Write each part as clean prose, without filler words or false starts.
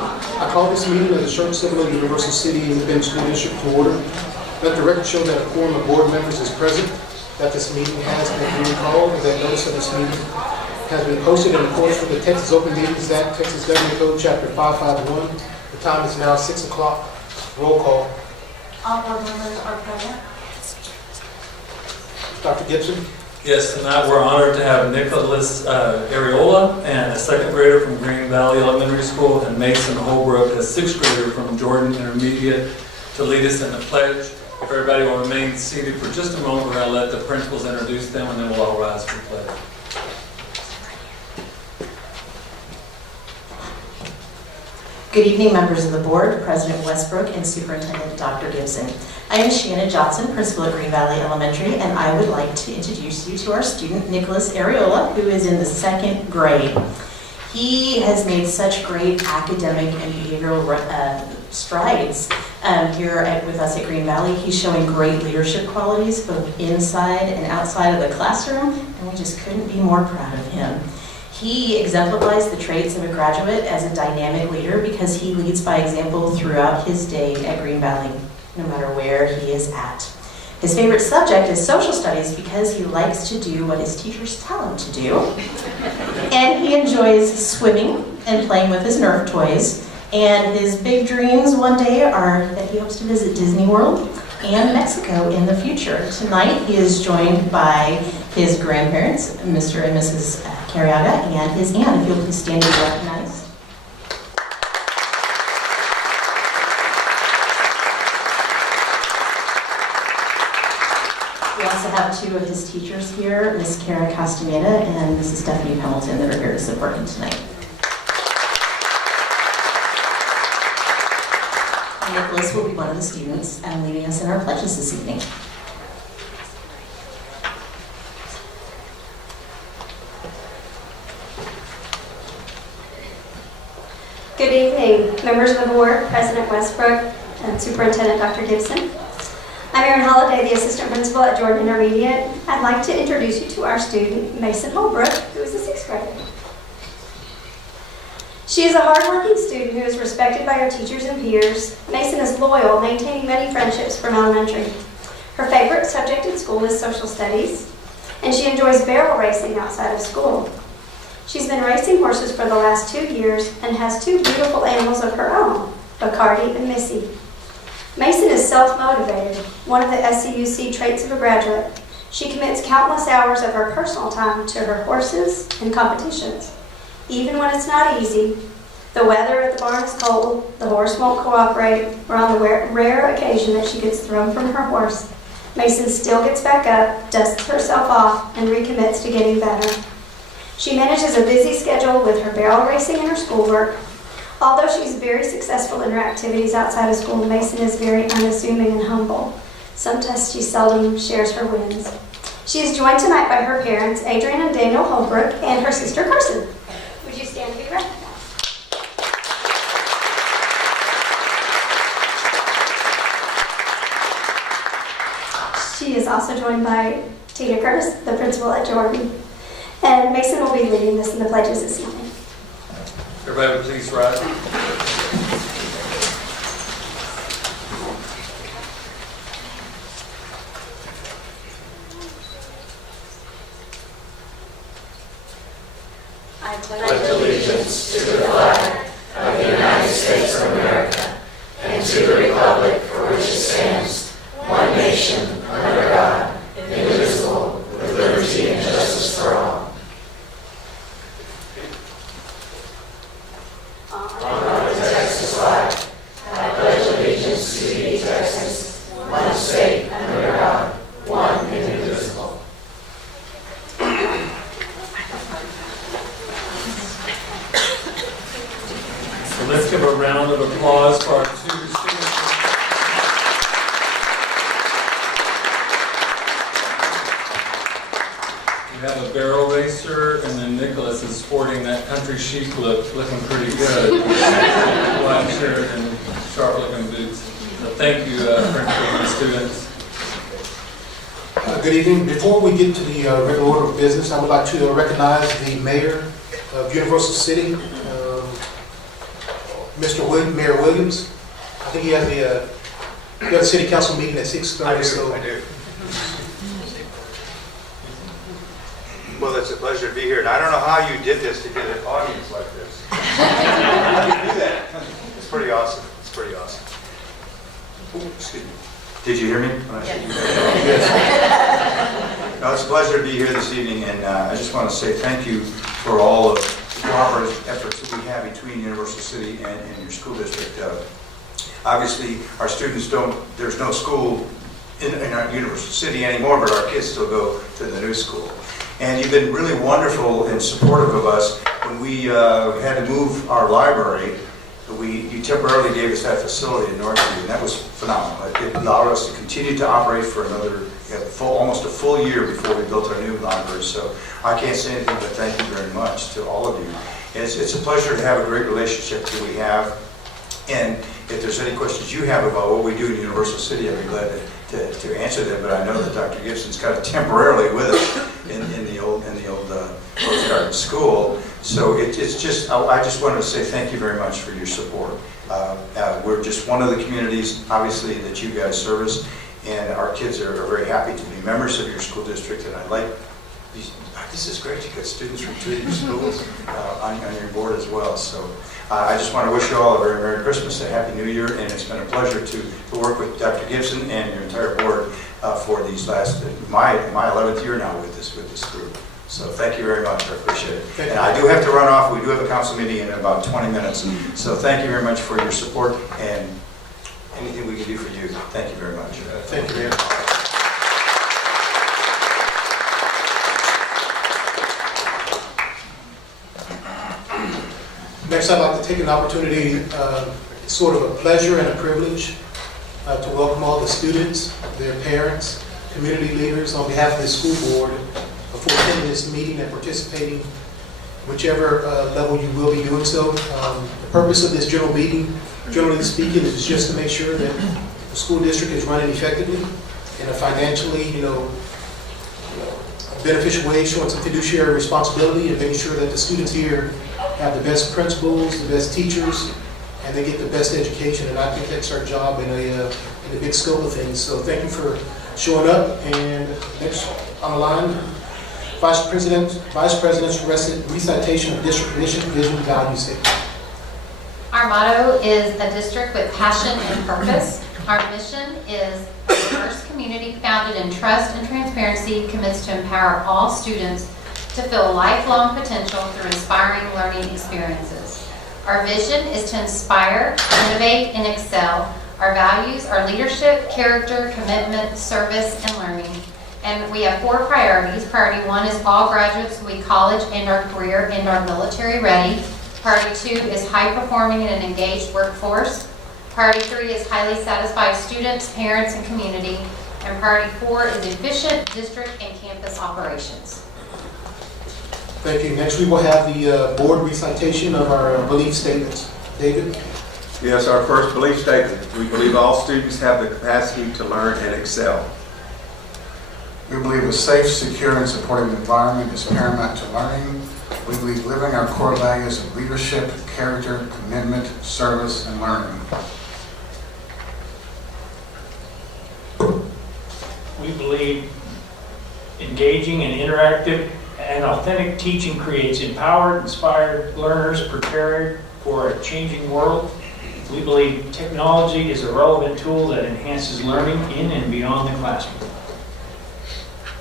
I call this meeting of the Schertz-Cibolo-Universal City Independent School District to order. Let the record show that a quorum of board members is present, that this meeting has been duly called, and that notice of this meeting has been posted in accordance with the Texas Open Meetings Act, Texas Government Code, Chapter 551. The time is now 6 o'clock. Roll call. All board members are present. Dr. Gibson? Yes, tonight we're honored to have Nicholas Areola, and a second grader from Green Valley Elementary School, and Mason Holbrook, a sixth grader from Jordan Intermediate, to lead us in the pledge. If everybody will remain seated for just a moment, we're going to let the principals introduce them, and then we'll all rise for the pledge. Good evening, members of the board, President Westbrook, and Superintendent Dr. Gibson. I am Shannon Johnson, principal at Green Valley Elementary, and I would like to introduce you to our student, Nicholas Areola, who is in the second grade. He has made such great academic and behavioral strides here with us at Green Valley. He's showing great leadership qualities both inside and outside of the classroom, and we just couldn't be more proud of him. He exemplifies the traits of a graduate as a dynamic leader because he leads by example throughout his day at Green Valley, no matter where he is at. His favorite subject is social studies because he likes to do what his teachers tell him to do. And he enjoys swimming and playing with his Nerf toys. And his big dreams one day are that he hopes to visit Disney World and Mexico in the future. Tonight he is joined by his grandparents, Mr. and Mrs. Carriaga, and his aunt. If you'll please stand and be recognized. We also have two of his teachers here, Ms. Kara Castaneda and Mrs. Stephanie Hamilton, that are here to support him tonight. Nicholas will be one of the students leading us in our pledges this evening. Good evening, members of the board, President Westbrook, and Superintendent Dr. Gibson. I'm Erin Holliday, the Assistant Principal at Jordan Intermediate. I'd like to introduce you to our student, Mason Holbrook, who is a sixth grader. She is a hardworking student who is respected by her teachers and peers. Mason is loyal, maintaining many friendships from elementary. Her favorite subject in school is social studies, and she enjoys barrel racing outside of school. She's been racing horses for the last 2 years and has two beautiful animals of her own, Bacardi and Missy. Mason is self-motivated, one of the SCUC traits of a graduate. She commits countless hours of her personal time to her horses and competitions. Even when it's not easy, the weather at the barn is cold, the horse won't cooperate, or on the rare occasion that she gets thrown from her horse, Mason still gets back up, dusts herself off, and recommits to getting better. She manages a busy schedule with her barrel racing and her schoolwork. Although she's very successful in her activities outside of school, Mason is very unassuming and humble. Sometimes she seldom shares her wins. She is joined tonight by her parents, Adrian and Daniel Holbrook, and her sister, Carson. Would you stand to be recognized? She is also joined by Tina Curtis, the principal at Jordan. And Mason will be leading this in the pledges this evening. Everybody would please rise. I pledge allegiance to the flag of the United States of America and to the republic for which it stands, one nation, under God, indivisible, with liberty and justice for all. Honor the Texas flag. I pledge allegiance to thee, Texas, one state, under God, one indivisible. So let's give a round of applause for our two students. We have a barrel racer, and then Nicholas is sporting that country chic look, looking pretty good. White shirt and sharp-looking boots. So thank you, principal and students. Good evening. Before we get to the regular order of business, I would like to recognize the mayor of Universal City, Mayor Williams. I think he has the city council meeting at 6:30. I do. Well, it's a pleasure to be here, and I don't know how you did this to get an audience like this. How did you do that? It's pretty awesome. It's pretty awesome. Ooh, excuse me. Did you hear me? No, it's a pleasure to be here this evening, and I just want to say thank you for all of the cooperative efforts that we have between Universal City and your school district. Obviously, our students there's no school in our Universal City anymore, but our kids still go to the new school. And you've been really wonderful and supportive of us. When we had to move our library, you temporarily gave us that facility in Northview, and that was phenomenal. It allowed us to continue to operate for another, almost a full year before we built our new library. So I can't say anything but thank you very much to all of you. And it's a pleasure to have a great relationship that we have. And if there's any questions you have about what we do in Universal City, I'd be glad to answer them. But I know that Dr. Gibson's kind of temporarily with us in the old Rose Garden School. So it's just, I just wanted to say thank you very much for your support. We're just one of the communities, obviously, that you guys service, and our kids are very happy to be members of your school district. And I like these. This is great. You got students from 2 of your schools on your board as well. So I just want to wish you all a very Merry Christmas, a Happy New Year, and it's been a pleasure to work with Dr. Gibson and your entire board for these last my 11th year now with this group. So thank you very much. I appreciate it. And I do have to run off. We do have a council meeting in about 20 minutes. So thank you very much for your support and anything we can do for you. Thank you very much. Thank you, Mayor. Next, I'd like to take an opportunity, it's sort of a pleasure and a privilege to welcome all the students, their parents, community leaders on behalf of the school board for attending this meeting and participating whichever level you will be doing so. The purpose of this general meeting, generally speaking, is just to make sure that the school district is running effectively in a financially, beneficial way, showing some fiduciary responsibility and making sure that the students here have the best principals, the best teachers, and they get the best education. And I think that's our job in a big scope of things. So thank you for showing up. And next on the line, Vice President's recitation of district mission, vision, value statement. Our motto is a district with passion and purpose. Our mission is a diverse community founded in trust and transparency, commits to empower all students to feel lifelong potential through inspiring learning experiences. Our vision is to inspire, innovate, and excel. Our values are leadership, character, commitment, service, and learning. And we have 4 priorities. Priority 1 is all graduates who we college and our career and are military ready. Priority 2 is high performing and an engaged workforce. Priority 3 is highly satisfied students, parents, and community. And priority 4 is efficient district and campus operations. Thank you. Next, we will have the board recitation of our belief statements. David? Yes, our first belief statement. We believe all students have the capacity to learn and excel. We believe a safe, secure, and supportive environment is paramount to learning. We believe living our core values of leadership, character, commitment, service, and learning. We believe engaging and interactive and authentic teaching creates empowered, inspired learners prepared for a changing world. We believe technology is a relevant tool that enhances learning in and beyond the classroom.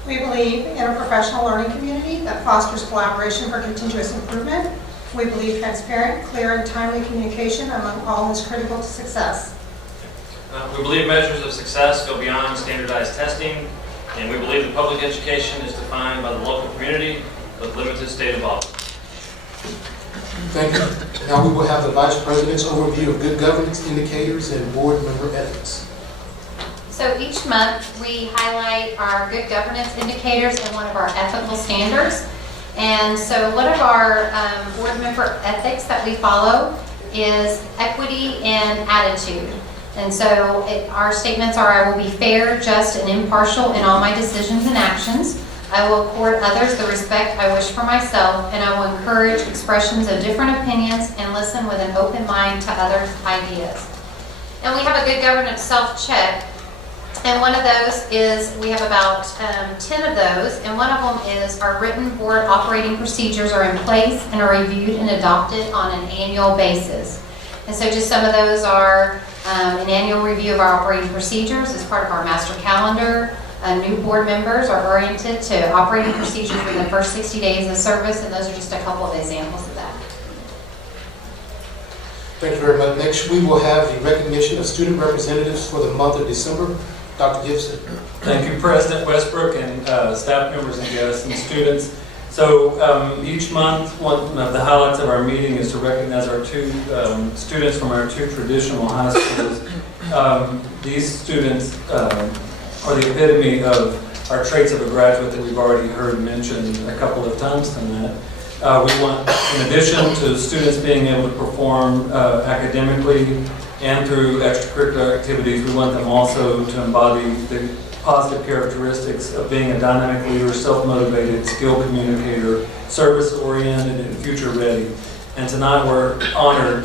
We believe in a professional learning community that fosters collaboration for continuous improvement. We believe transparent, clear, and timely communication among all is critical to success. We believe measures of success go beyond standardized testing, and we believe that public education is defined by the local community with limited state involvement. Thank you. Now we will have the Vice President's overview of good governance indicators and board member ethics. So each month we highlight our good governance indicators and one of our ethical standards. And so one of our board member ethics that we follow is equity and attitude. And so our statements are, I will be fair, just, and impartial in all my decisions and actions. I will accord others the respect I wish for myself, and I will encourage expressions of different opinions and listen with an open mind to others' ideas. And we have a good governance self-check, and one of those is, we have about 10 of those, and one of them is our written board operating procedures are in place and are reviewed and adopted on an annual basis. And so just some of those are an annual review of our operating procedures as part of our master calendar. New board members are oriented to operating procedures within the first 60 days of service, and those are just a couple of examples of that. Thank you very much. Next, we will have the recognition of student representatives for the month of December. Dr. Gibson. Thank you, President Westbrook, and staff members and guests and students. So each month, one of the highlights of our meeting is to recognize our two students from our two traditional high schools. These students are the epitome of our traits of a graduate that we've already heard mentioned a couple of times tonight. We want, in addition to students being able to perform academically and through extracurricular activities, we want them also to embody the positive characteristics of being a dynamic leader, self-motivated, skilled communicator, service-oriented, and future-ready. And tonight we're honored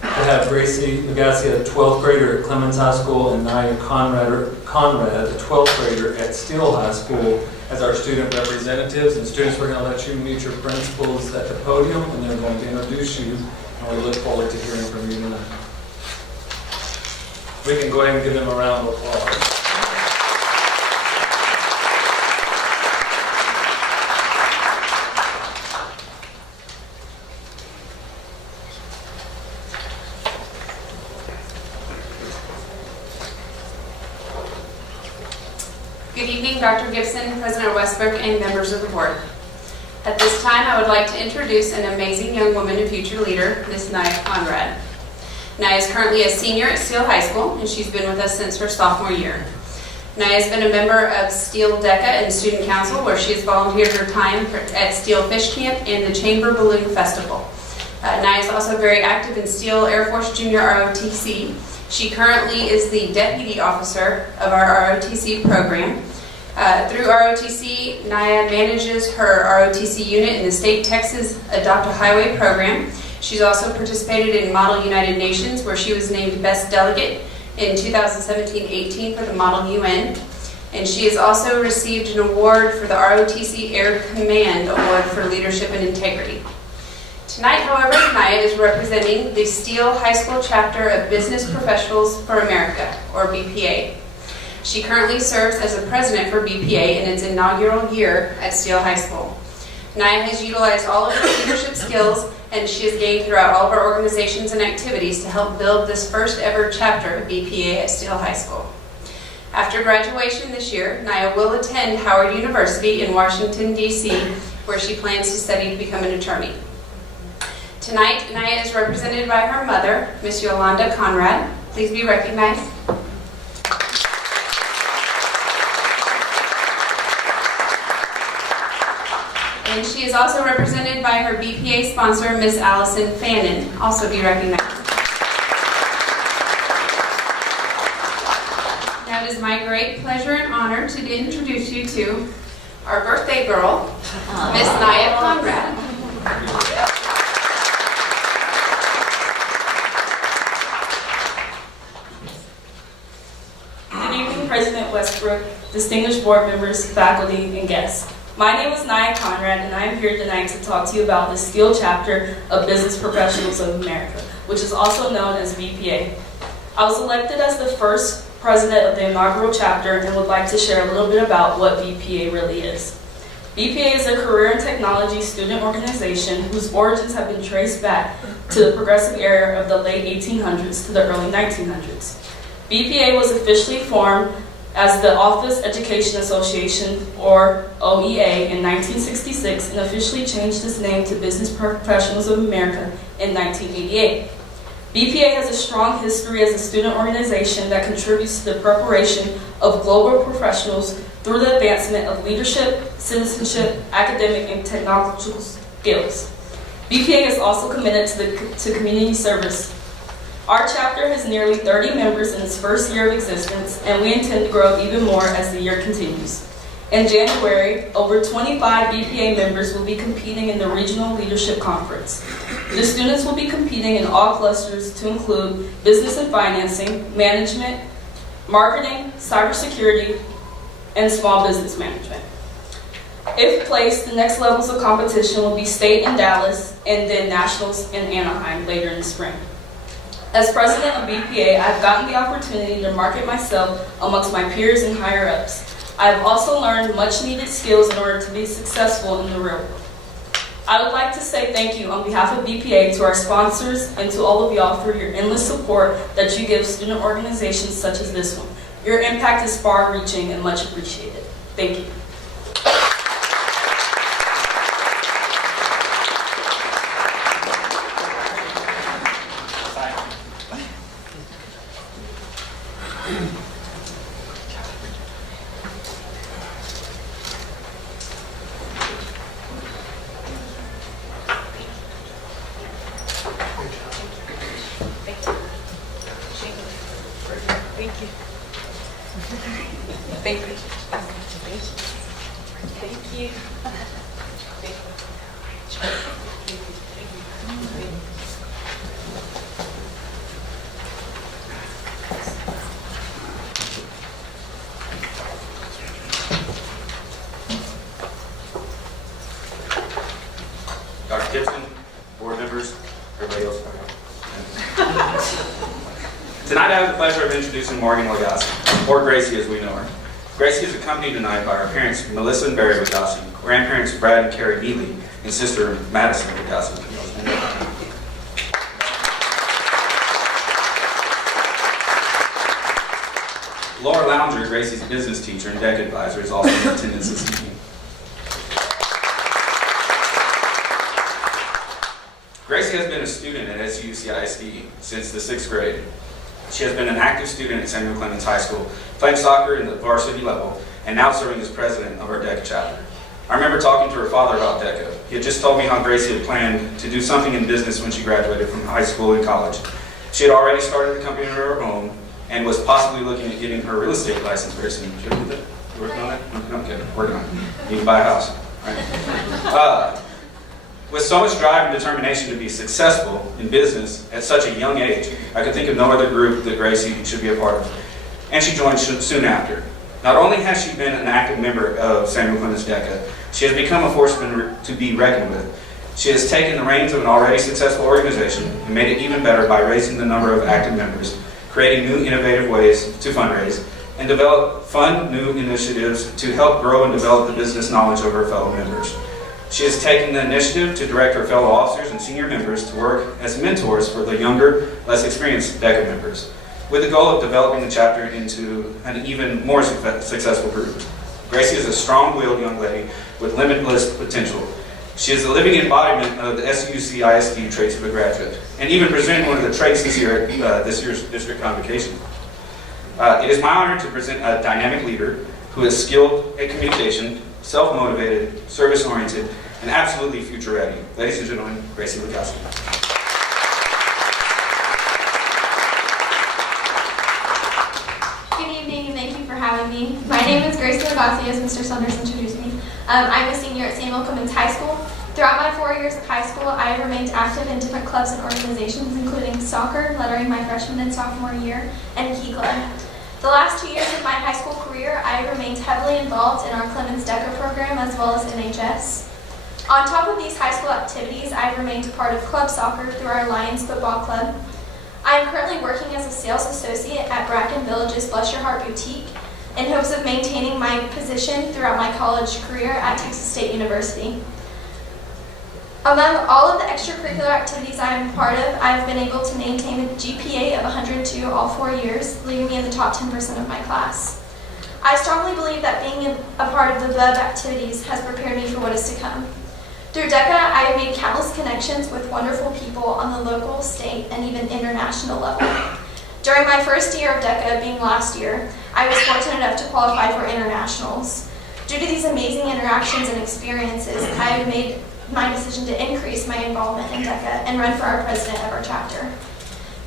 to have Gracie Magassia, a 12th grader at Clemens High School, and Nia Conrad, a 12th grader at Steele High School, as our student representatives. And students, we're going to let you meet your principals at the podium, and they're going to introduce you, and we look forward to hearing from you tonight. We can go ahead and give them a round of applause. Good evening, Dr. Gibson, President Westbrook, and members of the board. At this time, I would like to introduce an amazing young woman and future leader, Ms. Nia Conrad. Nia is currently a senior at Steele High School, and she's been with us since her sophomore year. Nia has been a member of Steele DECA and Student Council, where she has volunteered her time at Steele Fish Camp and the Chamber Balloon Festival. Nia is also very active in Steele Air Force Junior ROTC. She currently is the deputy officer of our ROTC program. Through ROTC, Nia manages her ROTC unit in the state Texas Adopt a Highway program. She's also participated in Model United Nations, where she was named Best Delegate in 2017-18 for the Model UN. And she has also received an award for the ROTC Air Command Award for Leadership and Integrity. Tonight, however, Nia is representing the Steele High School chapter of Business Professionals for America, or BPA. She currently serves as a president for BPA in its inaugural year at Steele High School. Nia has utilized all of her leadership skills, and she has gained throughout all of our organizations and activities to help build this first ever chapter of BPA at Steele High School. After graduation this year, Nia will attend Howard University in Washington, D.C., where she plans to study to become an attorney. Tonight, Nia is represented by her mother, Miss Yolanda Conrad. Please be recognized. And she is also represented by her BPA sponsor, Miss Allison Fannin. Also be recognized. Now it is my great pleasure and honor to introduce you to our birthday girl, Miss Nia Conrad. Good evening, President Westbrook, distinguished board members, faculty, and guests. My name is Nia Conrad, and I am here tonight to talk to you about the Steele chapter of Business Professionals of America, which is also known as BPA. I was elected as the first president of the inaugural chapter and would like to share a little bit about what BPA really is. BPA is a career and technology student organization whose origins have been traced back to the progressive era of the late 1800s to the early 1900s. BPA was officially formed as the Office Education Association, or OEA, in 1966 and officially changed its name to Business Professionals of America in 1988. BPA has a strong history as a student organization that contributes to the preparation of global professionals through the advancement of leadership, citizenship, academic, and technological skills. BPA is also committed to community service. Our chapter has nearly 30 members in its first year of existence, and we intend to grow even more as the year continues. In January, over 25 BPA members will be competing in the Regional Leadership Conference. The students will be competing in all clusters to include business and financing, management, marketing, cybersecurity, and small business management. If placed, the next levels of competition will be state in Dallas and then nationals in Anaheim later in the spring. As president of BPA, I've gotten the opportunity to market myself amongst my peers and higher-ups. I've also learned much needed skills in order to be successful in the real world. I would like to say thank you on behalf of BPA to our sponsors and to all of y'all for your endless support that you give student organizations such as this one. Your impact is far-reaching and much appreciated. Thank you. Dr. Gibson, board members, everybody else. Tonight I have the pleasure of introducing Morgan Lagasse, or Gracie as we know her. Gracie is accompanied tonight by her parents, Melissa and Barry Lagasse, grandparents Brad and Carrie Neely, and sister Madison Lagasse. Laura Lounger, Gracie's business teacher and deck advisor, is also in attendance this evening. Gracie has been a student at SCUCISD since the 6th grade. She has been an active student at Samuel Clemens High School, playing soccer in the varsity level, and now serving as president of our DECA chapter. I remember talking to her father about DECA. He had just told me how Gracie had planned to do something in business when she graduated from high school and college. She had already started the company of her own and was possibly looking at getting her real estate license very soon. Should we do that? You working on that? Okay, working on it. You can buy a house. Right. With so much drive and determination to be successful in business at such a young age, I could think of no other group that Gracie should be a part of. And she joined soon after. Not only has she been an active member of Samuel Clemens DECA, she has become a force to be reckoned with. She has taken the reins of an already successful organization and made it even better by raising the number of active members, creating new innovative ways to fundraise, and develop fun new initiatives to help grow and develop the business knowledge of her fellow members. She has taken the initiative to direct her fellow officers and senior members to work as mentors for the younger, less experienced DECA members, with the goal of developing the chapter into an even more successful group. Gracie is a strong-willed young lady with limitless potential. She is the living embodiment of the SCUCISD traits of a graduate, and even presented one of the traits this year at this year's district convocation. It is my honor to present a dynamic leader who is skilled at communication, self-motivated, service-oriented, and absolutely future-ready. Ladies and gentlemen, Gracie Lagasse. Good evening, and thank you for having me. My name is Gracie Lagasse, as Mr. Saunders introduced me. I'm a senior at Samuel Clemens High School. Throughout my 4 years of high school, I have remained active in different clubs and organizations, including soccer, lettering my freshman and sophomore year, and Key Club. The last 2 years of my high school career, I have remained heavily involved in our Clemens DECA program as well as NHS. On top of these high school activities, I have remained a part of club soccer through our Lions Football Club. I am currently working as a sales associate at Bracken Village's Bless Your Heart Boutique in hopes of maintaining my position throughout my college career at Texas State University. Among all of the extracurricular activities I am a part of, I have been able to maintain a GPA of 102 all 4 years, leaving me in the top 10% of my class. I strongly believe that being a part of the above activities has prepared me for what is to come. Through DECA, I have made countless connections with wonderful people on the local, state, and even international level. During my first year of DECA, being last year, I was fortunate enough to qualify for internationals. Due to these amazing interactions and experiences, I have made my decision to increase my involvement in DECA and run for our president of our chapter.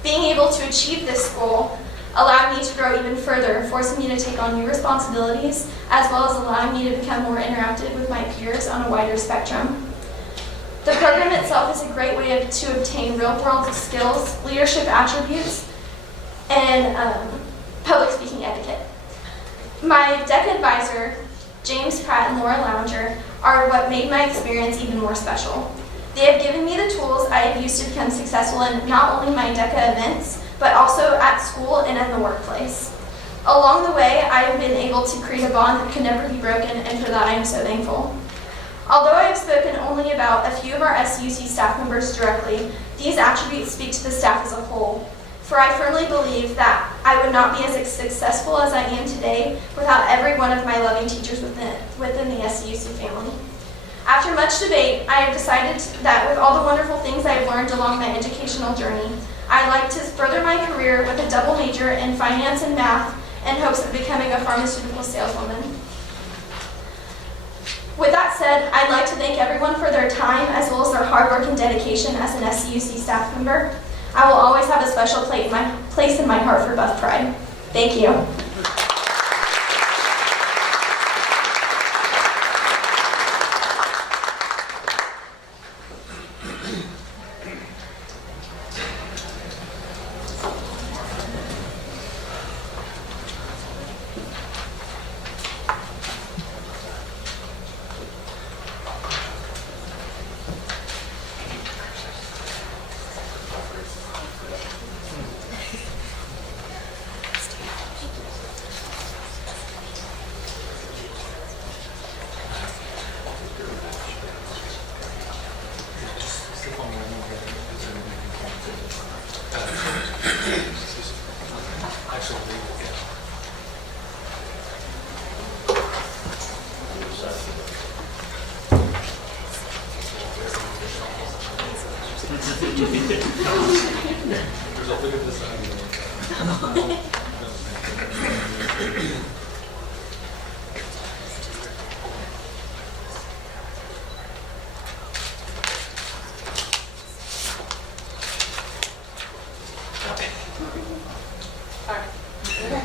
Being able to achieve this goal allowed me to grow even further, forcing me to take on new responsibilities, as well as allowing me to become more interactive with my peers on a wider spectrum. The program itself is a great way to obtain real-world skills, leadership attributes, and public speaking etiquette. My DEC advisor, James Pratt and Laura Lounger, are what made my experience even more special. They have given me the tools I have used to become successful in not only my DECA events, but also at school and in the workplace. Along the way, I have been able to create a bond that can never be broken, and for that I am so thankful. Although I have spoken only about a few of our SCUC staff members directly, these attributes speak to the staff as a whole. For I firmly believe that I would not be as successful as I am today without every one of my loving teachers within the SCUC family. After much debate, I have decided that with all the wonderful things I have learned along my educational journey, I'd like to further my career with a double major in finance and math in hopes of becoming a pharmaceutical saleswoman. With that said, I'd like to thank everyone for their time as well as their hard work and dedication as an SCUC staff member. I will always have a special place in my heart for Buff Pride. Thank you.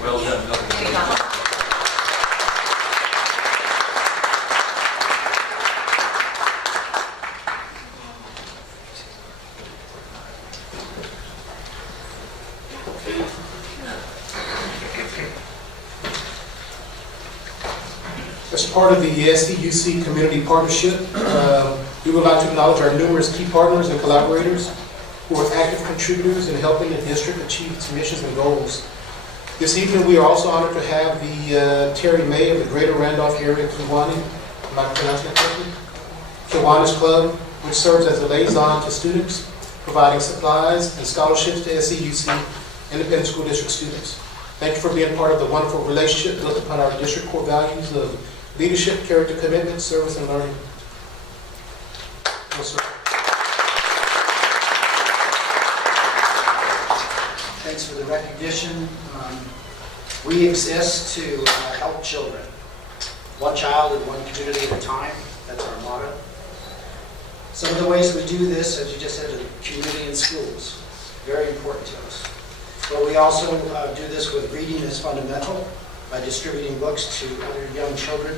Well done. As part of the SCUC Community Partnership, we would like to acknowledge our numerous key partners and collaborators who are active contributors in helping the district achieve its missions and goals. This evening, we are also honored to have the Terry May of the Greater Randolph Area Kiwanis, am I pronouncing that correctly? Kiwanis Club, which serves as a liaison to students, providing supplies and scholarships to SCUC Independent School District students. Thank you for being part of the wonderful relationship built upon our district core values of leadership, character, commitment, service, and learning. Yes, sir. Thanks for the recognition. We exist to help children, one child in one community at a time. That's our motto. Some of the ways we do this, as you just said, in community and schools, very important to us. But we also do this with reading as fundamental by distributing books to other young children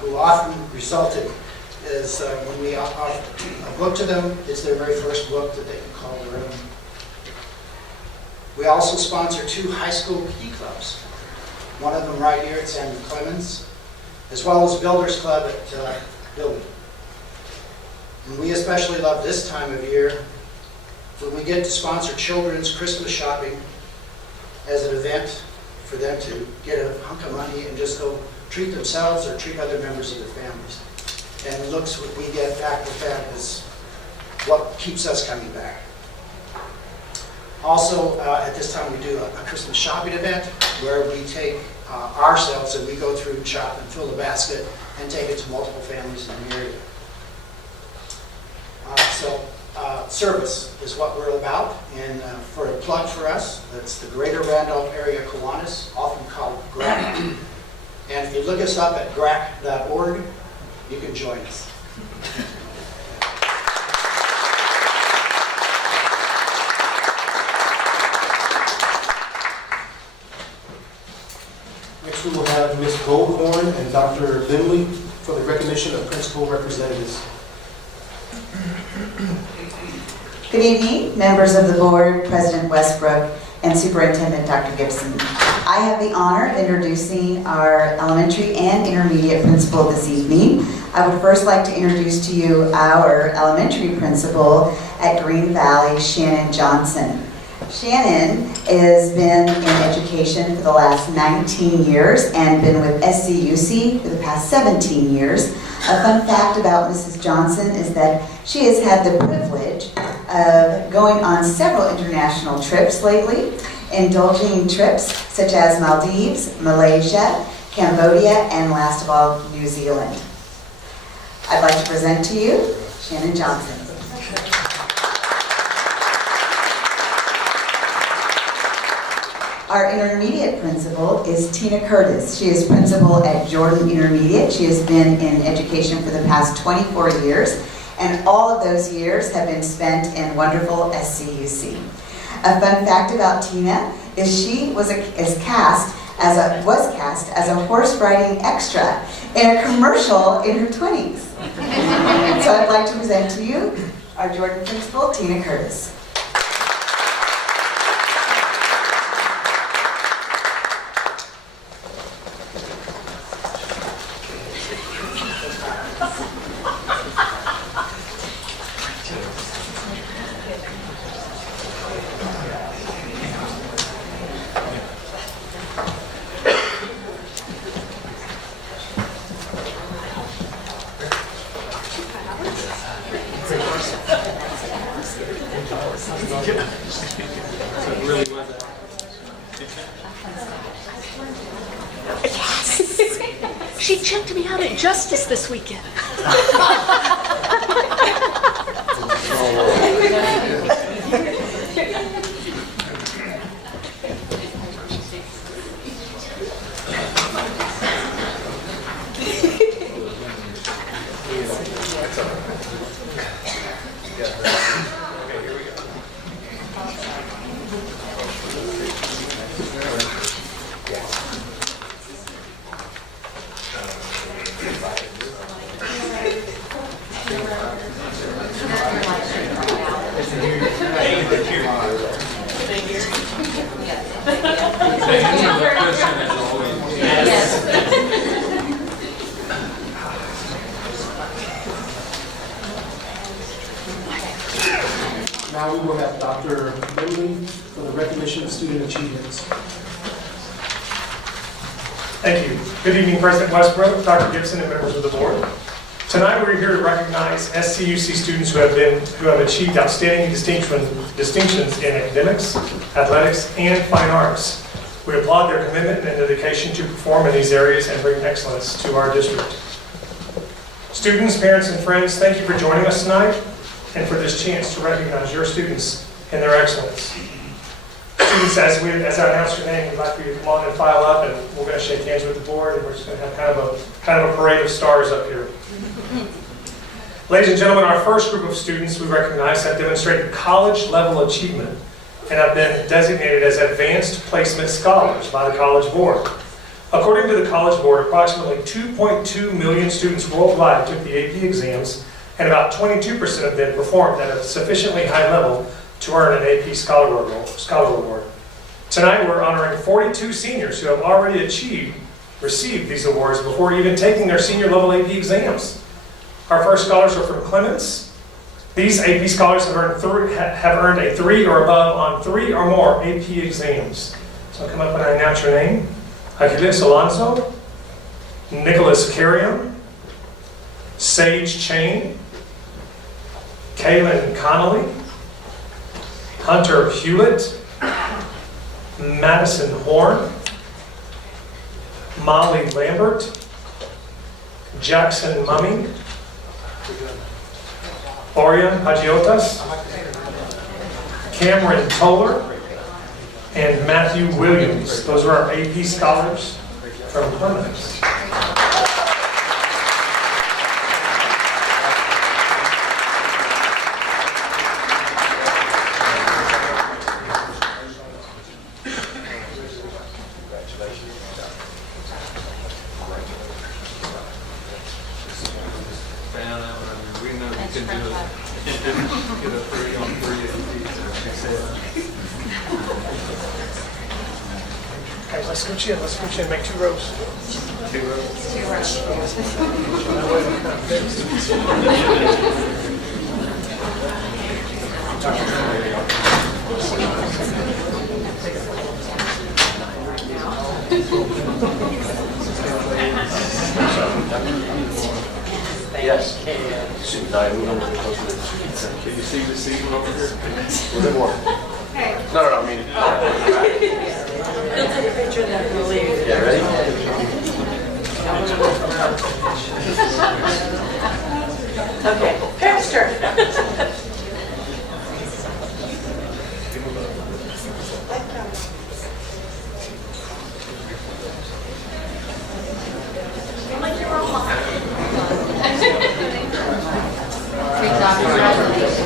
who often resulted as when we offer a book to them, it's their very first book that they can call their own. We also sponsor 2 high school PE clubs, one of them right here at Samuel Clemens, as well as Builders Club at Building. And we especially love this time of year when we get to sponsor children's Christmas shopping as an event for them to get a hunk of money and just go treat themselves or treat other members of their families. And the looks what we get back with that is what keeps us coming back. Also, at this time, we do a Christmas shopping event where we take ourselves and we go through and shop and fill the basket and take it to multiple families in the area. Service is what we're about, and for a plug for us, that's the Greater Randolph Area Kiwanis, often called GRAC. And if you look us up at grac.org, you can join us. Ms. Goldhorn and Dr. Lindley for the recognition of principal representatives. Good evening, members of the board, President Westbrook, and Superintendent Dr. Gibson. I have the honor of introducing our elementary and intermediate principal this evening. I would first like to introduce to you our elementary principal at Green Valley, Shannon Johnson. Shannon has been in education for the last 19 years and been with SCUC for the past 17 years. A fun fact about Mrs. Johnson is that she has had the privilege of going on several international trips lately, indulging trips such as Maldives, Malaysia, Cambodia, and last of all, New Zealand. I'd like to present to you Shannon Johnson. Our intermediate principal is Tina Curtis. She is principal at Jordan Intermediate. She has been in education for the past 24 years, and all of those years have been spent in wonderful SCUC. A fun fact about Tina is she was cast as a horse riding extra in a commercial in her 20s. So I'd like to present to you our Jordan principal, Tina Curtis. She checked me out at Justice this weekend. Now we will have Dr. Lindley for the recognition of student achievements. Thank you. Good evening, President Westbrook, Dr. Gibson, and members of the board. Tonight we're here to recognize SCUC students who have achieved outstanding distinctions in academics, athletics, and fine arts. We applaud their commitment and dedication to perform in these areas and bring excellence to our district. Students, parents, and friends, thank you for joining us tonight and for this chance to recognize your students and their excellence. Students, as I announce your name, we'd like for you to come on and file up, and we're going to shake hands with the board, and we're just going to have kind of a parade of stars up here. Ladies and gentlemen, our first group of students we recognize have demonstrated college-level achievement and have been designated as advanced placement scholars by the College Board. According to the College Board, approximately 2.2 million students worldwide took the AP exams, and about 22% of them performed at a sufficiently high level to earn an AP Scholar Award. Tonight we're honoring 42 seniors who have already received these awards before even taking their senior level AP exams. Our first scholars are from Clements. These AP scholars have earned a 3 or above on 3 or more AP exams. So I'll come up when I announce your name. Achilles Alonso, Nicholas Carrion, Sage Chain, Kaylin Connolly, Hunter Hewlett, Madison Horn, Molly Lambert, Jackson Mummy, Orion Hagiotas, Cameron Toller, and Matthew Williams. Those are our AP scholars from Clements. scooch in, let's scooch in, make 2 rows. 2 rows. 2 Yes. Can you see the seat over here? A little more. No, I mean. He'll take a picture and then we'll leave. Yeah, ready? Okay, parents' turn. Great job, congratulations.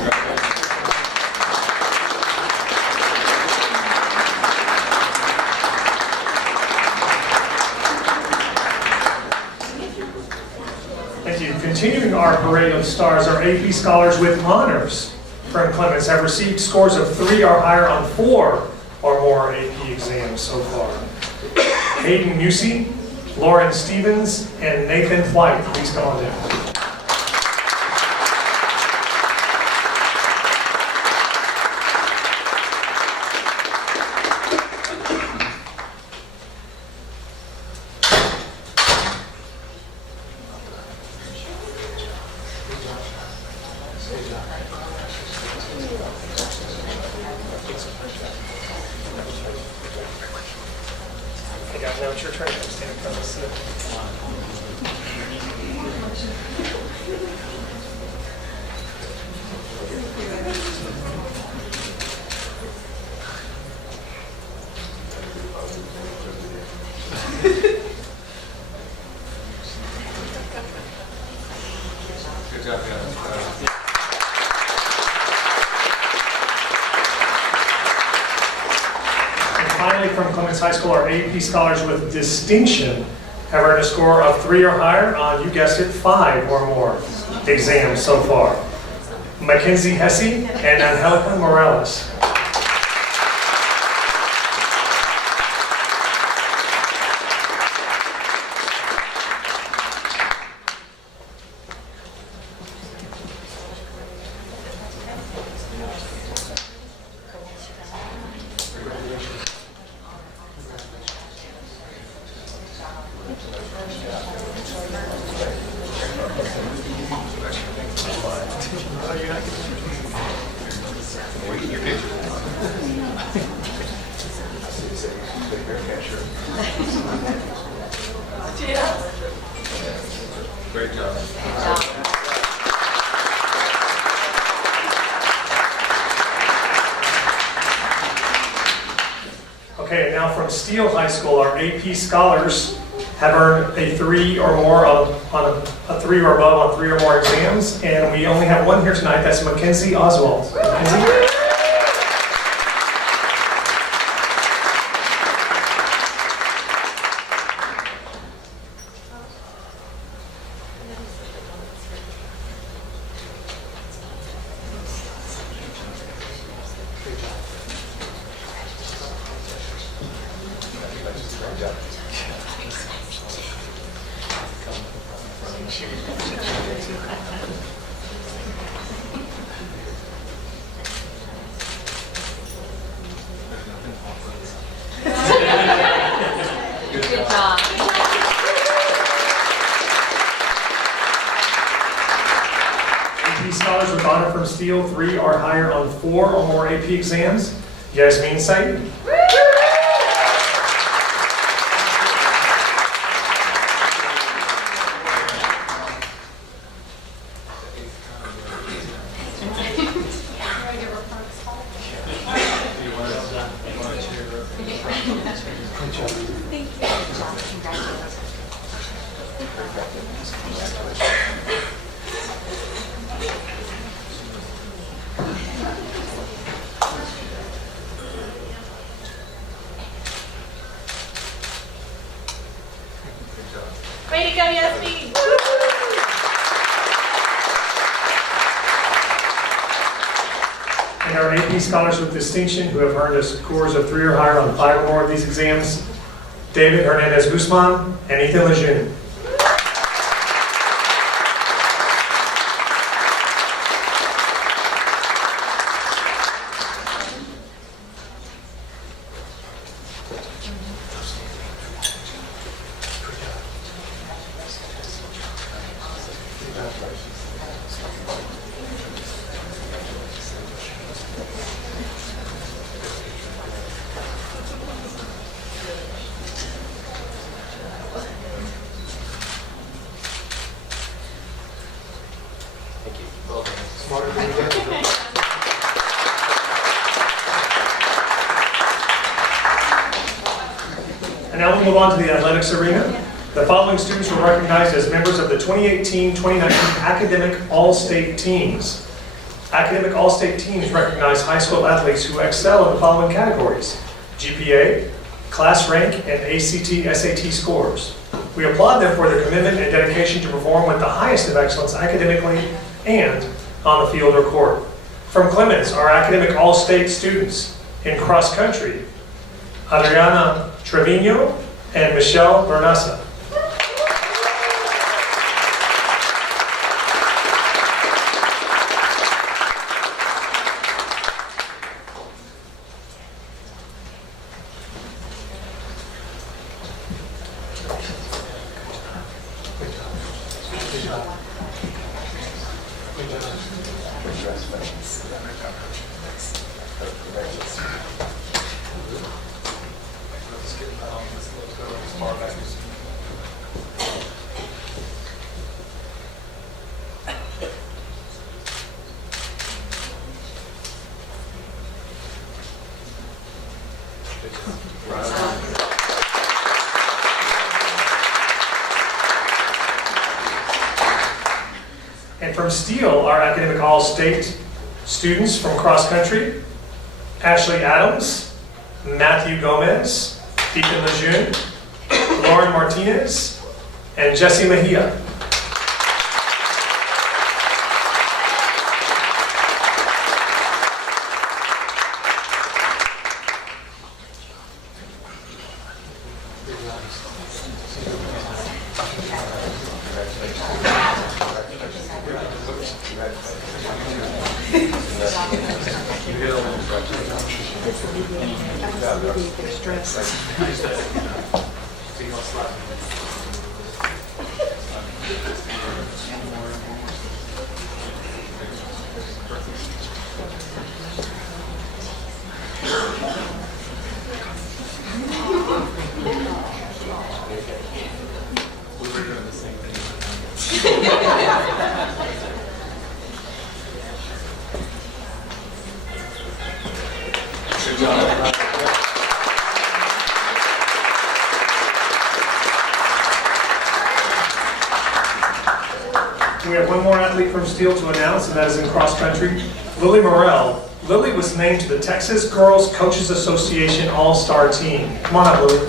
Thank you. Continuing our parade of stars, our AP scholars with honors from Clemens have received scores of 3 or higher on 4 or more AP exams so far. Hayden Musey, Lauren Stevens, and Nathan White. Please come on down. Hey guys, now it's your turn. Stand in front of the slip. Good job, guys. And finally, from Clemens High School, our AP scholars with distinction have earned a score of 3 or higher on, you guessed it, 5 or more exams so far. Mackenzie Hesse and Angelica Morales. Great job. Okay, now from Steele High School, our AP scholars have earned a 3 or more on a 3 or above on 3 or more exams, and we only have one here tonight. That's Mackenzie Oswald. Mackenzie? Good job. AP scholars with honor from Steele, 3 or higher on 4 or more AP exams. Yasmin Said. Way to go, Yasmin! And our AP scholars with distinction who have earned scores of 3 or higher on 5 or more of these exams, David Hernandez Guzman, and Ethan Lejeune. Smarter than you get. And now we'll move on to the athletics arena. The following students were recognized as members of the 2018-2019 Academic All-State Teams. Academic All-State Teams recognize high school athletes who excel in the following categories: GPA, class rank, and ACT/SAT scores. We applaud them for their commitment and dedication to perform with the highest of excellence academically and on the field or court. From Clemens, our academic all-state students in cross country, Adriana Trevino and Michelle Bernassa. And from Steele, our academic all-state students from cross country, Ashley Adams, Matthew Gomez, Ethan Lejeune, Lauren Martinez, and Jesse Mejia. We have one more athlete from Steele to announce, and that is in cross country, Lily Morrell. Lily was named to the Texas Girls Coaches Association All-Star Team. Come on up, Lily.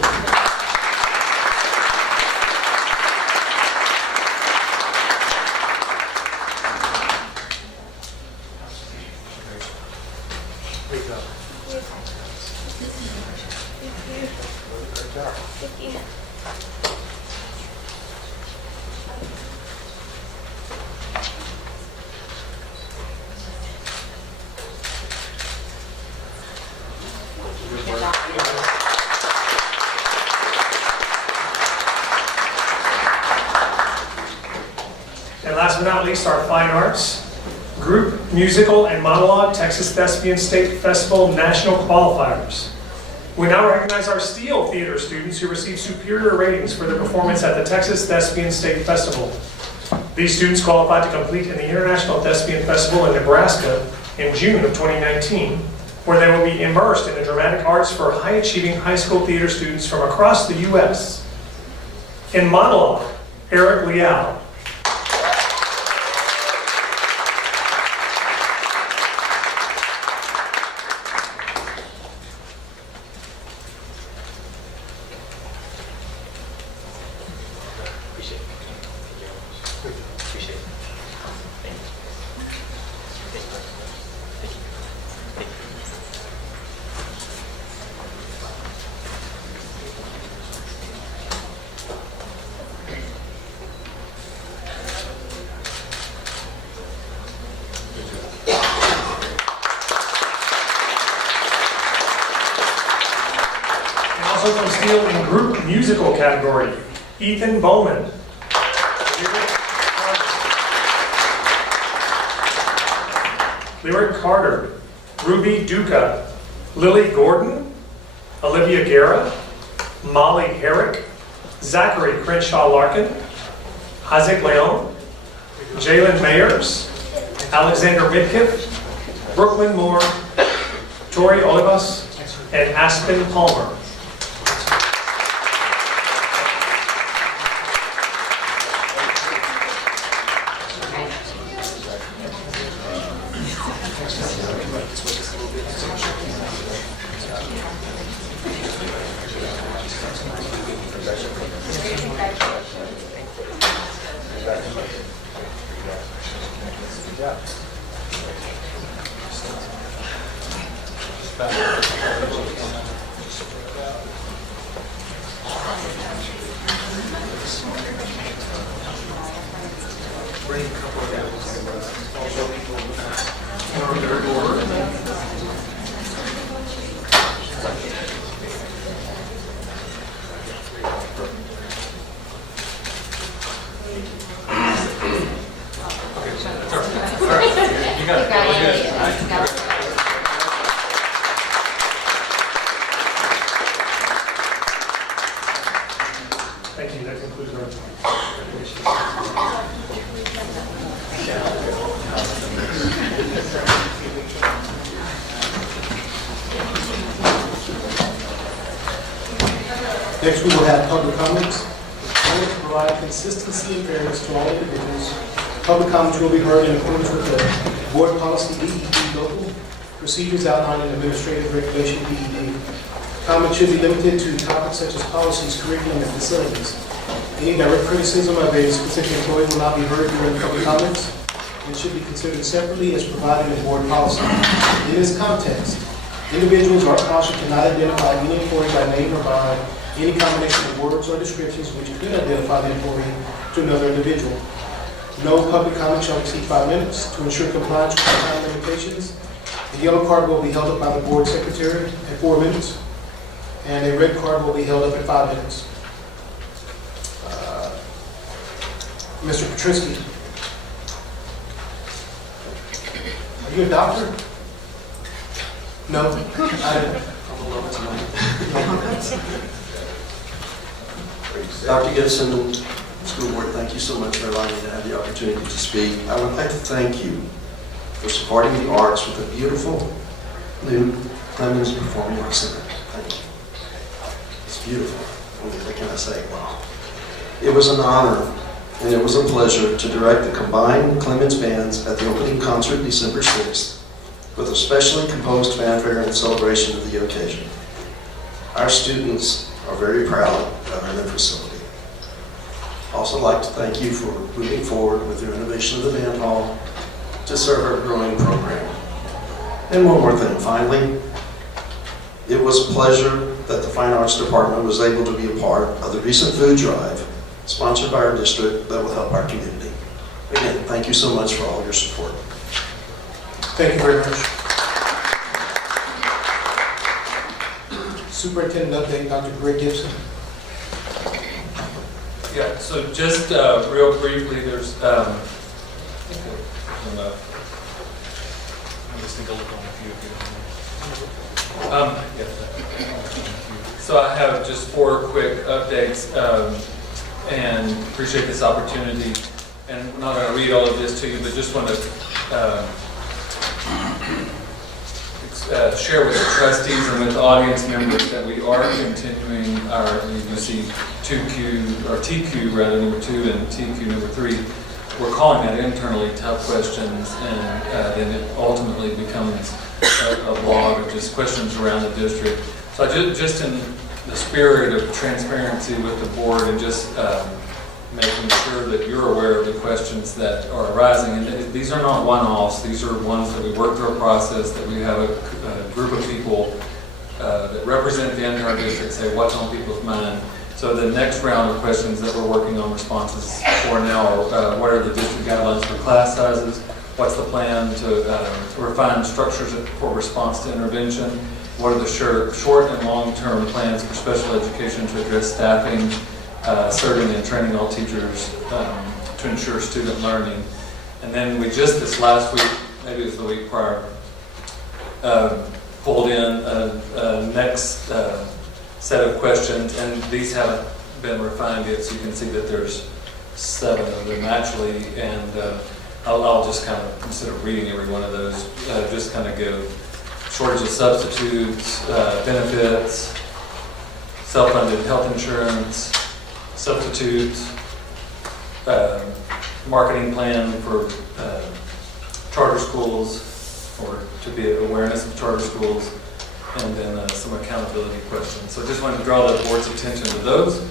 And last but not least, our fine arts group, musical and monologue, Texas Thespian State Festival National Qualifiers. We now recognize our Steele Theater students who received superior ratings for their performance at the Texas Thespian State Festival. These students qualified to compete in the International Thespian Festival in Nebraska in June of 2019, where they will be immersed in the dramatic arts for high-achieving high school theater students from across the U.S. In monologue, Eric Liao. Also from Steel in group musical category, Ethan Bowman. Lyric Carter, Ruby Duca, Lily Gordon, Olivia Guerra, Molly Herrick, Zachary Crenshaw Larkin, Isaac Leon, Jalen Mayers, Alexander Midkiff, Brooklyn Moore, Tori Olivas, and Aspen Palmer. Thank you. That concludes our Next, we will have public comments. In order to provide consistency and fairness to all individuals, public comments will be heard in accordance with the board policy DED local procedures outlined in Administrative Regulation DED. Comments should be limited to topics such as policies, curriculum, and facilities. Any direct criticism of a specific employee will not be heard during the public comments and should be considered separately as provided in board policy. In this context, individuals are cautioned to not identify any employee by name or by any combination of words or descriptions which could identify the employee to another individual. No public comment shall exceed 5 minutes. To ensure compliance with the time limitations, the yellow card will be held up by the board secretary at 4 minutes, and a red card will be held up at 5 minutes. Mr. Petrisky, are you a doctor? No? Dr. Gibson, school board, thank you so much for allowing me to have the opportunity to speak. I would like to thank you for supporting the arts with a beautiful new Clemens Performing Arts Center. Thank you. It's beautiful. What can I say? Wow. It was an honor and it was a pleasure to direct the combined Clemens bands at the opening concert December 6th with a specially composed fanfare in celebration of the occasion. Our students are very proud of our new facility. I'd also like to thank you for moving forward with the renovation of the band hall to serve our growing program. And one more thing, finally, it was a pleasure that the Fine Arts Department was able to be a part of the recent food drive sponsored by our district that will help our community. Again, thank you so much for all your support. Thank you very much. Superintendent update, Dr. Greg Gibson. Yeah, so just real briefly, there's so I have just 4 quick updates and appreciate this opportunity. And I'm not going to read all of this to you, but just want to share with the trustees and with the audience members that we are continuing our, you see 2Q, or TQ rather, number 2 and TQ number 3. We're calling that internally tough questions, and then it ultimately becomes a blog of just questions around the district. So I just in the spirit of transparency with the board and just making sure that you're aware of the questions that are arising. And these are not one-offs. These are ones that we work through a process, that we have a group of people that represent the entire district say what's on people's mind. So the next round of questions that we're working on responses for now are what are the district guidelines for class sizes, what's the plan to refine structures for response to intervention, what are the short and long-term plans for special education to address staffing, serving and training all teachers to ensure student learning. And then we just this last week, maybe it was the week prior, pulled in a next set of questions, and these haven't been refined yet, so you can see that there's 7 of them actually, and I'll just kind of, instead of reading every one of those, just kind of give shortage of substitutes, benefits, self-funded health insurance, substitutes, marketing plan for charter schools, or to be awareness of charter schools, and then some accountability questions. So I just wanted to draw the board's attention to those.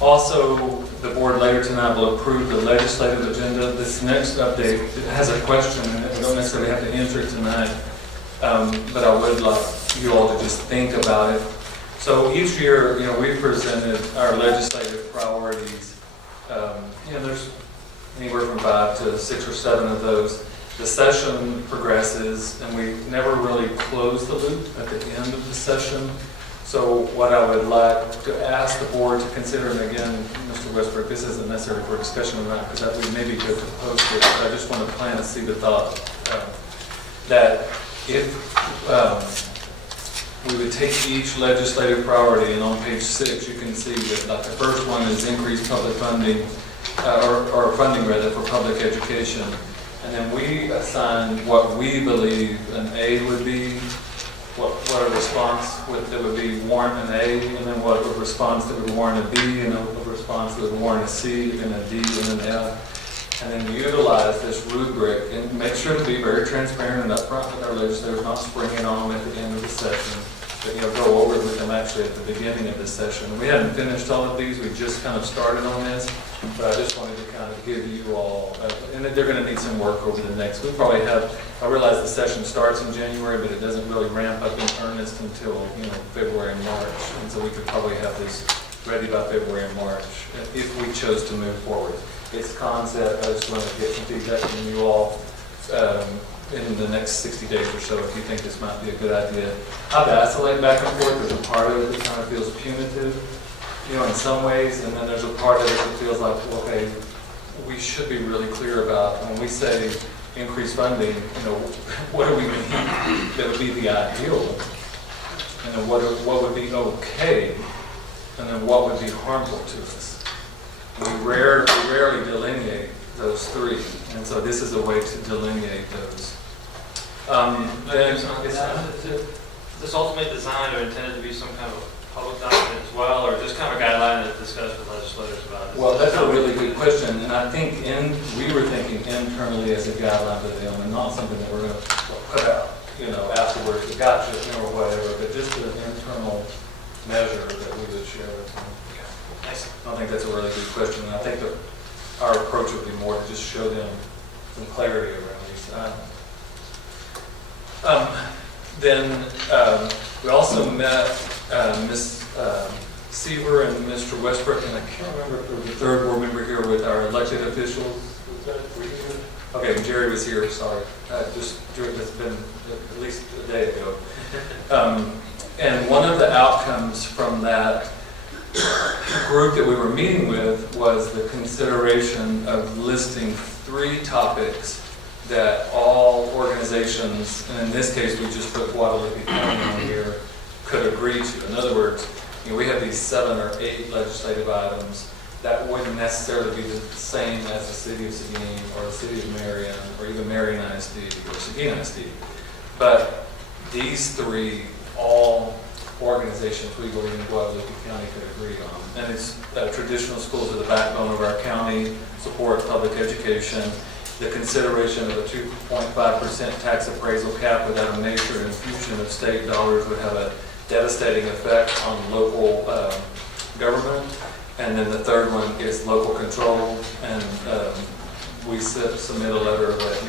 Also, the board later tonight will approve the legislative agenda. This next update has a question, and we don't necessarily have to answer it tonight, but I would like you all to just think about it. So each year, we've presented our legislative priorities. There's anywhere from 5 to 6 or 7 of those. The session progresses, and we never really close the loop at the end of the session. So what I would like to ask the board to consider, and again, Mr. Westbrook, this isn't necessary for discussion or not, because that would maybe good to post it, but I just want to plant a seed of thought that if we would take each legislative priority, and on page 6 you can see that like the first one is increased public funding, or funding rather, for public education. And then we assign what we believe an A would be, what a response that would be warrant an A, and then what a response that would warrant a B, and a response that would warrant a C, and a D, and an F. And then utilize this rubric and make sure to be very transparent and upfront with our legislators, not spring it on them at the end of the session, but go over it with them actually at the beginning of the session. We haven't finished all of these, we just kind of started on this, but I just wanted to kind of give you all, and they're going to need some work over the next, we probably have, I realize the session starts in January, but it doesn't really ramp up in earnest until, February and March. And so we could probably have this ready by February and March if we chose to move forward. It's concept, I just want to get some feedback from you all in the next 60 days or so if you think this might be a good idea. I vacillate back and forth. There's a part of it that kind of feels punitive, in some ways, and then there's a part of it that feels like, okay, we should be really clear about when we say increased funding, what do we mean that would be the ideal, and then what would be okay, and then what would be harmful to us. We rarely delineate those 3, and so this is a way to delineate those. This ultimate design are intended to be some kind of public document as well, or just kind of a guideline to discuss with legislators about it? Well, that's a really good question, and I think we were thinking internally as a guideline to them, and not something that we're going to put out, afterwards, we gotcha, or whatever, but just an internal measure that we would share with them. Nice. I think that's a really good question, and I think that our approach would be more to just show them some clarity around these. Then we also met Ms. Seaver and Mr. Westbrook, and I can't remember if there was a third board member here with our elected officials. Were you here? Okay, Jerry was here, sorry. It's been at least a day ago. And one of the outcomes from that group that we were meeting with was the consideration of listing 3 topics that all organizations, and in this case we just put Guadalupe County on here, could agree to. In other words, we have these 7 or 8 legislative items that wouldn't necessarily be the same as the city of Seguin or the city of Marion or even Marion ISD or Seguin ISD. But these 3, all organizations we believe in Guadalupe County could agree on. And it's traditional schools are the backbone of our county, support public education, the consideration of a 2.5% tax appraisal cap without a major infusion of state dollars would have a devastating effect on local government. And then the third one is local control, and we submit a letter that,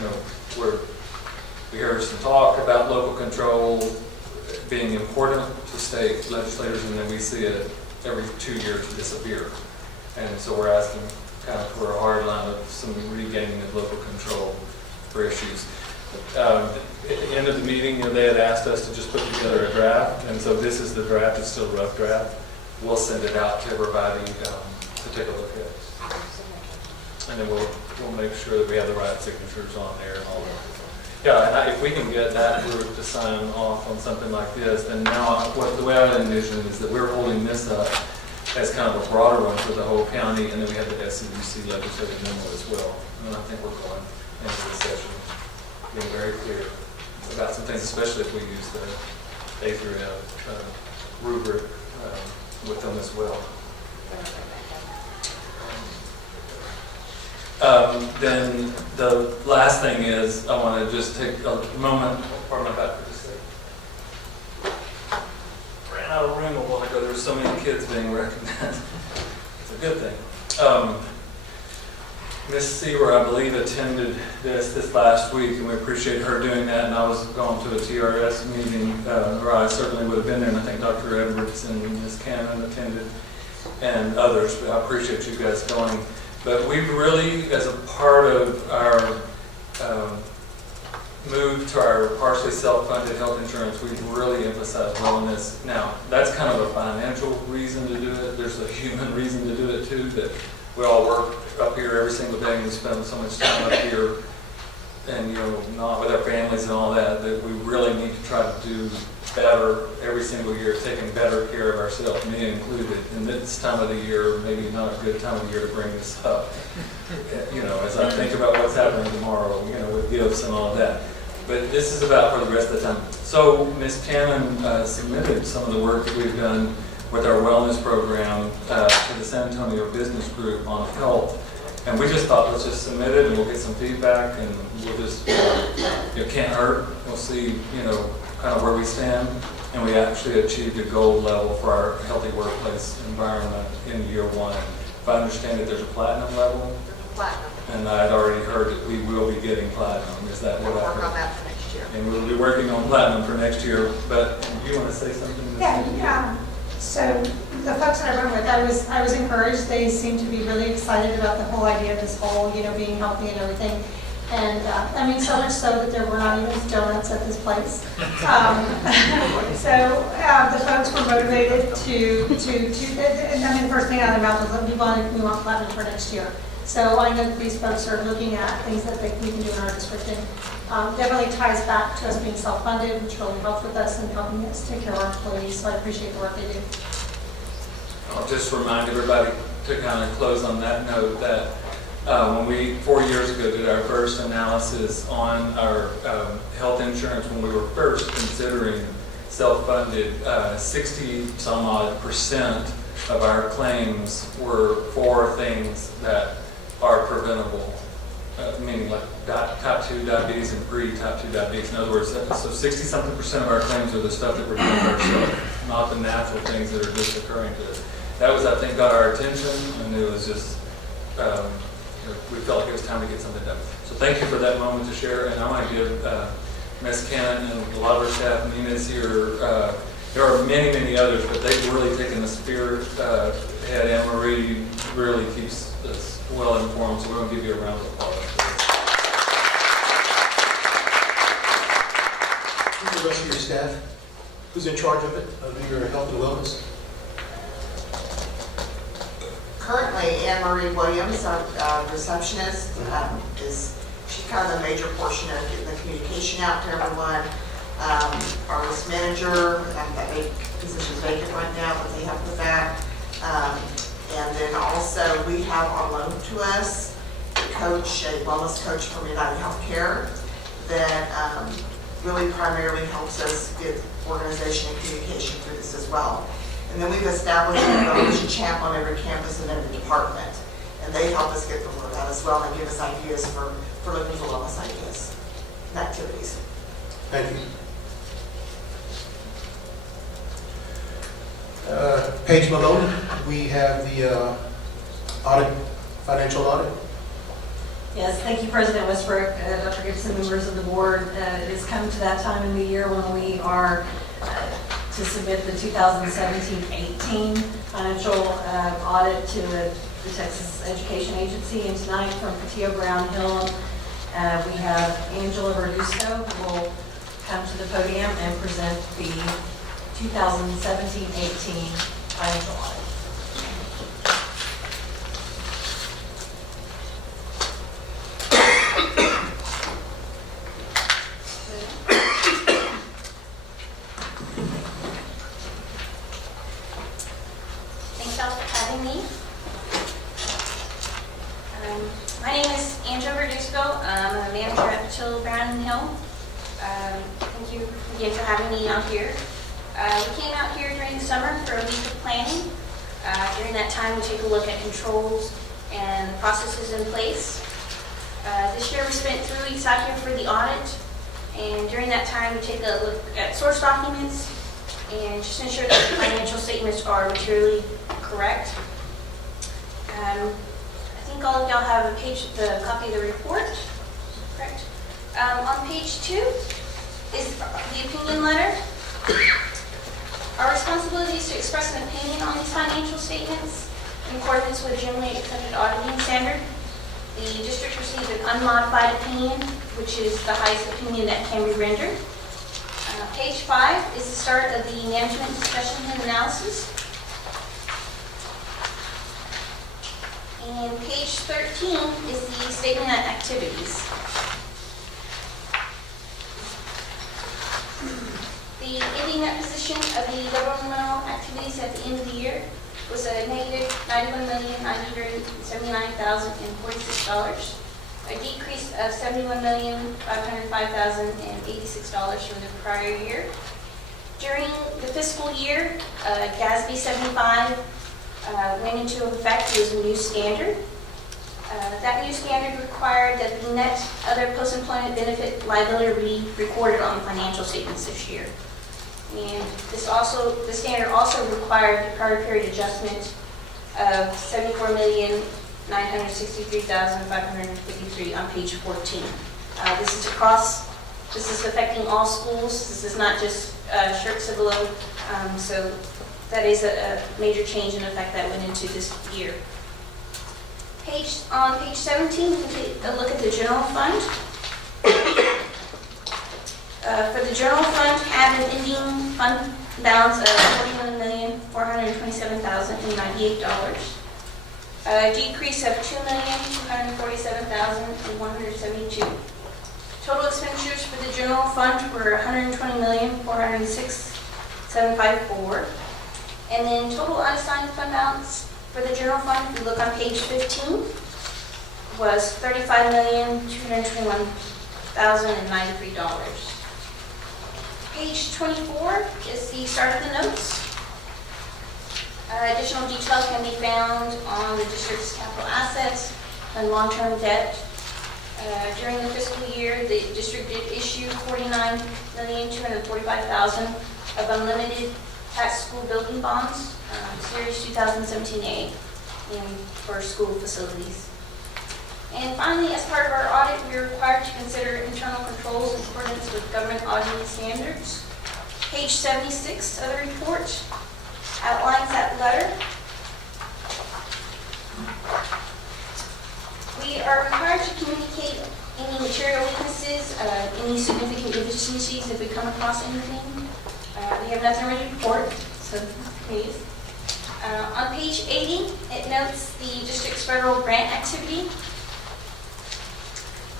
we hear some talk about local control being important to state legislators, and then we see it every 2 years disappear. And so we're asking kind of for a hard line of some regaining of local control for issues. At the end of the meeting, they had asked us to just put together a draft, and so this is the draft. It's still a rough draft. We'll send it out to everybody to take a look at. And then we'll make sure that we have the right signatures on there and all that. Yeah, and if we can get that group to sign off on something like this, then now the way I envision is that we're holding this up as kind of a broader one for the whole county, and then we have the SCUC legislative memo as well. And I think we're going into the session being very clear about some things, especially if we use the A through F rubric with them as well. Then the last thing is I want to just take a moment. Pardon my back for just a second. Ran out of room a while ago. There were so many kids being recognized. It's a good thing. Miss Seaver, I believe, attended this last week, and we appreciate her doing that. And I was going to a TRS meeting where I certainly would have been there, and I think Dr. Edwards and Ms. Cannon attended, and others. But I appreciate you guys going. But we've really, as a part of our move to our partially self-funded health insurance, we've really emphasized wellness. Now, that's kind of a financial reason to do it. There's a human reason to do it too, that we all work up here every single day and we spend so much time up here and, not with our families and all that, that we really need to try to do better every single year, taking better care of ourselves, me included. And this time of the year, maybe not a good time of year to bring this up, as I think about what's happening tomorrow, with gifts and all that. But this is about for the rest of the time. So Ms. Cannon submitted some of the work that we've done with our wellness program to the San Antonio Business Group on health. And we just thought, let's just submit it and we'll get some feedback and we'll just, it can't hurt. We'll see, kind of where we stand. And we actually achieved a gold level for our healthy workplace environment in year one. If I understand it, there's a platinum level. Platinum. And I'd already heard that we will be getting platinum. Is that what I heard? We'll work on that for next year. And we'll be working on platinum for next year. But do you want to say something? Yeah. So the folks that I went with, I was encouraged. They seemed to be really excited about the whole idea of this whole, being healthy and everything. And so much so that there were not even donuts at this place. So the folks were motivated to the first thing out of their mouth was, we want platinum for next year. So I know that these folks are looking at things that we can do in our district, and definitely ties back to us being self-funded, which really helps with us and helping us take care of our employees. So I appreciate the work they do. I'll just remind everybody to kind of close on that note that when we 4 years ago did our first analysis on our health insurance, when we were first considering self-funded, 60-some-odd% of our claims were for things that are preventable, meaning like type 2 diabetes and pre-type 2 diabetes. In other words, so 60-something% of our claims are the stuff that we're doing ourselves, not the natural things that are just occurring to us. That was, I think, got our attention, and it was just, we felt like it was time to get something done. So thank you for that moment to share, and I want to give Ms. Cannon and a lot of our staff, Nina's here, there are many, many others, but they've really taken the spearhead. Anne-Marie really keeps us well informed, so we're going to give you a round of applause. Who's the rest of your staff? Who's in charge of it, of your health and wellness? Currently, Anne-Marie Williams, our receptionist, she's kind of the major portion of getting the communication out to everyone. Our risk manager, that position is vacant right now, but they help with that. And then also we have on loan to us a wellness coach from United Healthcare that really primarily helps us get organization and communication through this as well. And then we've established a wellness champ on every campus and every department. And they help us get the word out as well and give us ideas for looking for wellness ideas and activities. Thank you. Paige Malone, we have the financial audit. Yes, thank you, President Westbrook, Dr. Gibson, members of the board. It has come to that time in the year when we are to submit the 2017-18 financial audit to the Texas Education Agency. And tonight from Patillo Brown Hill, we have Angela Verduzco, who will come to the podium and present the 2017-18 financial audit. Thanks all for having me. My name is Angela Verduzco. I'm a manager at Patillo Brown Hill. Thank you again for having me out here. We came out here during the summer for a week of planning. During that time, we take a look at controls and processes in place. This year, we spent 3 weeks out here for the audit, and during that time, we take a look at source documents and just ensure that the financial statements are materially correct. I think all of y'all have the copy of the report, correct? On page 2 is the opinion letter. Our responsibility is to express an opinion on these financial statements in accordance with generally accepted auditing standard. The district received an unmodified opinion, which is the highest opinion that can be rendered. Page 5 is the start of the management discussion and analysis. And page 13 is the statement of activities. The ending net position of the governmental activities at the end of the year was a negative $91,979,046, a decrease of $71,505,086 from the prior year. During the fiscal year, GASB 75 went into effect. It was a new standard. That new standard required that the net other post-employment benefit liability be recorded on the financial statements this year. And the standard also required the prior period adjustment of $74,963,553 on page 14. This is affecting all schools. This is not just Schertz-Cibolo, so that is a major change in effect that went into this year. On page 17, we can take a look at the general fund. For the general fund, had an ending fund balance of $41,427,098, a decrease of $2,247,172. Total expenditures for the general fund were $120,406,754. And then total unassigned fund balance for the general fund, if you look on page 15, was $35,221,093. Page 24 is the start of the notes. Additional details can be found on the district's capital assets and long-term debt. During the fiscal year, the district did issue $49,245,000 of unlimited tax school building bonds, Series 2017A, for school facilities. And finally, as part of our audit, we are required to consider internal controls in accordance with government auditing standards. Page 76 of the report outlines that letter. We are required to communicate any material weaknesses, any significant deficiencies if we come across anything. We have nothing ready to report, so please. On page 80, it notes the district's federal grant activity.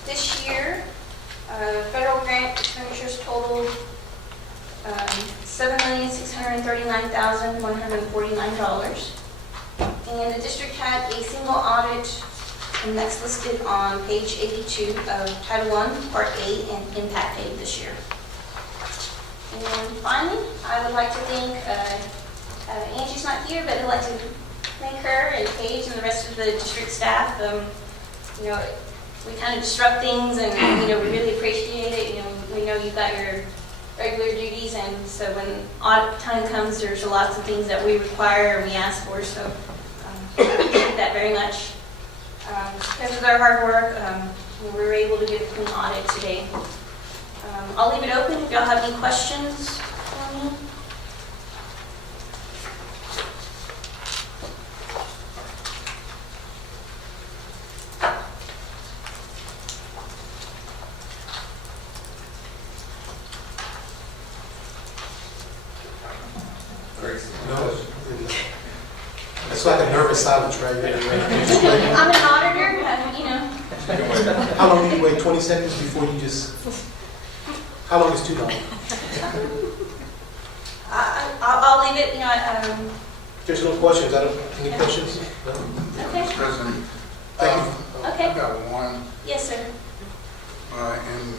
This year, federal grant expenditures totaled $7,639,149. And the district had a single audit, and that's listed on page 82 of Title I, Part A, and Impact Aid this year. And finally, I would like to thank, Angie's not here, but I'd like to thank her and Paige and the rest of the district staff. We kind of disrupt things, and we really appreciate it. We know you've got your regular duties, and so when audit time comes, there's lots of things that we require and we ask for. So I appreciate that very much. Because of their hard work, we were able to get a clean audit today. I'll leave it open if y'all have any questions for me. like a nervous silence, right? I'm an auditor, you know. How long do you wait? 20 seconds before you just... How long is too long? I'll leave it, you know, There's no questions. Any questions? No? okay. Mr. President, Thank you. Okay. I've got one. Yes, sir. In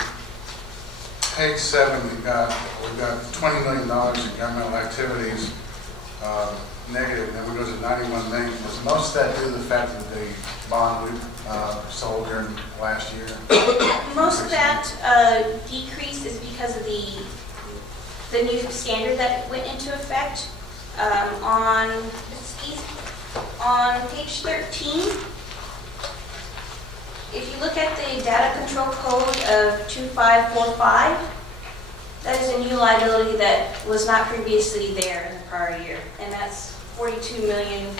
page 7, we've got $20 million in governmental activities, negative, then we go to 91 million. Was most of that due to the fact that the bond we sold during last year? Most of that decrease is because of the new standard that went into effect on page 13. If you look at the data control code of 2545, that is a new liability that was not previously there in the prior year, and that's $42 million.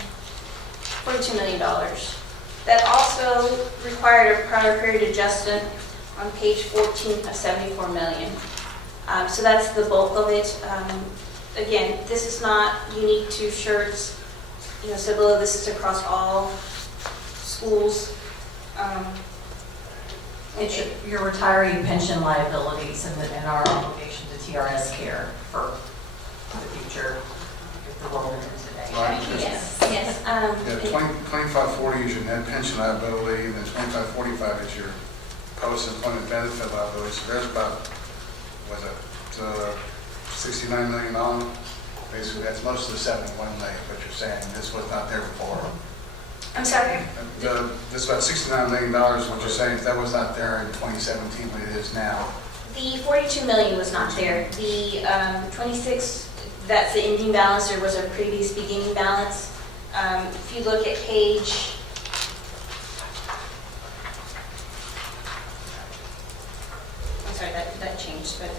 That also required a prior period adjustment on page 14 of $74 million. So that's the bulk of it. Again, this is not unique to Schertz, you know, Cibolo. This is across all schools. It's your retiree pension liabilities and our obligation to TRS care for the future if the world ends today. Right. Yes, yes. Yeah, 2540 is your net pension liability, and then 2545 is your post-employment benefit liability. So there's about, was it, $69 million? Basically, that's most of the 71 million, but you're saying this was not there before. I'm sorry? This about $69 million, what you're saying, if that was not there in 2017, but it is now. The 42 million was not there. The 26, that's the ending balance. There was a previous beginning balance. If you look at page, I'm sorry, that changed, but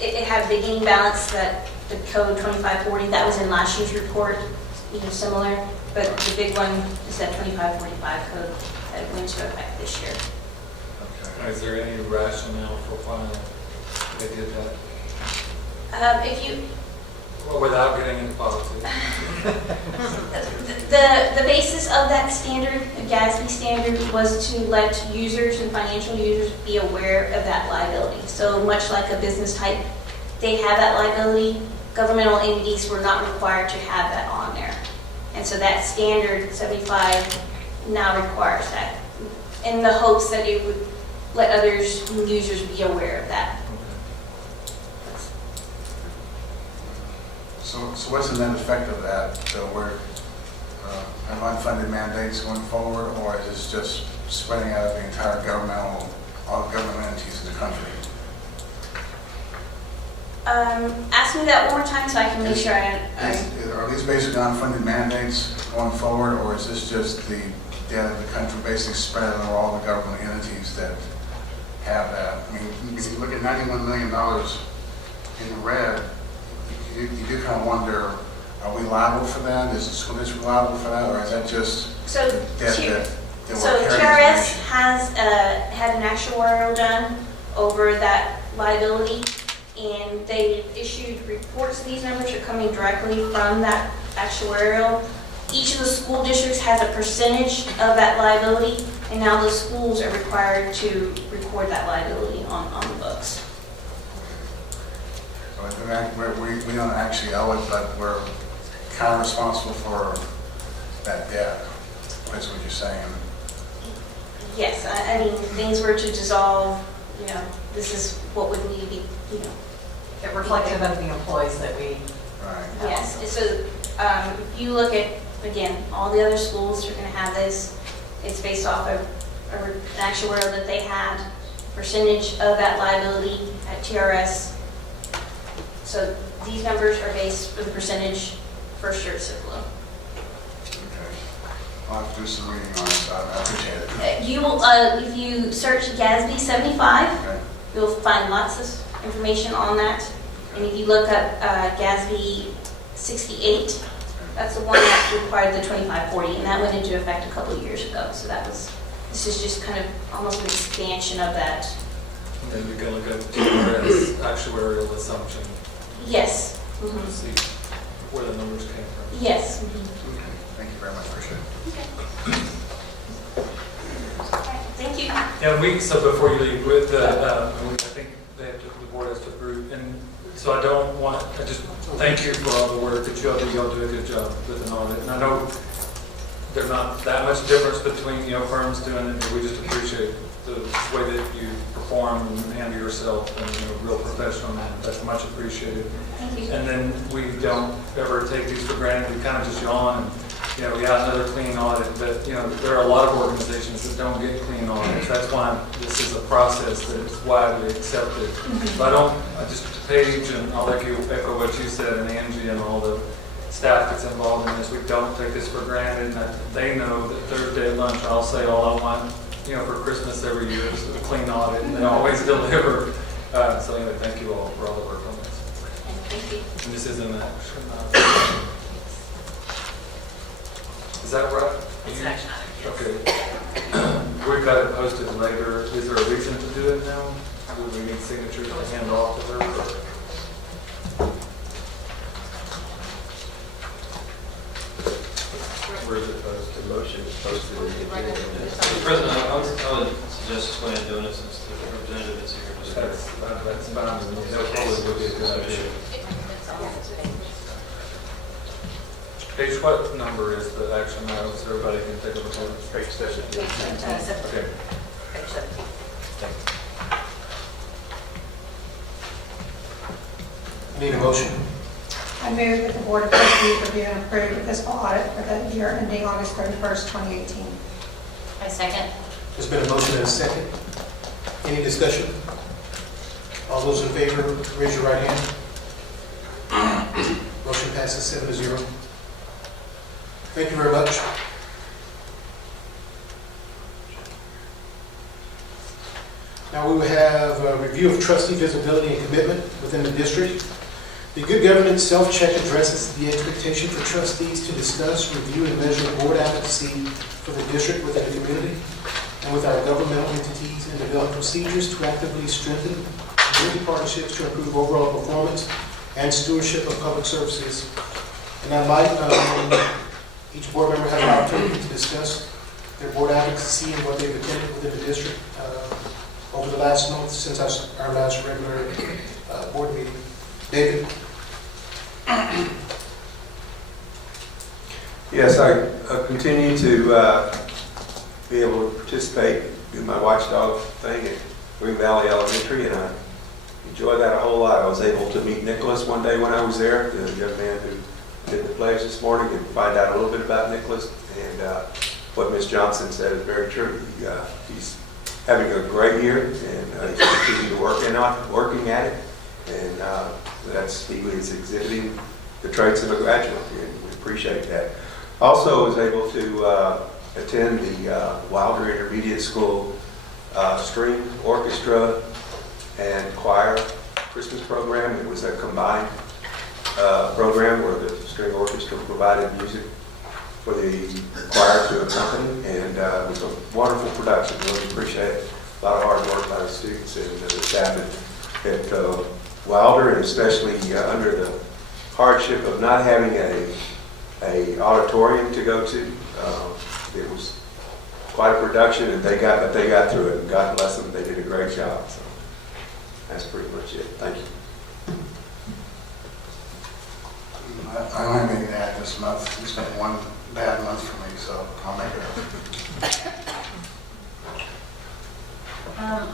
it had a beginning balance that the code 2540, that was in last year's report, you know, similar, but the big one is that 2545 code that went into effect this year. Is there any rationale for why they did that? If you, Well, without getting into politics. the basis of that standard, the GASB standard, was to let users and financial users be aware of that liability. So much like a business type, they have that liability. Governmental entities were not required to have that on there. And so that standard 75 now requires that, in the hopes that it would let others, users, be aware of that. So what's the net effect of that? So we're have unfunded mandates going forward, or is this just spreading out the entire all government entities in the country? Ask me that one more time so I can make sure Are these basically unfunded mandates going forward, or is this just the data of the country basically spread over all the government entities that have that? I mean, if you look at $91 million in the red, you do kind of wonder, are we liable for that? Is the school district liable for that, or is that just So, that TRS has had an actuarial done over that liability, and they issued reports. These numbers are coming directly from that actuarial. Each of the school districts has a percentage of that liability, and now the schools are required to record that liability on the books. we don't actually owe it, but we're kind of responsible for that debt? That's what you're saying? Yes, I mean, if things were to dissolve, you know, this is what would need to be, you know. It reflective of the employees that we. Right. Yes, so if you look at, again, all the other schools are going to have this. It's based off of an actuarial that they had, percentage of that liability at TRS. So these numbers are based for the percentage for Schertz-Cibolo. I'll have to do some reading on it, I appreciate it. You will, if you search GASB 75, you'll find lots of information on that. And if you look up GASB 68, that's the one that required the 2540, and that went into effect a couple of years ago. So this is just kind of almost an expansion of that. And then we can look at TRS actuarial assumption. Yes. See where the numbers came from. Yes. Thank you very much, appreciate it. Thank you. Yeah, so before you leave, with the, I think the board has to approve, and so I just thank you for all the work that y'all do. Y'all do a good job with an audit, and I know there's not that much difference between, firms doing it, but we just appreciate the way that you perform and handle yourself, and real professional, and that's much appreciated. Thank you. And then we don't ever take these for granted. We kind of just yawn and, we got another clean audit, but, there are a lot of organizations that don't get clean audits. That's why this is a process that is widely accepted. So Paige, and I'll echo what you said, and Angie and all the staff that's involved in this, we don't take this for granted, and that they know that Thursday at lunch, I'll say all I want, for Christmas every year is a clean audit, and they always deliver. So anyway, thank you all for all the work on this. Thank you. And this is an action. Is that right? It's an action item, yes. Okay. We've got it posted later. Is there a reason to do it now? Do we need signatures to hand off to her? Where is it posted? The motion is posted in the agenda. Mr. President, I would suggest just go ahead and doing it since the representative is here. That's fine. That probably would be a good idea. Page, what number is the action item so everybody can take a look at it? Page 17. Okay. Page 17. Need a motion? I move that the Board of Trustees review and approve the fiscal audit for the year ending August 31st, 2018. I second. There's been a motion and a second. Any discussion? All those in favor, raise your right hand. Motion passes 7-0. Thank you very much. Now we will have a review of trustee visibility and commitment within the district. The Good Governance Self-Check addresses the expectation for trustees to discuss, review, and measure board advocacy for the district within the community and with our governmental entities, and develop procedures to actively strengthen community partnerships to improve overall performance and stewardship of public services. And I'd like each board member has an opportunity to discuss their board advocacy and what they've attended within the district over the last month since our last regular board meeting. David? Yes, I continue to be able to participate, do my watchdog thing at Green Valley Elementary, and I enjoy that a whole lot. I was able to meet Nicholas one day when I was there, the young man who did the pledge this morning, and find out a little bit about Nicholas. And what Ms. Johnson said is very true. He's having a great year, and he's continuing to working at it. And he is exhibiting the traits of a graduate, and we appreciate that. Also was able to attend the Wilder Intermediate School string orchestra and choir Christmas program. It was a combined program where the string orchestra provided music for the choir to accompany, and it was a wonderful production. Really appreciate it. A lot of hard work by the students and the staff at Wilder, and especially under the hardship of not having a auditorium to go to. It was quite a production, and they got through it, and God bless them, they did a great job. So that's pretty much it. Thank you. I don't have anything to add this month. It's been one bad month for me, so I'll make it up.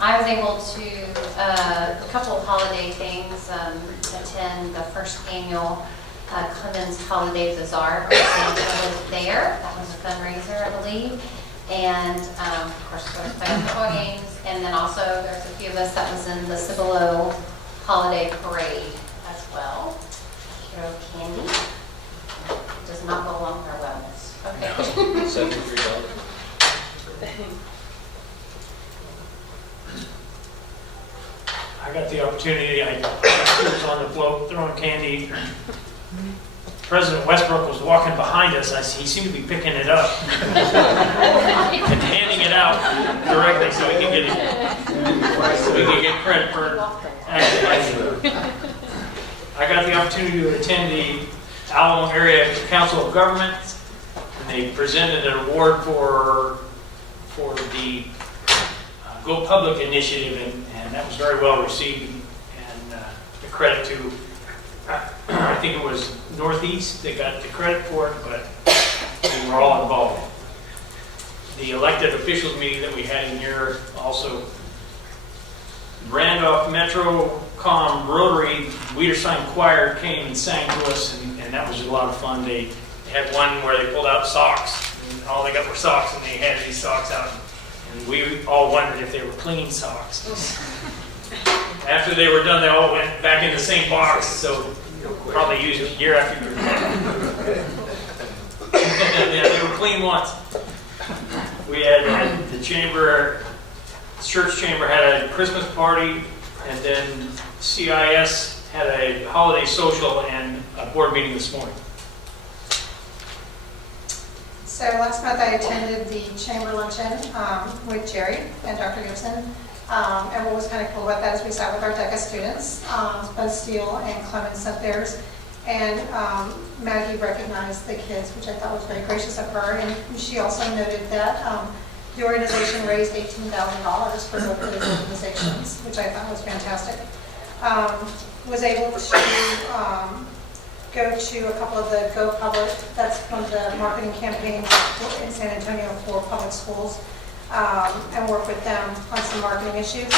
I was able to, a couple of holiday things, attend the first annual Clemens Holiday Bazaar. Santa was there. That was a fundraiser, I believe. And of course, we were playing football games. And then also, there's a few of us that was in the Cibolo Holiday Parade as well. Hero candy. It does not go along with our wellness. Okay. $73. I got the opportunity, I was on the float throwing candy. President Westbrook was walking behind us. He seemed to be picking it up and handing it out directly so we can get credit for it. I got the opportunity to attend the Alamo Area Council of Government, and they presented an award for the Go Public initiative, and that was very well received. And the credit to, I think it was Northeast that got the credit for it, but we were all involved. The elected officials meeting that we had in here also, Randolph Metrocom Rotary Wiedersheim Choir came and sang to us, and that was a lot of fun. They had one where they pulled out socks, and all they got were socks, and they had these socks out, and we all wondered if they were clean socks. After they were done, they all went back in the same box, so probably used it year after year. Yeah, they were clean once. We had the chamber, church chamber had a Christmas party, and then CIS had a holiday social and a board meeting this morning. So last month I attended the chamber luncheon with Jerry and Dr. Gibson. And what was kind of cool about that is we sat with our DECA students, both Steele and Clemens sat theirs. And Maggie recognized the kids, which I thought was very gracious of her. And she also noted that the organization raised $18,000 for both of those organizations, which I thought was fantastic. Was able to go to a couple of the Go Public, that's one of the marketing campaigns in San Antonio for public schools, and work with them on some marketing issues.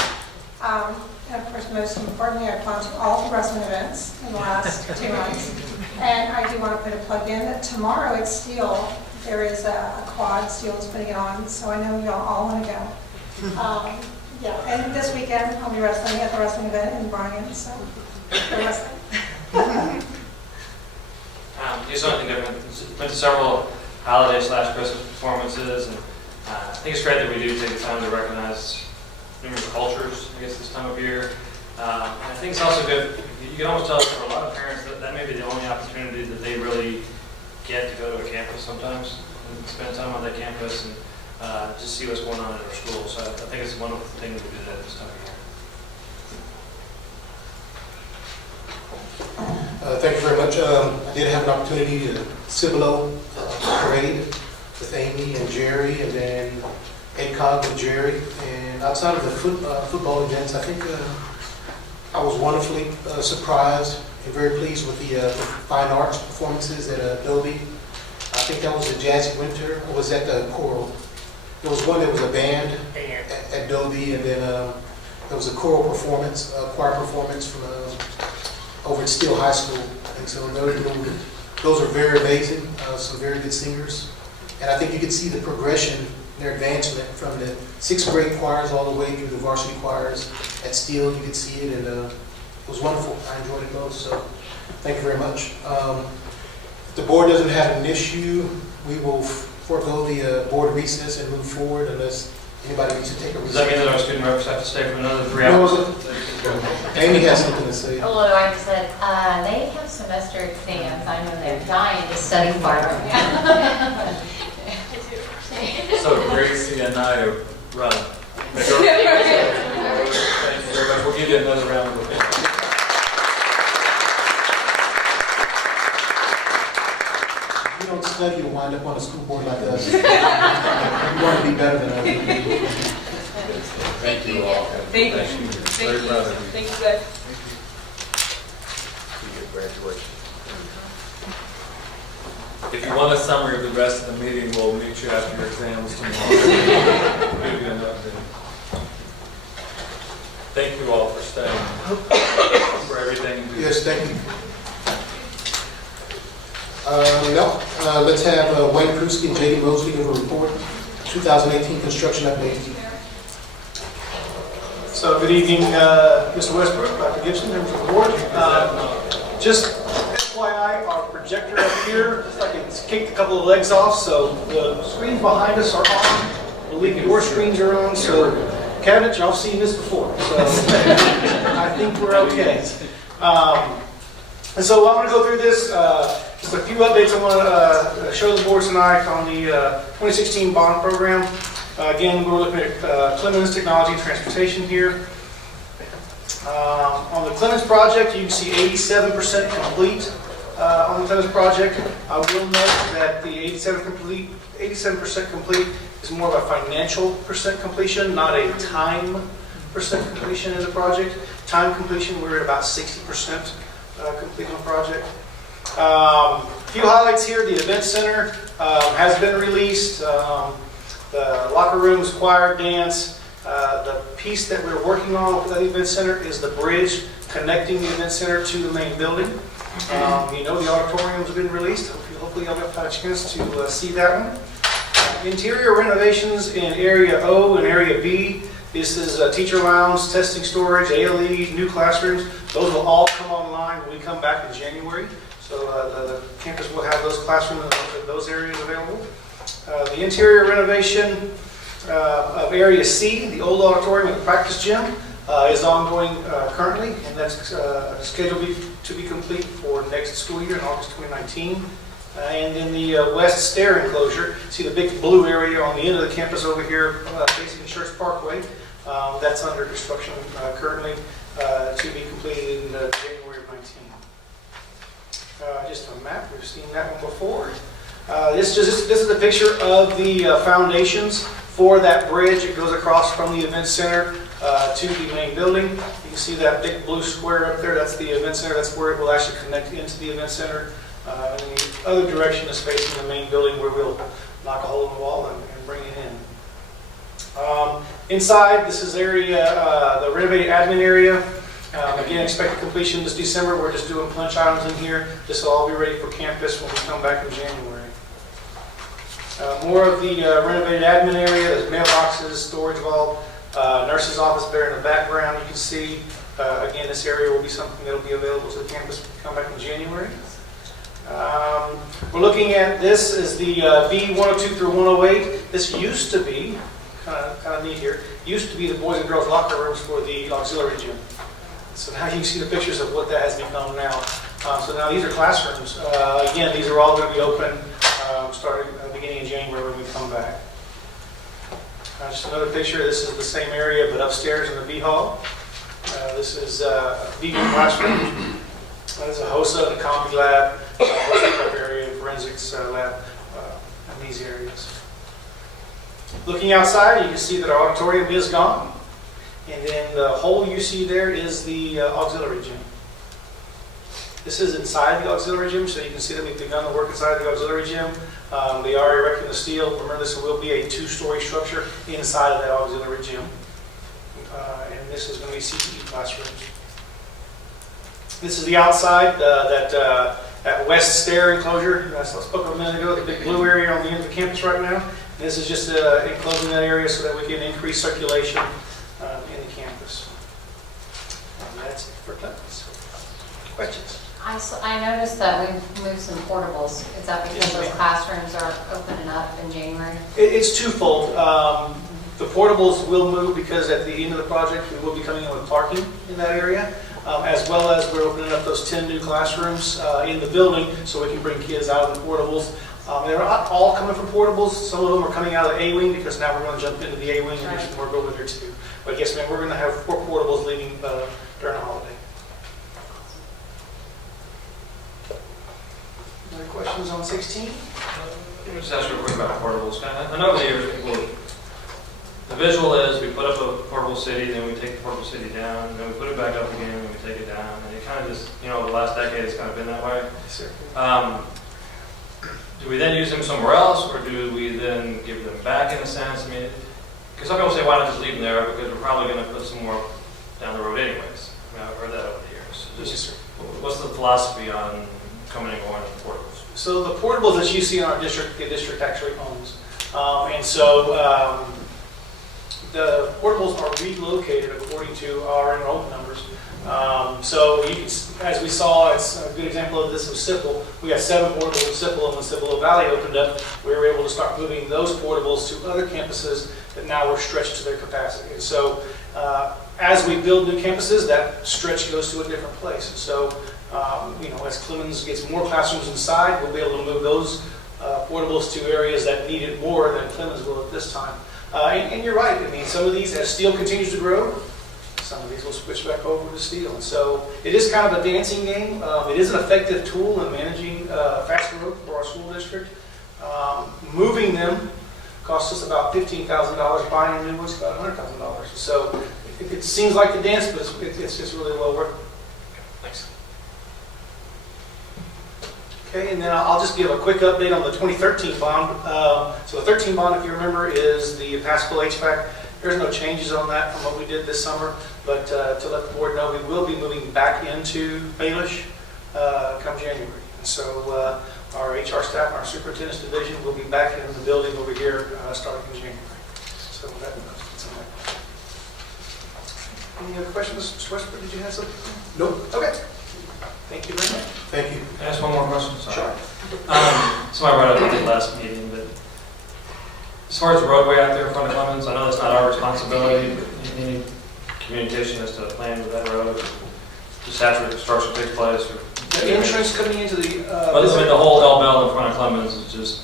And of course, most importantly, I've gone to all the wrestling events in the last 2 months. And I do want to put a plug in that tomorrow at Steele, there is a quad. Steele is putting it on, so I know y'all all want to go. Yeah, and this weekend I'll be wrestling at the wrestling event in Bryan, so go wrestling. Do something different. Went to several holiday/Christmas performances, and I think it's great that we do take the time to recognize numerous cultures, I guess, this time of year. And I think it's also good, you can almost tell for a lot of parents that may be the only opportunity that they really get to go to a campus sometimes and spend time on that campus and just see what's going on in our schools. So I think it's a wonderful thing that we do that this time of year. Thank you very much. I did have an opportunity to Cibolo parade with Amy and Jerry, and then ACOG with Jerry. And outside of the football events, I think I was wonderfully surprised and very pleased with the fine arts performances at Adobe. I think that was the Jazzy Winter, or was that the choral? There was one that was a band at Adobe, and then there was a choral performance, choir performance from over at Steele High School. And so those are very amazing, some very good singers. And I think you could see the progression in their advancement from the 6th grade choirs all the way through the varsity choirs at Steele. You could see it, and it was wonderful. I enjoyed it most, so thank you very much. If the board doesn't have an issue, we will forego the board recess and move forward unless anybody needs to take a recess. Does that mean that our student reps have to stay for another 3 hours? Amy has something to say. Hello, I said, they have semester exams. I know they're dying to study for them. So Gracie and I run. Thank you very much. We'll give you another round of applause. If you don't study, you'll wind up on a school board like us. You want to be better than us. Thank you all. Thank you. Very proud of you. Thank you, guys. Graduation. If you want a summary of the rest of the meeting, we'll meet you after your exams tomorrow. Give you an update. Thank you all for staying, for everything you do. Yes, thank you. Let's have Wayne Krusky and J.D. Mosley give a report. 2018 construction update. So good evening, Mr. Westbrook, Dr. Gibson, members of the board. Just FYI, our projector up here, it's like it's kicked a couple of legs off, so the screens behind us are on. I believe your screens are on, so cabinet, y'all seen this before, so I think we're okay. And so I want to go through this, just a few updates I want to show the board tonight on the 2016 bond program. Again, we're looking at Clemens Technology and Transportation here. On the Clemens project, you can see 87% complete. on the tennis project. I will note that the 87% complete is more of a financial percent completion, not a time percent completion in the project. Time completion, we're at about 60% complete on the project. A few highlights here. The event center has been released. The locker rooms, choir, dance. The piece that we're working on with the event center is the bridge connecting the event center to the main building. You know the auditorium's been released. Hopefully you'll have a chance to see that one. Interior renovations in Area O and Area B. This is teacher lounge, testing storage, ALE, new classrooms. Those will all come online when we come back in January. So the campus will have those classrooms in those areas available. The interior renovation of Area C, the old auditorium and the practice gym, is ongoing currently, and that's scheduled to be complete for next school year in August 2019. And in the west stair enclosure, see the big blue area on the end of the campus over here facing Schertz Parkway. That's under construction currently to be completed in January of 19. Just a map, we've seen that one before. This is a picture of the foundations for that bridge. It goes across from the event center to the main building. You can see that big blue square up there. That's the event center. That's where it will actually connect into the event center. And the other direction is facing the main building, where we'll knock a hole in the wall and bring it in. Inside, this is area, the renovated admin area. Again, expected completion this December. We're just doing punch items in here. This will all be ready for campus when we come back in January. More of the renovated admin area. There's mailboxes, storage vault, nurse's office there in the background. You can see, again, this area will be something that will be available to the campus when we come back in January. We're looking at this as the B102 through 108. This used to be, kind of neat here, used to be the boys and girls locker rooms for the auxiliary gym. So now you can see the pictures of what that has become now. So now these are classrooms. Again, these are all going to be open starting beginning in January when we come back. Just another picture. This is the same area, but upstairs in the B hall. This is B classroom. There's a HOSA and a Combi lab, prep area, forensics lab in these areas. Looking outside, you can see that our auditorium is gone. And then the hole you see there is the auxiliary gym. This is inside the auxiliary gym, so you can see that we've begun the work inside the auxiliary gym. They are erecting the steel. Remember, this will be a 2-story structure inside of that auxiliary gym. And this is going to be CTE classrooms. This is the outside, that west stair enclosure. I spoke a minute ago, the big blue area on the end of the campus right now. And this is just enclosing that area so that we can increase circulation in the campus. And that's it for class. Questions? I noticed that we've moved some portables. Is that because those classrooms are opening up in January? It's twofold. The portables will move because at the end of the project we will be coming in with parking in that area, as well as we're opening up those 10 new classrooms in the building so we can bring kids out of the portables. They're not all coming from portables. Some of them are coming out of the A-wing because now we're going to jump into the A-wing and there's more over there too. But yes, ma'am, we're going to have 4 portables leaving during the holiday. Any questions on 16? Let me just ask you real quick about portables. I know the visual is we put up a portable city, then we take the portable city down, and then we put it back up again, and we take it down. And it kind of just, the last decade it's kind of been that way. Sure. Do we then use them somewhere else, or do we then give them back in a sense? I mean, because some people say, why not just leave them there? Because we're probably going to put some more down the road anyways. I mean, I've heard that over the years. So just, what's the philosophy on coming and going with portables? So the portables that you see in our district, the district actually owns. And so the portables are relocated according to our enrollment numbers. So you can, as we saw, it's a good example of this with Cibolo. We got 7 portables in Cibolo, and when Cibolo Valley opened up, we were able to start moving those portables to other campuses that now were stretched to their capacity. And so as we build new campuses, that stretch goes to a different place. And so as Clemens gets more classrooms inside, we'll be able to move those portables to areas that need it more than Clemens will at this time. And you're right. I mean, some of these, as steel continues to grow, some of these will switch back over to steel. And so it is kind of a dancing game. It is an effective tool in managing fast growth for our school district. Moving them costs us about $15,000. Buying new ones about $100,000. So it seems like the dance, but it's just really well worth it. Thanks. Okay, and then I'll just give a quick update on the 2013 bond. So the 13 bond, if you remember, is the Pascal HVAC. There's no changes on that from what we did this summer, but to let the board know, we will be moving back into Baelish come January. And so our HR staff, our superintendent's division will be back in the building over here starting in January. So that's on that. Any other questions, Mr. Westbrook? Did you have something? Nope. Okay. Thank you very much. Thank you. Can I ask one more question? Sorry. Sure. Somebody brought it up at the last meeting, but as far as the roadway out there in front of Clemens, I know that's not our responsibility, but any communication as to the plan with that road, or just after construction takes place, or The entrance coming into the... but I mean, the whole L Bell in front of Clemens is just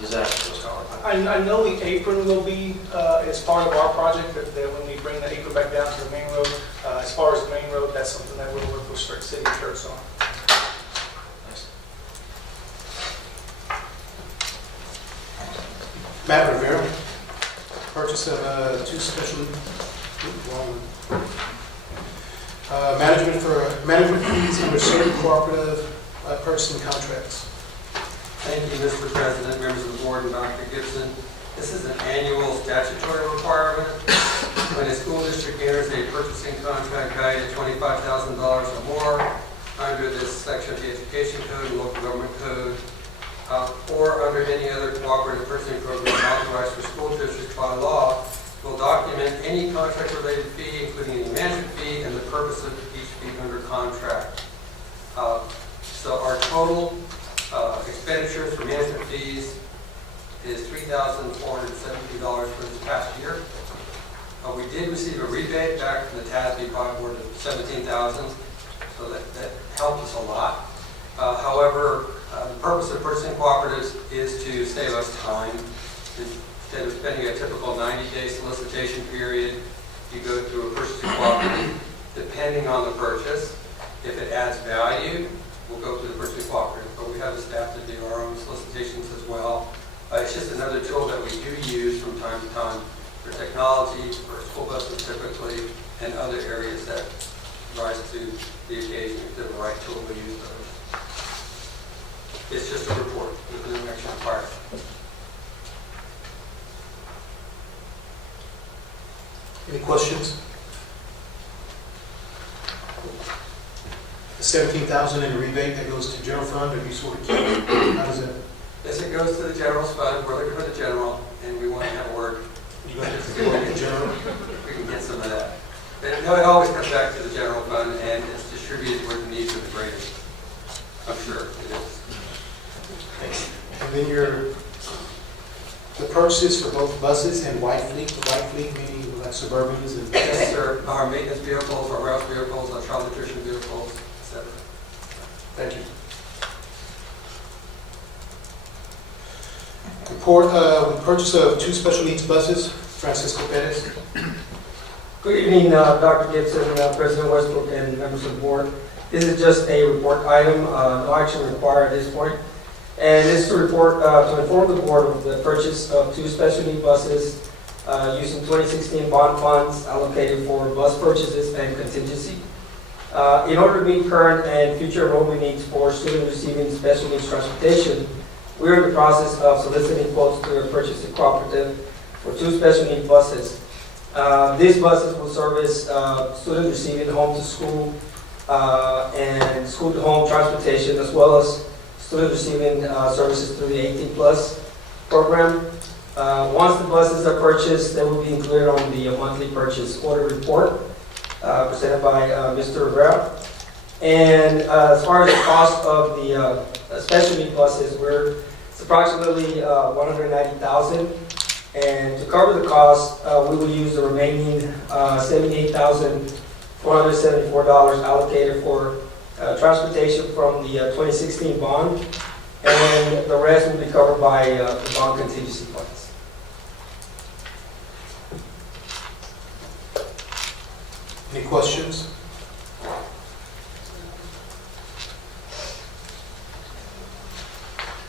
disastrous. I know the apron will be, as part of our project, that when we bring the apron back down to the main road, as far as the main road, that's something that we'll work with City and Church on. Matt Rivera, purchase of two special management fees under certain cooperative purchasing contracts. Thank you, Mr. President, members of the board, and Dr. Gibson. This is an annual statutory requirement. When a school district enters a purchasing contract valued at $25,000 or more under this section of the Education Code and Local Government Code, or under any other cooperative purchasing program authorized for school districts by law, will document any contract-related fee, including any management fee, and the purpose of each fee under contract. So our total expenditures for management fees is $3,470 for this past year. We did receive a rebate back from the TASB board of $17,000, so that helped us a lot. However, the purpose of purchasing cooperatives is to save us time. Instead of spending a typical 90-day solicitation period, you go through a purchasing cooperative, depending on the purchase. If it adds value, we'll go through the purchasing cooperative, but we have the staff to do our own solicitations as well. It's just another tool that we do use from time to time for technology, for school buses typically, and other areas that rise to the occasion. If they're the right tool, we use those. It's just a report with no action required. Any questions? The $17,000 in rebate that goes to general fund, or you sort of keep it? How does it? Yes, it goes to the general fund. We're looking for the general, and we want to have a word. You got the general? We can get some of that. But no, it always comes back to the general fund, and it's distributed where the needs are the greatest. I'm sure it is. Thanks. And then the purchases for both buses and white fleet, the white fleet meaning like Suburbans and... Yes, sir. Our maintenance vehicles, our route vehicles, our child nutrition vehicles, etc. Thank you. Report purchase of two special needs buses, Francisco Perez. Good evening, Dr. Gibson, President Westbrook, and members of the board. This is just a report item, no action required at this point. And this is a report to inform the board of the purchase of two special need buses using 2016 bond funds allocated for bus purchases and contingency. In order to meet current and future enrollment needs for students receiving special needs transportation, we are in the process of soliciting quotes through a purchasing cooperative for two special need buses. These buses will service students receiving home-to-school and school-to-home transportation, as well as students receiving services through the 18+ program. Once the buses are purchased, they will be included on the monthly purchase order report presented by Mr. Rivera. And as far as the cost of the special need buses, it's approximately $190,000. And to cover the cost, we will use the remaining $78,474 allocated for transportation from the 2016 bond, and the rest will be covered by the bond contingency funds. questions?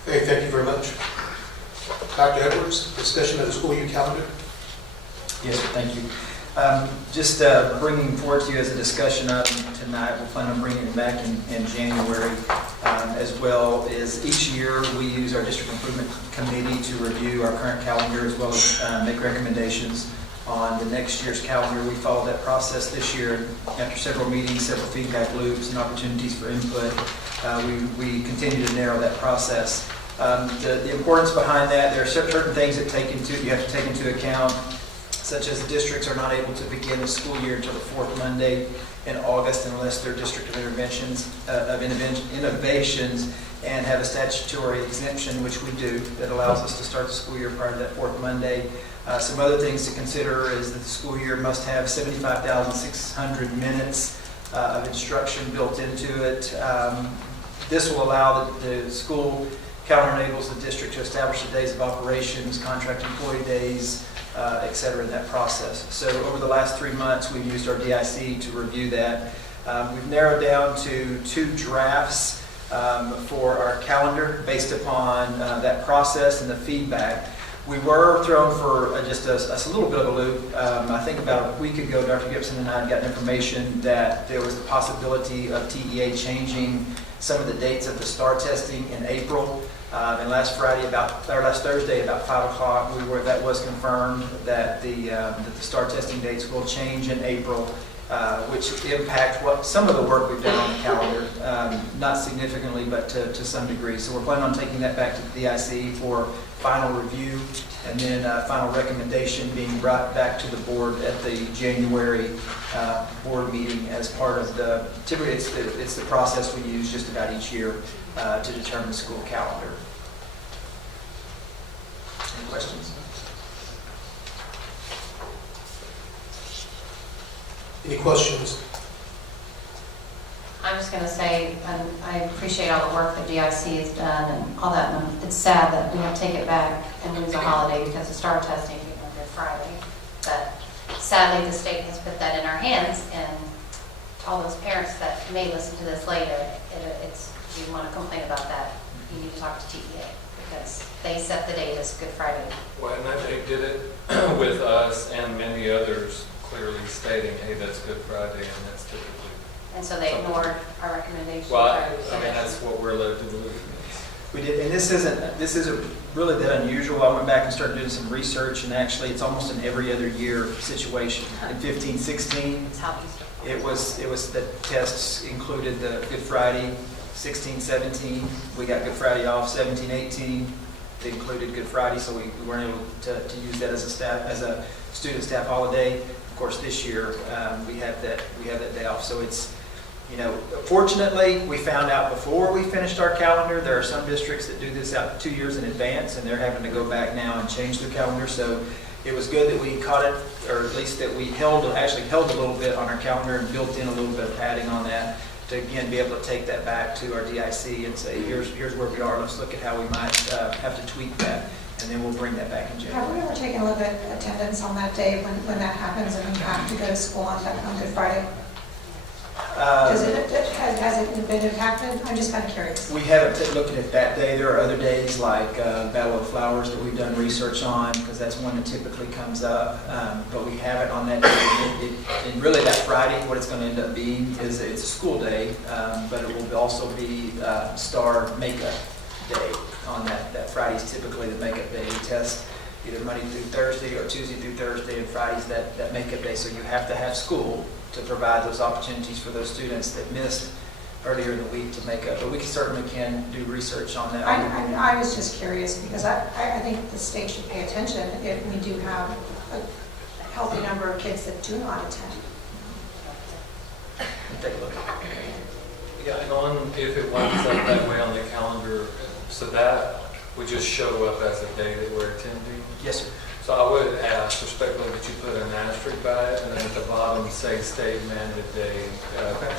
Okay, thank you very much. Dr. Edwards, discussion of the school year calendar. Yes, sir, thank you. Just bringing forward to you as a discussion item tonight, we'll plan on bringing it back in January, as well as each year we use our District Improvement Committee to review our current calendar as well as make recommendations on the next year's calendar. We followed that process this year after several meetings, several feedback loops, and opportunities for input. We continue to narrow that process. The importance behind that, there are certain things that you have to take into account, such as the districts are not able to begin the school year until the fourth Monday in August unless they're district of innovations and have a statutory exemption, which we do, that allows us to start the school year prior to that fourth Monday. Some other things to consider is that the school year must have 75,600 minutes of instruction built into it. This will allow the school calendar enables the district to establish the days of operations, contract employee days, et cetera, in that process. So over the last 3 months, we've used our DIC to review that. We've narrowed down to 2 drafts for our calendar based upon that process and the feedback. We were thrown for just a little bit of a loop. I think about a week ago, Dr. Gibson and I got information that there was the possibility of TEA changing some of the dates of the STAR testing in April. And last Thursday, about 5 o'clock, that was confirmed that the STAR testing dates will change in April, which impact some of the work we've done on the calendar, not significantly, but to some degree. So we're planning on taking that back to the DIC for final review, and then final recommendation being brought back to the board at the January board meeting as part of typically it's the process we use just about each year to determine the school calendar. Any questions? Any questions? I'm just going to say, I appreciate all the work that GIC has done and all that. And it's sad that we have to take it back and lose a holiday because of STAR testing being on Good Friday. But sadly, the state has put that in our hands, and to all those parents that may listen to this later, if you want to complain about that, you need to talk to TEA because they set the date as Good Friday. Well, and they did it with us and many others clearly stating, hey, that's Good Friday, and that's typically. And so they ignored our recommendations. Well, I mean, that's what we're led to believe. We did, and this isn't really that unusual. I went back and started doing some research, and actually it's almost an every other year situation. In 15, 16, it was the tests included the Good Friday. 16, 17, we got Good Friday off. 17, 18, they included Good Friday, so we weren't able to use that as a student staff holiday. Of course, this year we have that day off. So it's, fortunately, we found out before we finished our calendar. There are some districts that do this out 2 years in advance, and they're having to go back now and change their calendar. So it was good that we caught it, or at least that we actually held a little bit on our calendar and built in a little bit of padding on that to, again, be able to take that back to our DIC and say, here's where we are. Let's look at how we might have to tweak that, and then we'll bring that back in January. Have we ever taken a look at attendance on that day when that happens and you have to go to school on Good Friday? Has it been impacted? I'm just kind of curious. We haven't looked at it that day. There are other days like Battle of the Flowers that we've done research on because that's one that typically comes up. But we haven't on that day. And really that Friday, what it's going to end up being is it's a school day, but it will also be STAR makeup day on that. That Friday's typically the makeup day. We test either Monday through Thursday or Tuesday through Thursday, and Friday's that makeup day. So you have to have school to provide those opportunities for those students that missed earlier in the week to make up. But we certainly can do research on that. I was just curious because I think the state should pay attention if we do have a healthy number of kids that do not attend. Take a look. Yeah, and if it winds up that way on the calendar, so that would just show up as a day that we're attending? Yes, sir. So I would ask respectfully that you put an asterisk by it, and then at the bottom say state mandated day,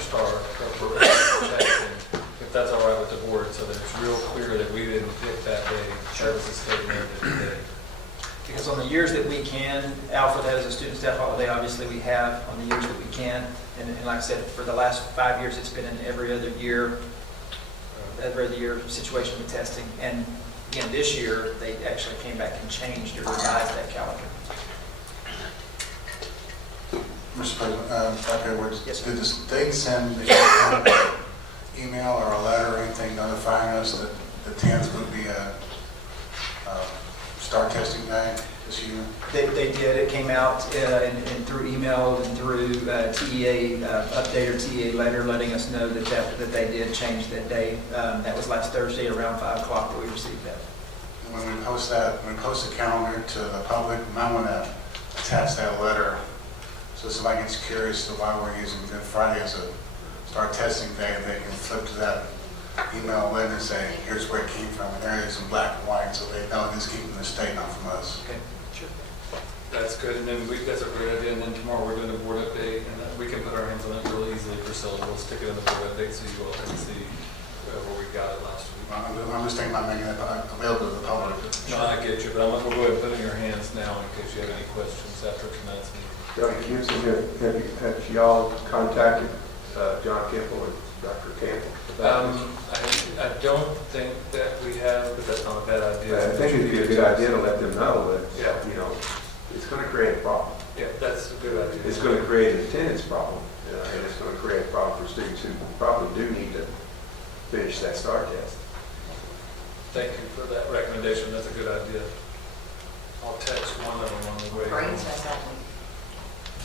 STAR protection, if that's all right with the board, so that it's real clear that we didn't pick that day. That was a state mandated day. Because on the years that we can, Alpha, that is a student staff holiday, obviously we have on the years that we can. And like I said, for the last 5 years, it's been an every other year situation with testing. And again, this year, they actually came back and changed or revised that calendar. Mr. President, Dr. Edwards, Yes, sir. did the state send the email or a letter or anything notifying us that the 10th would be a start testing day this year? They did. It came out and through email and through TEA update or TEA letter letting us know that they did change that day. That was last Thursday around 5 o'clock that we received that. When we post the calendar to the public, we might want to attach that letter so somebody gets curious to why we're using Good Friday as a start testing day. They can flip to that email link and say, here's where it came from. And there it is in black and white, so they know it is keeping the state, not from us. Okay, sure. That's good, and then that's a great idea, and then tomorrow we're doing a board update, and we can put our hands on it really easily for Priscilla. We'll stick it in the board update so you all can see where we got it last week. I'm just thinking about making it available to the public. No, I get you, but I'm going to go ahead and put it in your hands now in case you have any questions after tonight's meeting. Dr. Gibson, have y'all contacted John Campbell or Dr. Campbell? I don't think that we have, but that's not a bad idea. I think it'd be a good idea to let them know that, Yeah. It's going to create a problem. Yeah, that's a good idea. It's going to create an attendance problem, and it's going to create a problem for students who probably do need to finish that STAR test. Thank you for that recommendation. That's a good idea. I'll text one of them on the way. Brains has that week.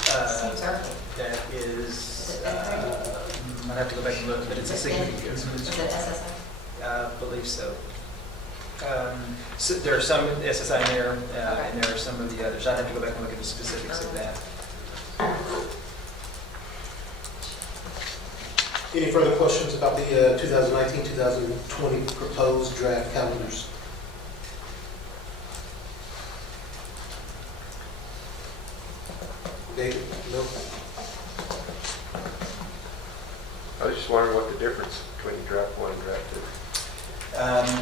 Seems early. That is, I'd have to go back and look, but it's a significant. Is it SSI? I believe so. So there are some SSI in there, and there are some of the others. I'd have to go back and look at the specifics of that. Any further questions about the 2019-2020 proposed draft calendars? David? No? I was just wondering what the difference between draft 1 and draft 2.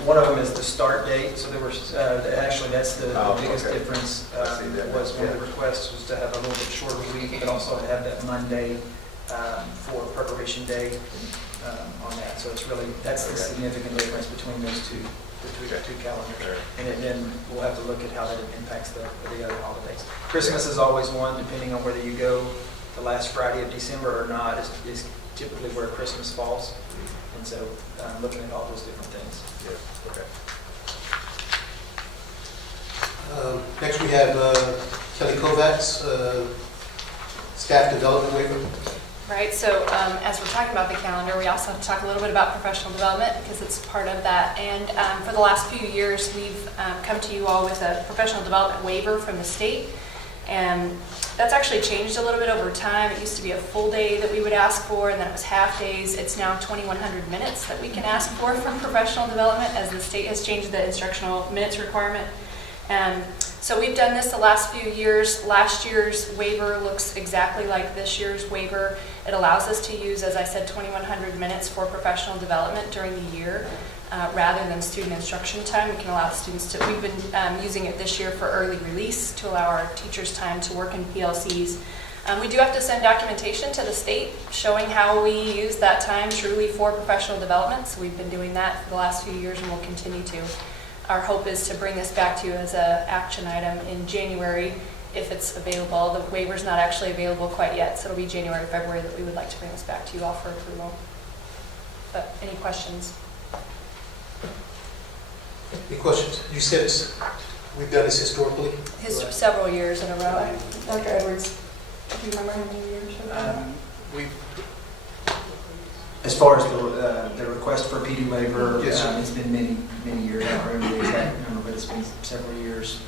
One of them is the start date, so there was, actually that's the biggest okay. difference, I see that. was one of the requests was to have a little bit shorter week, but also have that Monday for preparation day on that. So it's really, that's the significant difference between those two, the two calendars. And then we'll have to look at how that impacts the other holidays. Christmas is always one, depending on whether you go the last Friday of December or not, is typically where Christmas falls. And so looking at all those different things. Yeah, okay. Next, we have Kelly Kovacs, staff development waiver. Right, so as we're talking about the calendar, we also have to talk a little bit about professional development because it's part of that. And for the last few years, we've come to you all with a professional development waiver from the state. And that's actually changed a little bit over time. It used to be a full day that we would ask for, and then it was half days. It's now 2,100 minutes that we can ask for from professional development as the state has changed the instructional minutes requirement. So we've done this the last few years. Last year's waiver looks exactly like this year's waiver. It allows us to use, as I said, 2,100 minutes for professional development during the year. Rather than student instruction time, we can allow the students to, we've been using it this year for early release to allow our teachers time to work in PLCs. We do have to send documentation to the state showing how we use that time truly for professional development. So we've been doing that for the last few years and will continue to. Our hope is to bring this back to you as an action item in January if it's available. The waiver's not actually available quite yet, so it'll be January, February that we would like to bring this back to you all for approval. But any questions? Any questions? You said we've done this historically? Several years in a row. Dr. Edwards, do you remember how many years? As far as the request for PD waiver, Yes, sir. it's been many years. I don't remember the exact number, but it's been several years,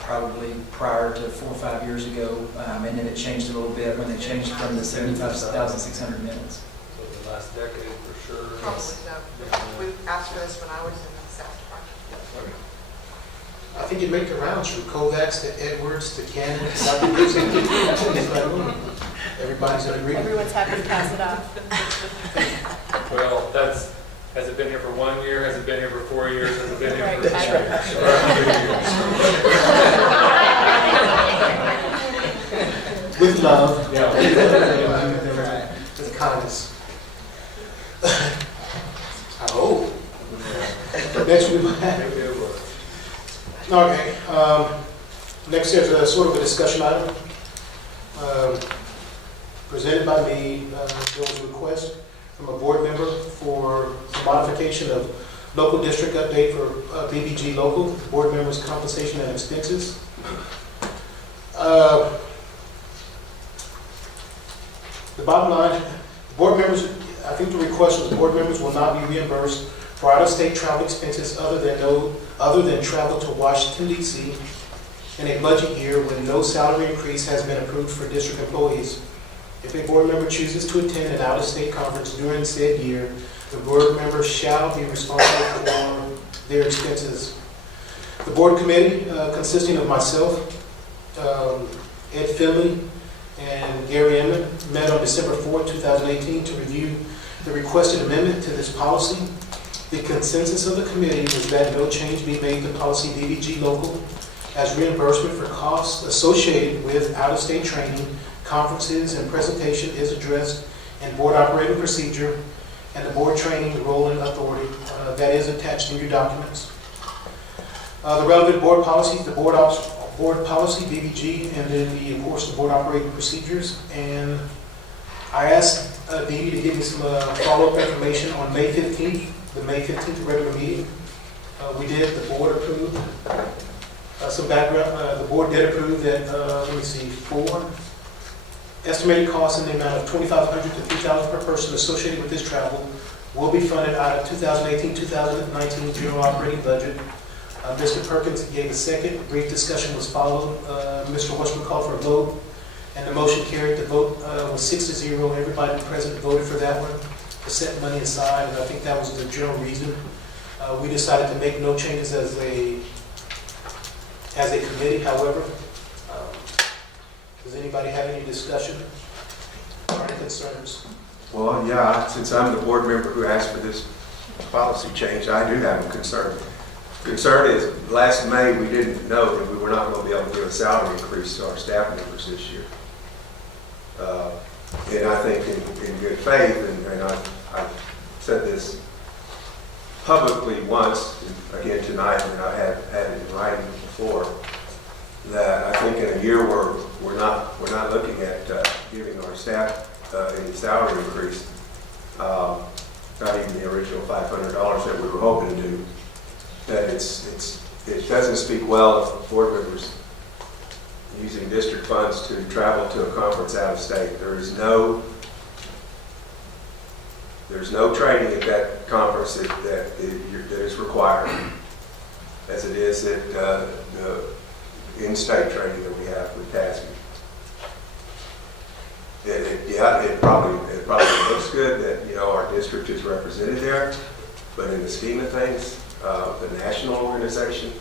probably prior to 4 or 5 years ago. And then it changed a little bit when they changed from the 75,600 minutes. So the last decade for sure. Probably so. We asked for this when I was in the staff department. I think you make the rounds from Kovacs to Edwards to Cannon to Dr. Gibson. Everybody's in agreement. Everyone's happy to pass it off. Well, has it been here for 1 year? Has it been here for 4 years? Has it been here Right. for 5 years? with love. Yeah. With kindness. I hope. Next we have. Okay. Next there's a sort of a discussion item presented by me. There was a request from a board member for a modification of local district update for BBG local, board members' compensation and expenses. The bottom line, board members, I think the request was board members will not be reimbursed for out-of-state travel expenses other than travel to Washington, D.C. in a budget year when no salary increase has been approved for district employees. If a board member chooses to attend an out-of-state conference during said year, the board member shall be responsible for their expenses. The board committee, consisting of myself, Ed Finley, and Gary Emmett, met on December 4, 2018 to review the requested amendment to this policy. The consensus of the committee was that no change be made to policy BBG local as reimbursement for costs associated with out-of-state training, conferences, and presentation is addressed in board operating procedure and the board training role and authority that is attached in your documents. The relevant board policies, the board policy, BBG, and then of course the board operating procedures. And I asked Dee Dee to give me some follow-up information on May 15th, the May 15th regular meeting. We did, the board approved. Some background, the board did approve that, let me see, 4 estimated costs in the amount of $2,500 to $3,000 per person associated with this travel will be funded out of 2018-2019 general operating budget. Mr. Perkins gave a second. Brief discussion was followed. Mr. Westbrook called for a vote, and the motion carried. The vote was 6-0. Everybody present voted for that one to set money aside, and I think that was the general reason. We decided to make no changes as a committee, however. Does anybody have any discussion or any concerns? Well, yeah, since I'm the board member who asked for this policy change, I do have a concern. Concern is, last May, we didn't know that we were not going to be able to give a salary increase to our staff members this year. And I think in good faith, and I've said this publicly once, again tonight, and I have had it in writing before, that I think in a year where we're not looking at giving our staff any salary increase, not even the original $500 that we were hoping to do, that it doesn't speak well of board members using district funds to travel to a conference out of state. There's no training at that conference that is required, as it is at the in-state training that we have with TASB. It probably looks good that our district is represented there, but in the scheme of things, the national organization,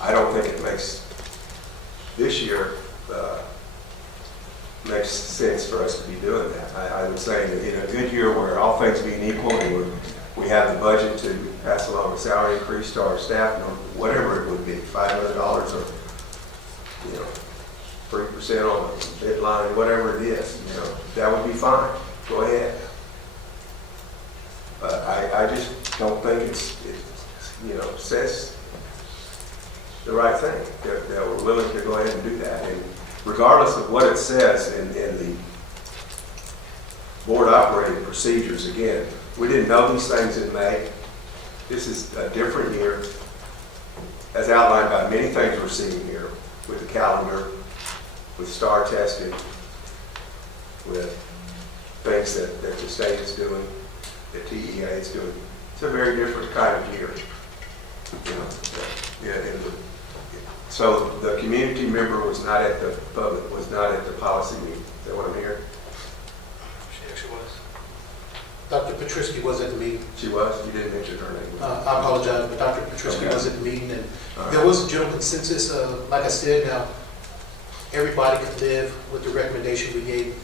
I don't think it makes this year makes sense for us to be doing that. I would say that in a good year where all things being equal and we have the budget to pass along a salary increase to our staff, whatever it would be, $500 or 3% on the deadline, whatever it is, that would be fine. Go ahead. But I just don't think it says the right thing that we're willing to go ahead and do that. And regardless of what it says in the board operating procedures, again, we didn't know these things in May. This is a different year, as outlined by many things we're seeing here, with the calendar, with STAR testing, with things that the state is doing, that TEA is doing. It's a very different kind of year. So the community member was not at the policy meeting. Is that what I'm hearing? She actually was. Dr. Patrisky was at the meeting. She was? You didn't mention her name. I apologize, but Dr. Patrisky was at the meeting, and there was a general consensus. Like I said, now everybody could live with the recommendation we gave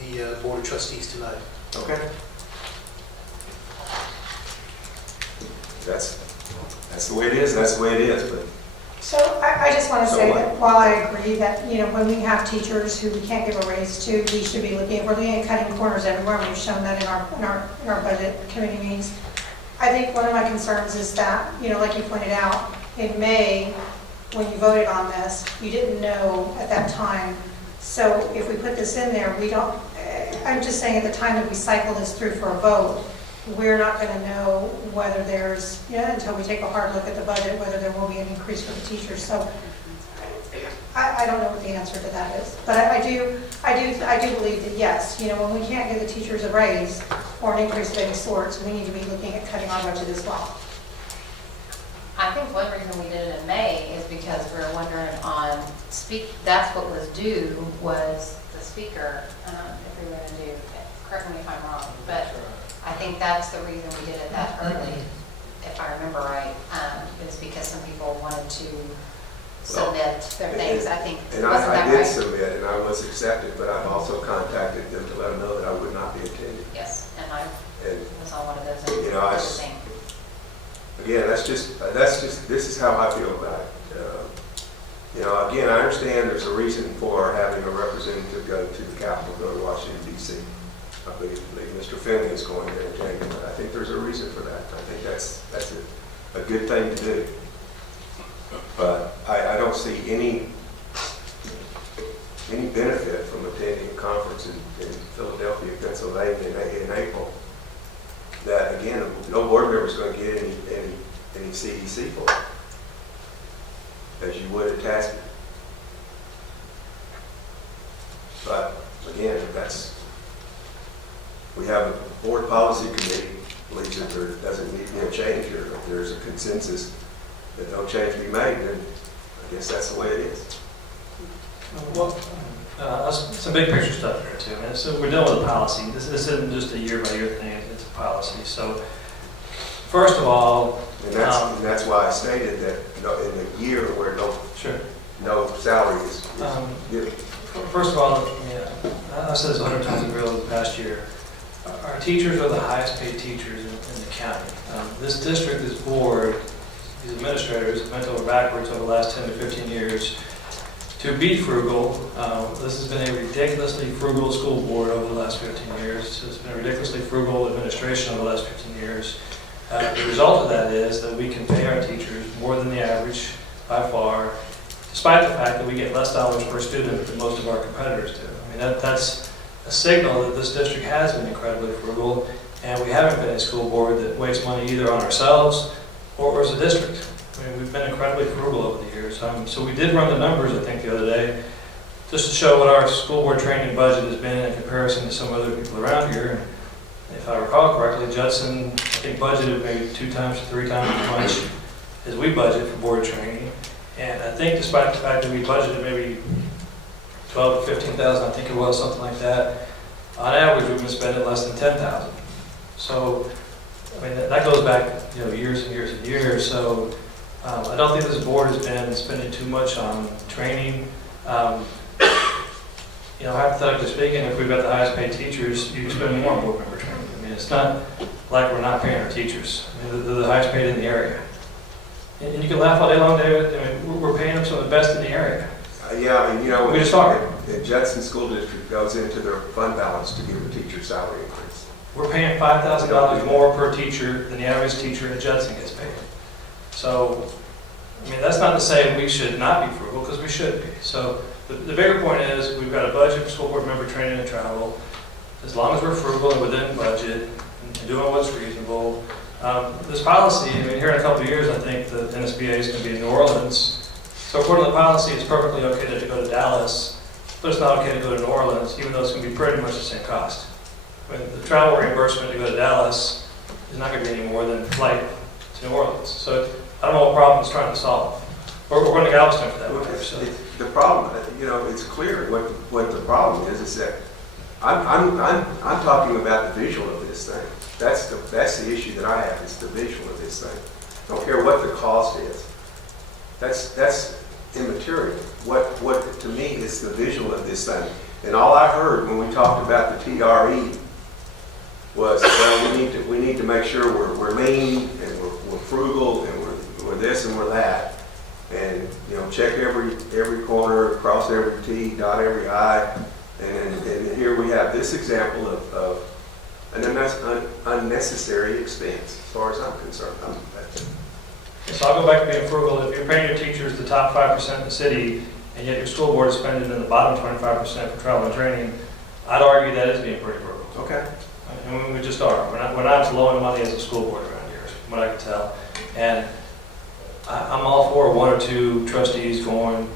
the Board of Trustees tonight. Okay. That's the way it is. That's the way it is. But So I just want to say that while I agree that, you know, when we have teachers who we can't give a raise to, we should be looking, we're looking at cutting corners everywhere, and we've shown that in our budget committee meetings. I think one of my concerns is that, you know, like you pointed out, in May, when you voted on this, you didn't know at that time. So if we put this in there, we don't, I'm just saying at the time that we cycle this through for a vote, we're not going to know whether there's, until we take a hard look at the budget, whether there will be an increase for the teachers. So I don't know what the answer to that is. But I do believe that yes, you know, when we can't give the teachers a raise or an increase of any sorts, we need to be looking at cutting our budget as well. I think one reason we did it in May is because we were wondering on that's what was due was the speaker, if we were going to do, correct me if I'm wrong, but I think that's the reason we did it that early, if I remember right, is because some people wanted to submit their things, I think. And I did submit, and I was accepted, but I've also contacted them to let them know that I would not be attending. Yes, and I was on one of those. You know, again, this is how I feel about it. You know, again, I understand there's a reason for having a representative go to the Capitol, go to Washington, D.C. I believe Mr. Finley is going there and taking it. I think there's a reason for that. I think that's a good thing to do. But I don't see any benefit from attending a conference in Philadelphia, Pennsylvania in April. That again, no board member is going to get any CDC for it, as you would at Tasky. But again, we have a board policy committee believes that there doesn't need to be a change, or if there's a consensus that no change be made, then I guess that's the way it is. Well, some big picture stuff there too. And so we're dealing with a policy. This isn't just a year-by-year thing. It's a policy. So first of all, and that's why I stated that in a year where no salary is given. First of all, I've said this 100 times in the past year. Our teachers are the highest paid teachers in the county. This district, this board, these administrators have bent over backwards over the last 10 to 15 years to be frugal. This has been a ridiculously frugal school board over the last 15 years. It's been a ridiculously frugal administration over the last 15 years. The result of that is that we can pay our teachers more than the average by far, despite the fact that we get less dollars per student than most of our competitors do. I mean, that's a signal that this district has been incredibly frugal, and we haven't been a school board that wastes money either on ourselves or as a district. I mean, we've been incredibly frugal over the years. So we did run the numbers, I think, the other day, just to show what our school board training budget has been in comparison to some other people around here. If I recall correctly, Judson, I think, budgeted maybe 2 times, 3 times as much as we budget for board training. And I think despite the fact that we budgeted maybe 12 to 15,000, I think it was, something like that, on average we've been spending less than 10,000. So, I mean, that goes back, years and years and years. So I don't think this board has been spending too much on training. Hypothetically speaking, if we've got the highest paid teachers, you spend more on board member training. I mean, it's not like we're not paying our teachers. I mean, they're the highest paid in the area. And you can laugh all day long, David. I mean, we're paying them some of the best in the area. We just talked. The Judson School District goes into their fund balance to give a teacher salary increase. We're paying $5,000 more per teacher than the average teacher at Judson gets paid. So, I mean, that's not to say we should not be frugal, because we should be. So the bigger point is we've got a budget for school board member training and travel. As long as we're frugal and within budget and doing what's reasonable. This policy, I mean, here in a couple of years, I think the NSBA is going to be in New Orleans. So according to the policy, it's perfectly okay to go to Dallas, but it's not okay to go to New Orleans, even though it's going to be pretty much the same cost. I mean, the travel reimbursement to go to Dallas is not going to be any more than flight to New Orleans. So I don't know what problem it's trying to solve. Or we're going to Galveston for that matter. So the problem, it's clear what the problem is that I'm talking about the visual of this thing. That's the issue that I have, is the visual of this thing. I don't care what the cost is. That's immaterial. What to me is the visual of this thing. And all I heard when we talked about the TRE was, well, we need to make sure we're lean and we're frugal and we're this and we're that. and, you know, check every corner, cross every T, dot every I. And here we have this example of an unnecessary expense, as far as I'm concerned. So I'll go back to being frugal. If you're paying your teachers the top 5% in the city, and yet your school board is spending in the bottom 25% for travel and training, I'd argue that is being pretty frugal. Okay. And we just are. We're not blowing money as a school board around here, from what I can tell. And I'm all for one or two trustees going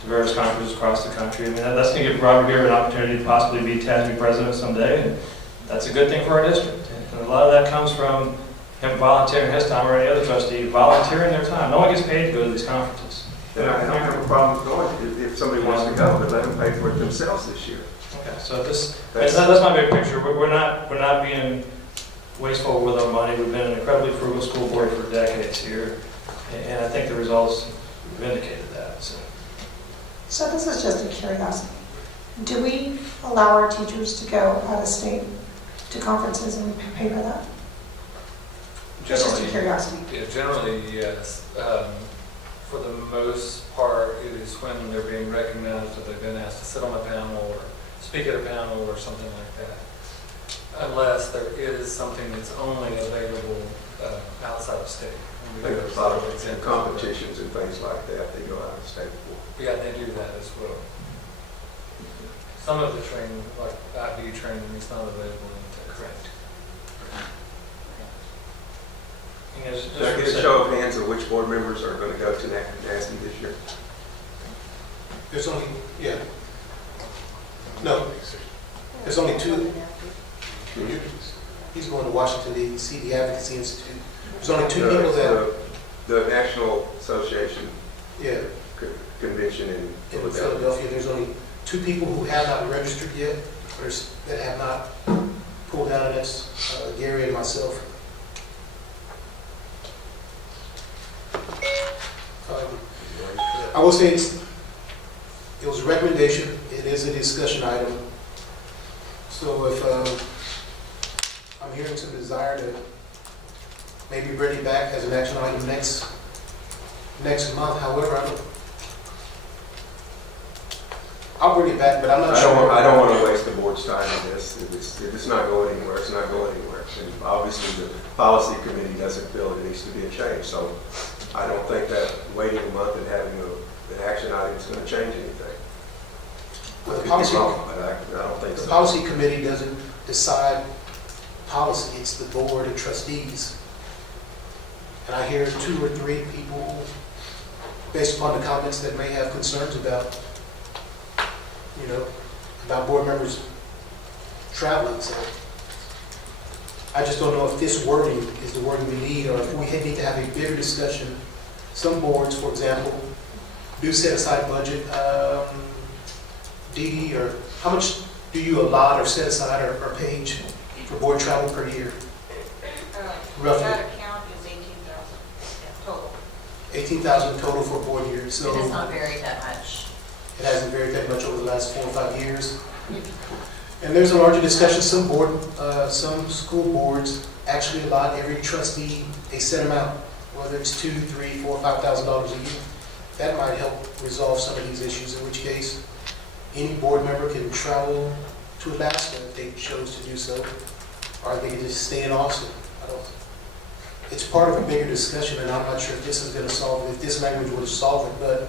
to various conferences across the country. I mean, that's going to give Robert Beer an opportunity to possibly be TASB president someday, and that's a good thing for our district. And a lot of that comes from him volunteering his time, or any other trustee volunteering their time. No one gets paid to go to these conferences. And I don't have a problem going if somebody wants to go, but let them pay for it themselves this year. Okay, so that's my big picture. We're not being wasteful with our money. We've been an incredibly frugal school board for decades here, and I think the results vindicated that. So this is just a curiosity. Do we allow our teachers to go out of state to conferences and we pay for that? Just a curiosity. Yeah, generally, yes. For the most part, it is when they're being recognized or they've been asked to sit on a panel or speak at a panel or something like that. Unless there is something that's only available outside of state. I think there's a lot of competitions and things like that they go out of state for. Yeah, they do that as well. Some of the training, like IB training, is not available in Texas. Correct. Can I get a show of hands of which board members are going to go to NASD this year? There's only, yeah. No. There's only two. He's going to Washington, D.C., the Advocacy Institute. There's only two people that... The National Association Convention in Philadelphia. There's only two people who have not registered yet, or that have not pulled out, and that's Gary and myself. I will say it was a recommendation. It is a discussion item. So if I'm hearing some desire to maybe bring it back as an action item next month. However, I'll bring it back, but I'm not sure. I don't want to waste the board's time on this. If it's not going anywhere, it's not going anywhere. And obviously, the policy committee doesn't feel it needs to be a change. So I don't think that waiting a month and having an action item is going to change anything. Well, I don't think so. The policy committee doesn't decide policy. It's the board of trustees. And I hear 2 or 3 people, based upon the comments, that may have concerns about, about board members traveling. So I just don't know if this wording is the wording we need, or if we need to have a bigger discussion. Some boards, for example, do set aside a budget. Dee, or how much do you allot or set aside or page for board travel per year? Roughly. That account is $18,000 total. $18,000 total for a board year. So It has not varied that much. it hasn't varied that much over the last 4 or 5 years. And there's a larger discussion. Some school boards actually allot every trustee a set amount, whether it's $2,000, $3,000, $4,000, $5,000 a year. That might help resolve some of these issues, in which case any board member can travel to Alaska if they chose to do so, or they can just stay in Austin. It's part of a bigger discussion, and I'm not sure if this is going to solve it, if this language would solve it, but...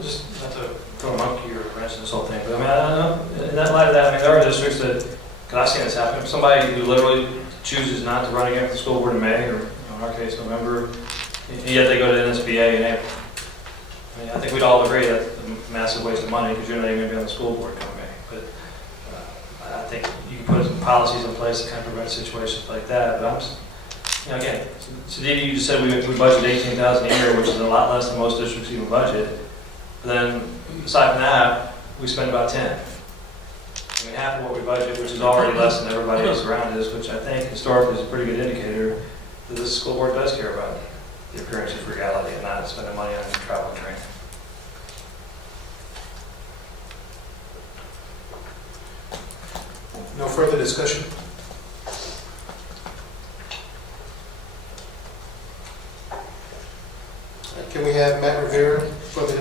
Just not to throw a monkey or a wrench in this whole thing, but I mean, in that light of that, I mean, there are districts that, because I've seen this happen, somebody who literally chooses not to run again for the school board in May, or in our case, November, and yet they go to NSBA in April. I mean, I think we'd all agree that's a massive waste of money, because you're not even going to be on the school board come May. But I think you can put some policies in place to kind of prevent situations like that. But I'm just, again, so Dee, you just said we budget $18,000 a year, which is a lot less than most districts even budget. But then, aside from that, we spend about 10. I mean, half of what we budget, which is already less than everybody else around us, which I think historically is a pretty good indicator that this school board does care about the appearance of frugality and not spending money on travel and training. No further discussion? can we have Matt Rivera for the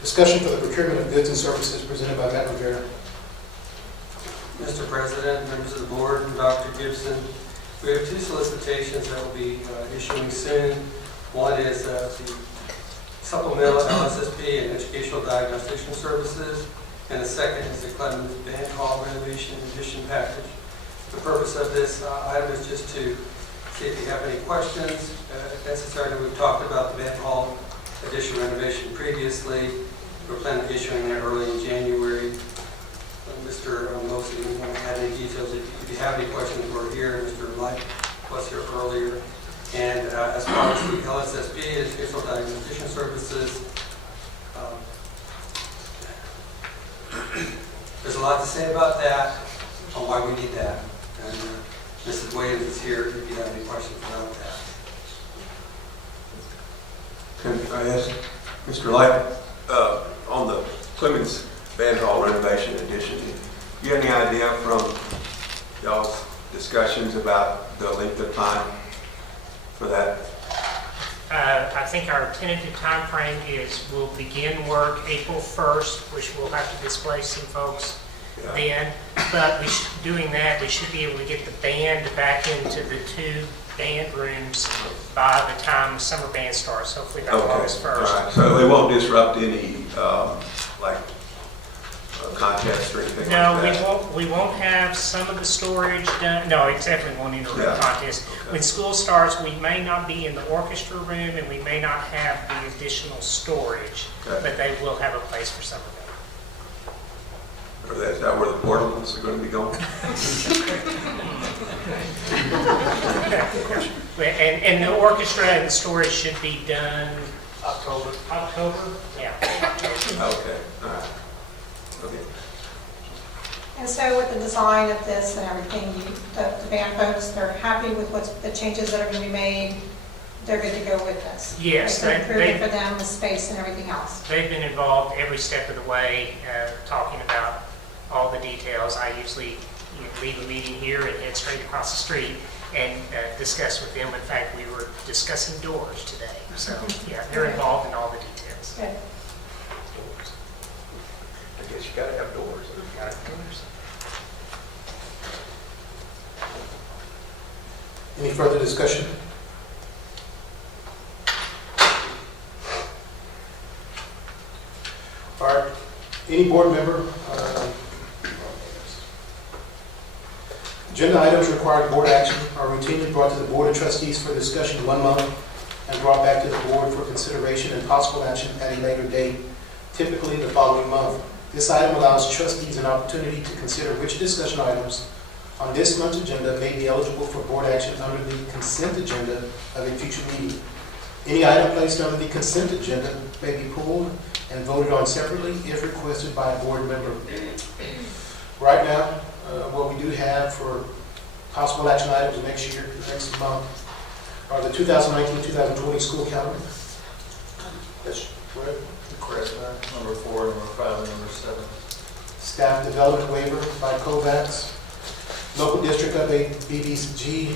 discussion for the procurement of goods and services presented by Matt Rivera? Mr. President, members of the board, and Dr. Gibson, we have two solicitations that will be issuing soon. One is the supplemental LSSP and educational diagnostic services, and the second is the Clemens Band Hall renovation addition package. The purpose of this item is just to see if you have any questions. If necessary, we've talked about the Band Hall addition renovation previously. We're planning on issuing that early in January. Mr. Mosley, we won't add any details. If you have any questions, we're here. Mr. Light was here earlier. And as far as the LSSP, educational diagnostic services, there's a lot to say about that, on why we need that. And Mrs. Williams is here if you have any questions about that. Can I ask Mr. Light, on the Clemens Band Hall renovation addition, do you have any idea from y'all's discussions about the length of time for that? I think our tentative time frame is we'll begin work April 1st, which we'll have to displace some folks then. But doing that, we should be able to get the band back into the 2 band rooms by the time summer band starts, hopefully by August 1st. All right. So they won't disrupt any contests or anything like that? No, we won't have some of the storage done. No, it definitely won't interrupt contest. Okay. When school starts, we may not be in the orchestra room and we may not have the additional storage, but they will have a place for summer band. Is that where the portables are going to be going? And the orchestra and the storage should be done October? Yeah. Okay, all right. Okay. And so with the design of this and everything, the band folks, they're happy with the changes that are going to be made. They're good to go with this. Yes. It's improving for them, the space and everything else. They've been involved every step of the way, talking about all the details. I usually leave a meeting here and head straight across the street and discuss with them. In fact, we were discussing doors today. So, yeah, they're involved in all the details. Good. I guess you got to have doors. Any further discussion? All right. Any board member? Agenda items requiring board action are routinely brought to the Board of Trustees for discussion 1 month and brought back to the board for consideration and possible action at a later date, typically the following month. This item allows trustees an opportunity to consider which discussion items on this month's agenda may be eligible for board action under the consent agenda of a future meeting. Any item placed under the consent agenda may be pulled and voted on separately if requested by a board member. Right now, what we do have for possible action items next month, are the 2019-2020 school calendar. That's correct. Correct, number 4, number 5, and number 7. Staff development waiver by COVAX. Local district update, BBG,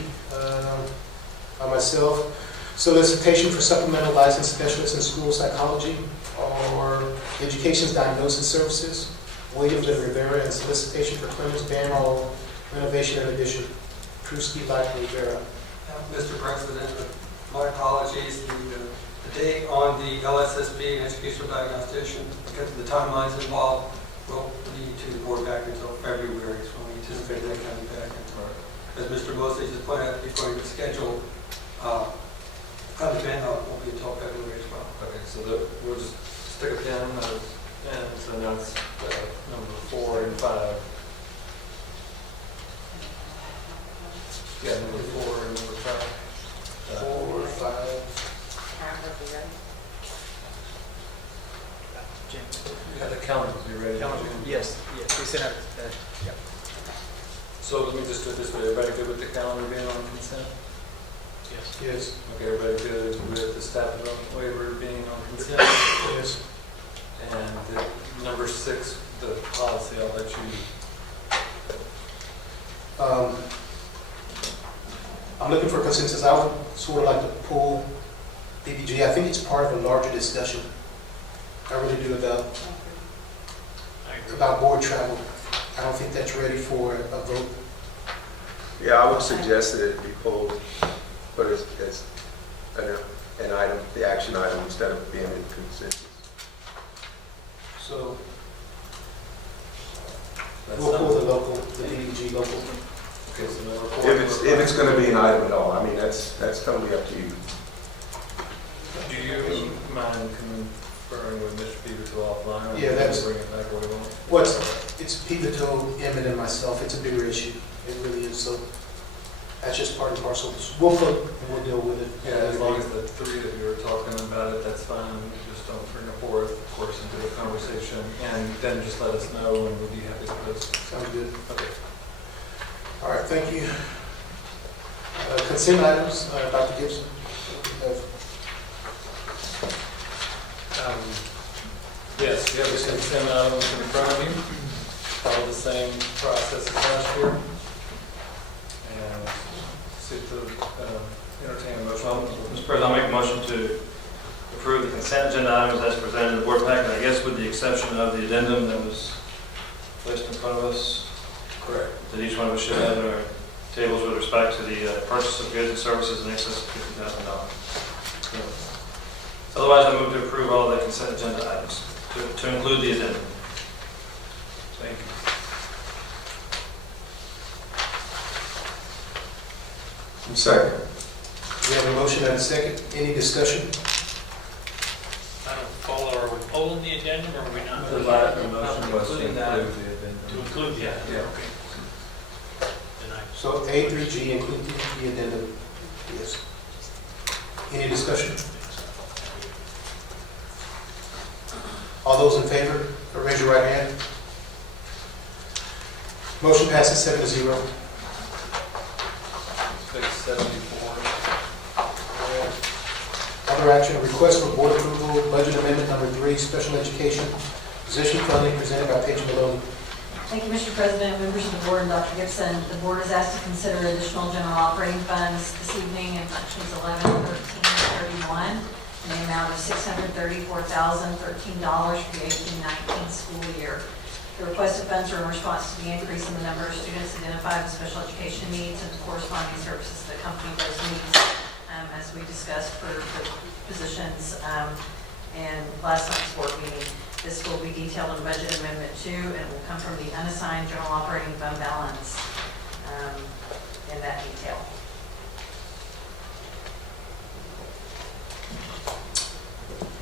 by myself. Solicitation for supplemental licensed specialists in school psychology or education's diagnosis services. Williams and Rivera, and solicitation for Clemens Band Hall renovation and addition. Krusky, Light, Rivera. Mr. President, my apologies. The date on the LSSB and educational diagnostician, because of the timelines involved, will lead to the board back until February, so we anticipate that coming back. As Mr. Mosley just pointed out, before you schedule, Clemens Band Hall won't be until February as well. Okay, so we'll just stick a pin, and so that's number 4 and 5. Yeah, number 4 and number 5. 4, 5. Yeah, the calendar, you ready? Yes, we sent out, yeah. So let me just do it this way. Everybody good with the calendar being on consent? Yes. Yes. Okay, everybody good with the staff development waiver being on consent? Yes. And number 6, the policy, I'll let you. I'm looking for consensus. I would sort of like to pull DDG, I think it's part of a larger discussion. I really do about board travel. I don't think that's ready for a vote. Yeah, I would suggest that it be pulled, but as an item, the action item, instead of being in consensus. So we'll pull the DDG local. If it's going to be an item at all, I mean, that's totally up to you. Do you mind conferring with Mr. Peterson offline? Or Yeah, that's- bring it back where we want? It's Pivotal, Emmett, and myself. It's a bigger issue. It really is. So that's just part and parcel. We'll put and we'll deal with it. Yeah, as long as the three of you are talking about it, that's fine. Just don't bring a fourth, of course, into the conversation. And then just let us know and we'll be happy to post. Sounds good. Okay. All right, thank you. Consent items, Dr. Gibson. Yes, you have the consent items in front of you. Follow the same process as last year. And see to entertain a motion. Mr. President, I'll make a motion to approve the consent agenda items as presented in the board packet, I guess with the exception of the addendum that was placed in front of us. Correct. That each one of us should have in our tables with respect to the purchase of goods and services in excess of $50,000. Otherwise, I move to approve all the consent agenda items, to include the addendum. Thank you. Second. We have a motion and a second. Any discussion? I don't follow, are we pulling the addendum or are we not? The motion was to Including that. include the addendum. To include the addendum, Yeah. okay. So A through G, including the addendum. Yes. Any discussion? All those in favor, raise your right hand. Motion passes 7-0. Page 74. Other action, request for board approval, budget amendment number 3, special education, position funding presented by Paige Maloney. Thank you, Mr. President, members of the board, and Dr. Gibson. The board is asked to consider additional general operating funds this evening in functions 11, 13, and 31 in the amount of $634,013 for the 18-19 school year. The requested funds are in response to the increase in the number of students identified with special education needs and the corresponding services that accompany those needs, as we discussed for the positions in last night's board meeting. This will be detailed in Budget Amendment 2 and will come from the unassigned general operating fund balance in that detail.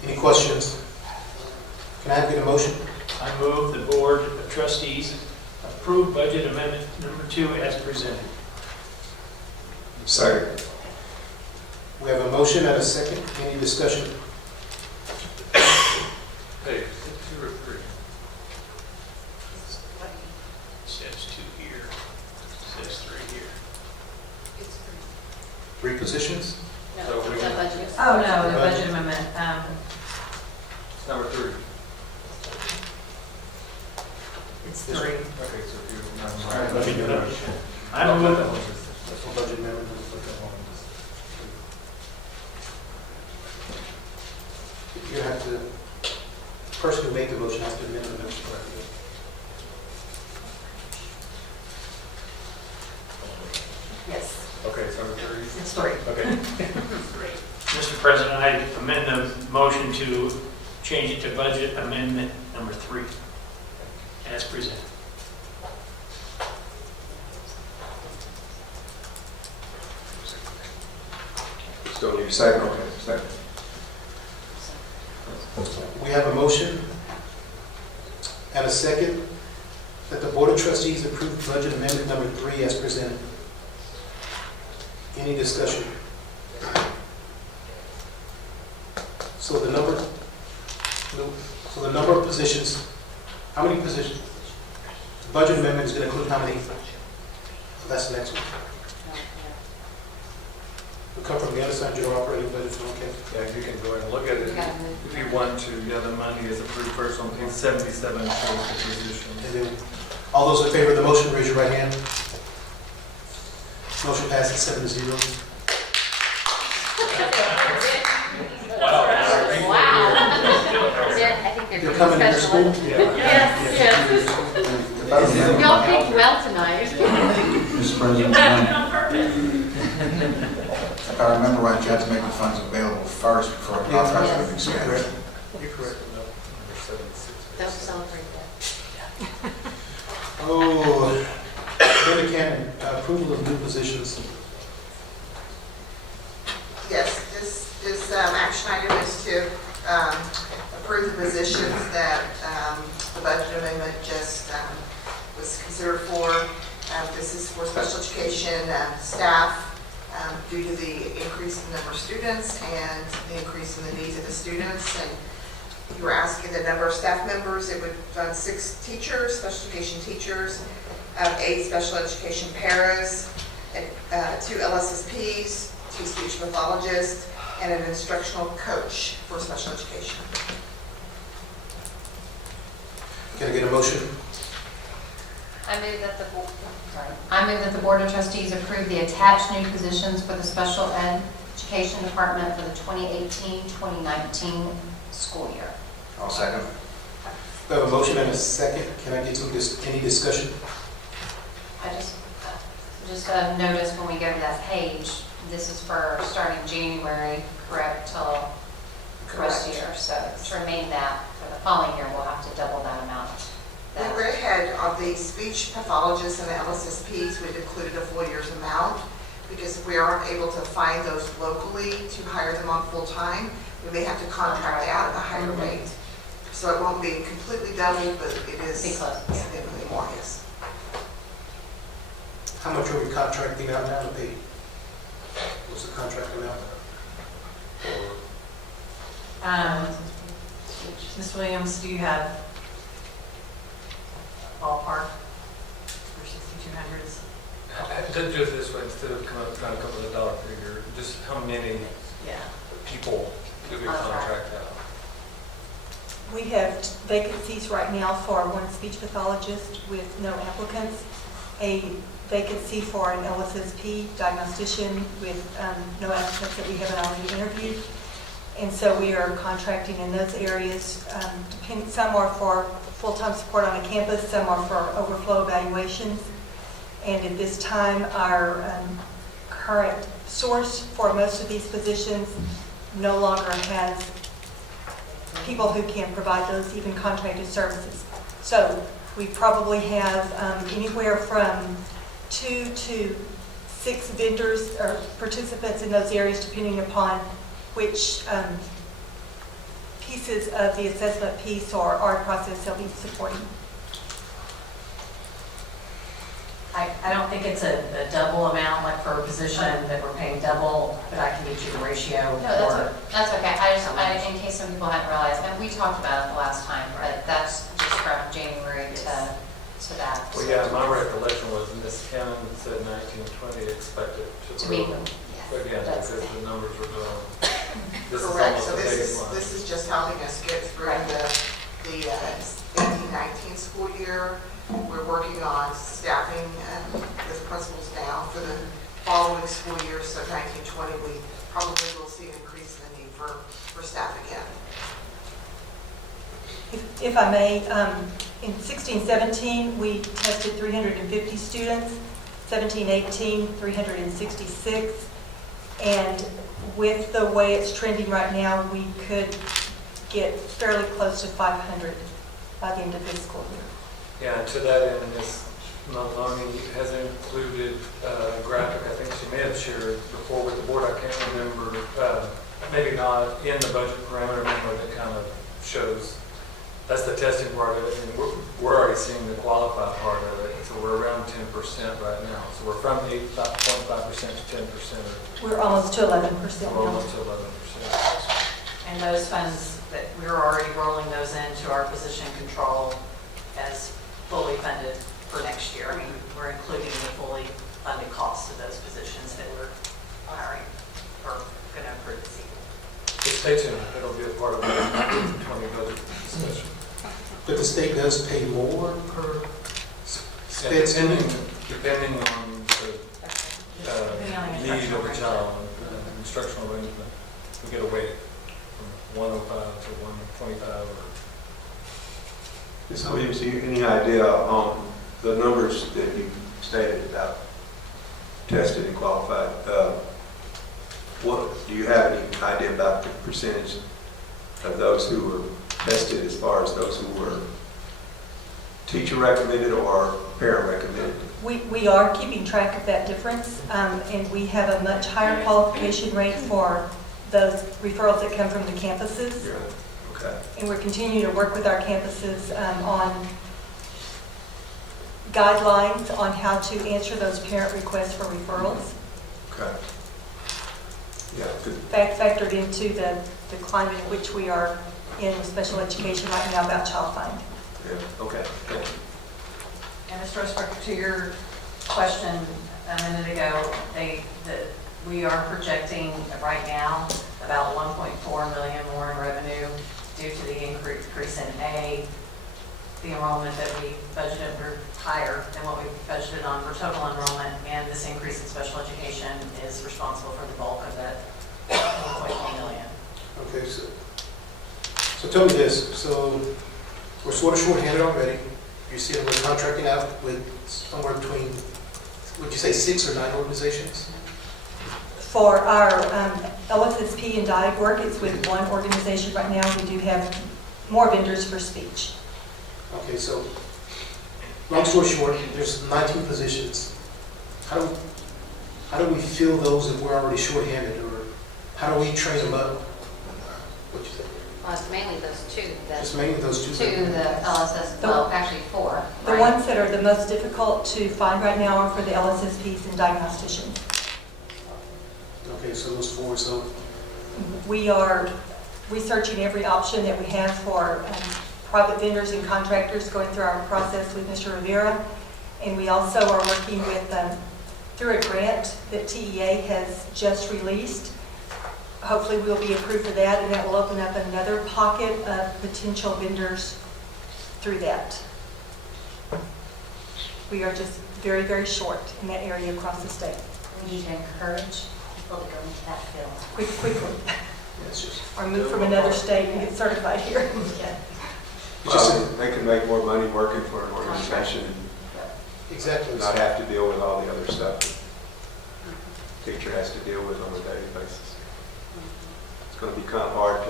Any questions? Can I get a motion? I move the board of trustees approve budget amendment number 2 as presented. Second. We have a motion and a second. Any discussion? Hey, 2 or 3? It says 2 here, it says 3 here. 3 positions? So we can- Oh, no, the budget amendment. It's number 3. It's This 3. one? Okay, so if you... All right, let me do it. I don't know. That's for budget amendment. You have to, the person who made the motion has to amend the motion. Yes, Okay, so number 3. it's 3. Okay. Mr. President, I amend the motion to change it to budget amendment number 3 as presented. Still need a second. Okay, second. We have a motion and a second that the Board of Trustees approve budget amendment number 3 as presented. Any discussion? So the number of positions, how many positions? The budget amendment is going to include how many? That's the next one. We come from the other side, general operating budget, okay. Yeah, you can go ahead and look at it if you want to. Yeah, the money is approved first on page 77 shows the position. And then, all those in favor of the motion, raise your right hand. Motion passes 7-0. Wow. I think they're You're coming to your school? Yes, yes. Y'all picked well tonight. Mr. President, if I remember right, you have to make the funds available first before the contract can be expanded. You're correct. Don't celebrate that. Oh, Brenda Cannon, approval of new positions. Yes, this action item is to approve the positions that the budget amendment just was considered for. This is for special education staff due to the increase in the number of students and the increase in the needs of the students. And you were asking the number of staff members. It would run 6 teachers, special education teachers, 8 special education paras, 2 LSSPs, 2 speech pathologists, and an instructional coach for special education. Can I get a motion? I move that the Board of Trustees approve the attached new positions for the Special Education Department for the 2018-2019 school year. I'll second. We have a motion and a second. Can I get to any discussion? I just noticed when we go to that page, this is for starting January, correct, till the rest of the year. So to remain that for the following year, we'll have to double that amount. We went ahead on the speech pathologists and the LSSPs, we've included a full year's amount, because if we aren't able to find those locally to hire them on full-time, we may have to contract out at a higher rate. So it won't be completely doubled, but it is significantly more, yes. How much are we contracting out now to pay? What's the contract amount? Ms. Williams, do you have ballpark for 6,200s? Do it this way, instead of trying to come up with a dollar figure, just how many people do we contract out? We have vacancies right now for 1 speech pathologist with no applicants, a vacancy for an LSSP diagnostician with no applicants that we haven't already interviewed. And so we are contracting in those areas. Some are for full-time support on a campus, some are for overflow evaluations. And at this time, our current source for most of these positions no longer has people who can provide those even contracted services. So we probably have anywhere from 2 to 6 vendors or participants in those areas, depending upon which pieces of the assessment piece or art process they'll be supporting. I don't think it's a double amount, like for a position that we're paying double, but I can get you the ratio. No, that's okay. In case some people hadn't realized, and we talked about it the last time, but that's just from January to that. Well, yeah, my recollection was Ms. Cannon said 1920 expected to meet grow. them. Again, because the numbers were growing. This is Correct, almost so a baseline. this is just helping us get through the 18-19 school year. We're working on staffing with principals now for the following school year, so 19-20, we probably will see an increase in the need for staff again. If I may, in 16-17, we tested 350 students, 17-18, 366, and with the way it's trending right now, we could get fairly close to 500 by the end of this school year. Yeah, and to that end, Ms. Maloney has included a graphic I think she may have shared before with the board. I can't remember, maybe not in the budget parameter number, that kind of shows that's the testing part of it, and we're already seeing the qualified part of it. So we're around 10% right now. So we're from 8.5% to 10%. We're almost to 11% now. We're almost to 11%. And those funds, that we're already rolling those into our position control as fully funded for next year. I mean, we're including the fully funded costs of those positions that we're hiring or going to approve this evening. Just stay tuned. It'll be a part of the 20 budget discussion. But the state does pay more per Yeah, depending on the need of the child and instructional arrangement. we get a weight from 105 to 125 or Ms. Williams, do you any idea on the numbers that you stated about tested and qualified? What do you have any idea about the percentage of those who were tested as far as those who were teacher recommended or parent recommended? We are keeping track of that difference, and we have a much higher qualification rate for those referrals that come from the campuses. Yeah. Okay. And we're continuing to work with our campuses on guidelines on how to answer those parent requests for referrals. Okay. Yeah, good. Factored into the climate in which we are in with special education right now about child find. Yeah. Okay. Thank you. And Mr. Westbrook, to your question a minute ago, we are projecting right now about 1.4 million more in revenue due to the increase in the enrollment that we budgeted were higher than what we budgeted on for total enrollment, and this increase in special education is responsible for the bulk of that 1.4 million. Okay, so tell me this. So we're sort of short-handed already. You see that we're contracting out with somewhere between, would you say 6 or 9 organizations? For our LSSP and DIAG work, it's with one organization right now. We do have more vendors for speech. Okay, so long story short, there's 19 positions. How do we fill those if we're already short-handed, or how do we train them up? What'd you say? Well, it's mainly those two. Just mainly those two. Two, the LSS, well, actually 4. The right? ones that are the most difficult to find right now are for the LSSPs and diagnosticians. Okay, so those 4. So We are researching every option that we have for private vendors and contractors, going through our process with Mr. Rivera. And we also are working with, through a grant that TEA has just released. Hopefully we'll be approved for that, and that will open up another pocket of potential vendors through that. We are just very, very short in that area across the state. We need to encourage people to go into that field. Quickly. yes, Or move from another state and get certified here. Well, they can make more money working for an organization and exactly. not have to deal with all the other stuff that the teacher has to deal with on a daily basis. It's going to be kind of hard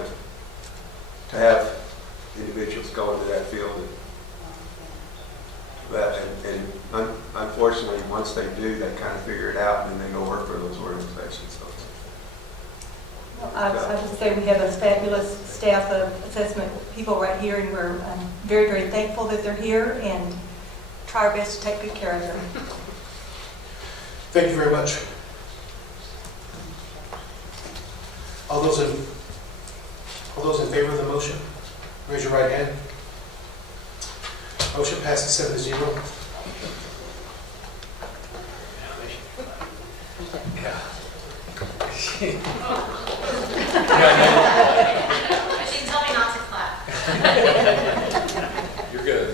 to have individuals go into that field. And unfortunately, once they do, they kind of figure it out and then they go work for those organizations. So I would say we have a fabulous staff of assessment people right here, and we're very, very thankful that they're here and try our best to take good care of them. Thank you very much. All those in favor of the motion, raise your right hand. Motion passes 7-0. yeah. She can tell me not to clap. You're good.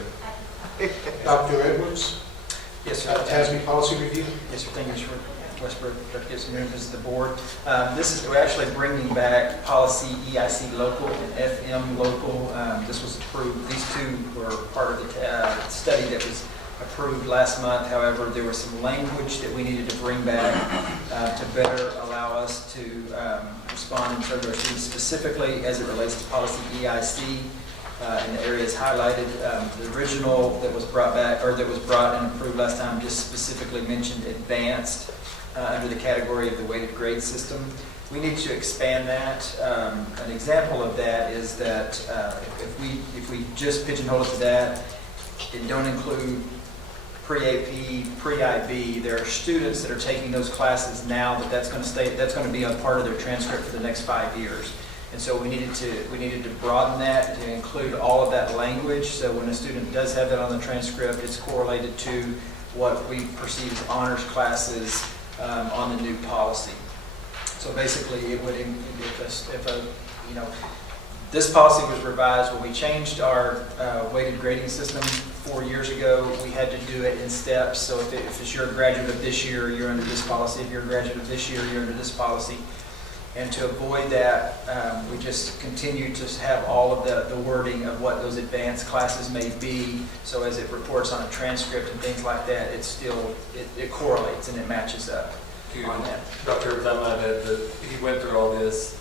Dr. Edwards, Yes, sir. TASB policy review. Yes, sir. Thank you, Mr. Westbrook, Dr. Gibson, members of the board. We're actually bringing back policy EIC local and FM local. This was approved. These two were part of the study that was approved last month. However, there was some language that we needed to bring back to better allow us to respond and serve our students, specifically as it relates to policy EIC. In the areas highlighted, the original that was brought back, or that was brought and approved last time, just specifically mentioned advanced under the category of the weighted grade system. We need to expand that. An example of that is that if we just pigeonhole it to that, and don't include pre-AP, pre-IB, there are students that are taking those classes now that's going to be a part of their transcript for the next 5 years. And so we needed to broaden that to include all of that language. So when a student does have that on the transcript, it's correlated to what we perceive as honors classes on the new policy. So basically, it would, this policy was revised when we changed our weighted grading system 4 years ago. We had to do it in steps. So if you're a graduate of this year, you're under this policy. If you're a graduate of this year, you're under this policy. And to avoid that, we just continue to have all of the wording of what those advanced classes may be. So as it reports on a transcript and things like that, it correlates and it matches up on that. Dr. Evans, I might add that he went through all this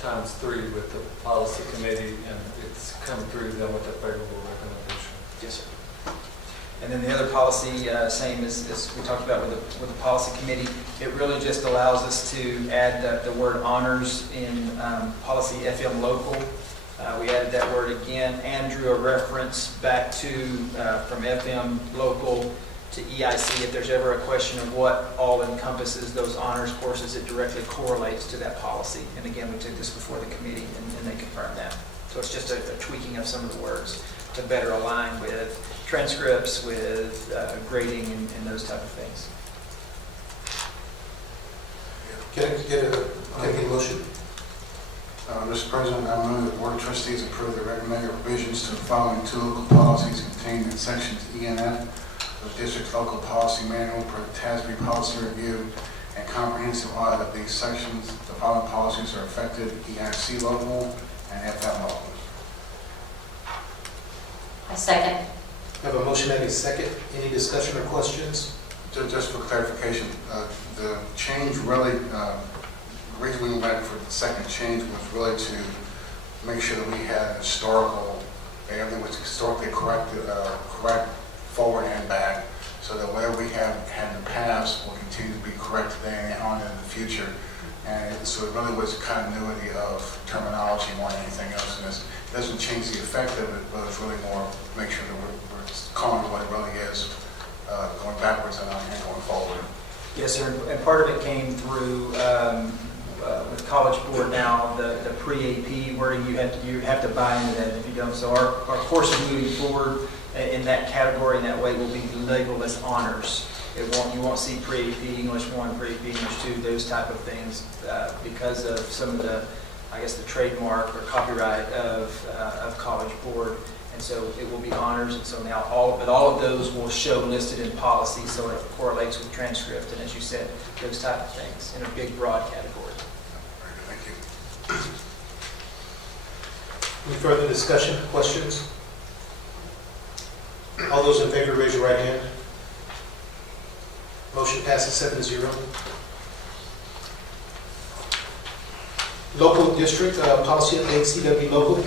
times 3 with the policy committee, and it's come through them with a favorable recommendation. Yes, sir. And then the other policy, same as we talked about with the policy committee, it really just allows us to add the word honors in policy FM local. We added that word again and drew a reference back to from FM local to EIC. If there's ever a question of what all encompasses those honors courses, it directly correlates to that policy. And again, we took this before the committee and they confirmed that. So it's just a tweaking of some of the words to better align with transcripts, with grading and those type of things. Can I get a motion? Mr. President, I move the Board of Trustees approve the recommended revisions to the following 2 local policies contained in sections E and F of the District's local policy manual per the TASB policy review and comprehensive audit of these sections. The following policies are effective EIC local and FM local. I second. I have a motion and a second. Any discussion or questions? Just for clarification, the change really, the reason we went back for the second change was really to make sure that we had historical, everything was historically correct forward and back, so that whatever we have had in the past will continue to be correct today and on in the future. And so it really was continuity of terminology more than anything else. And it doesn't change the effect of it, but it's really more make sure that we're calling it what it really is, going backwards and going forward. Yes, sir. And part of it came through with College Board now, the pre-AP wording, you have to buy into that if you don't. So our courses moving forward in that category in that way will be labeled as honors. You won't see pre-AP English 1, pre-AP English 2, those type of things because of some of the, I guess, the trademark or copyright of College Board. And so it will be honors, and so now all of those will show listed in policy, so it correlates with transcript, and as you said, those type of things in a big, broad category. Thank you. Any further discussion, questions? All those in favor, raise your right hand. Motion passes 7-0. Local district, policy update, CW local.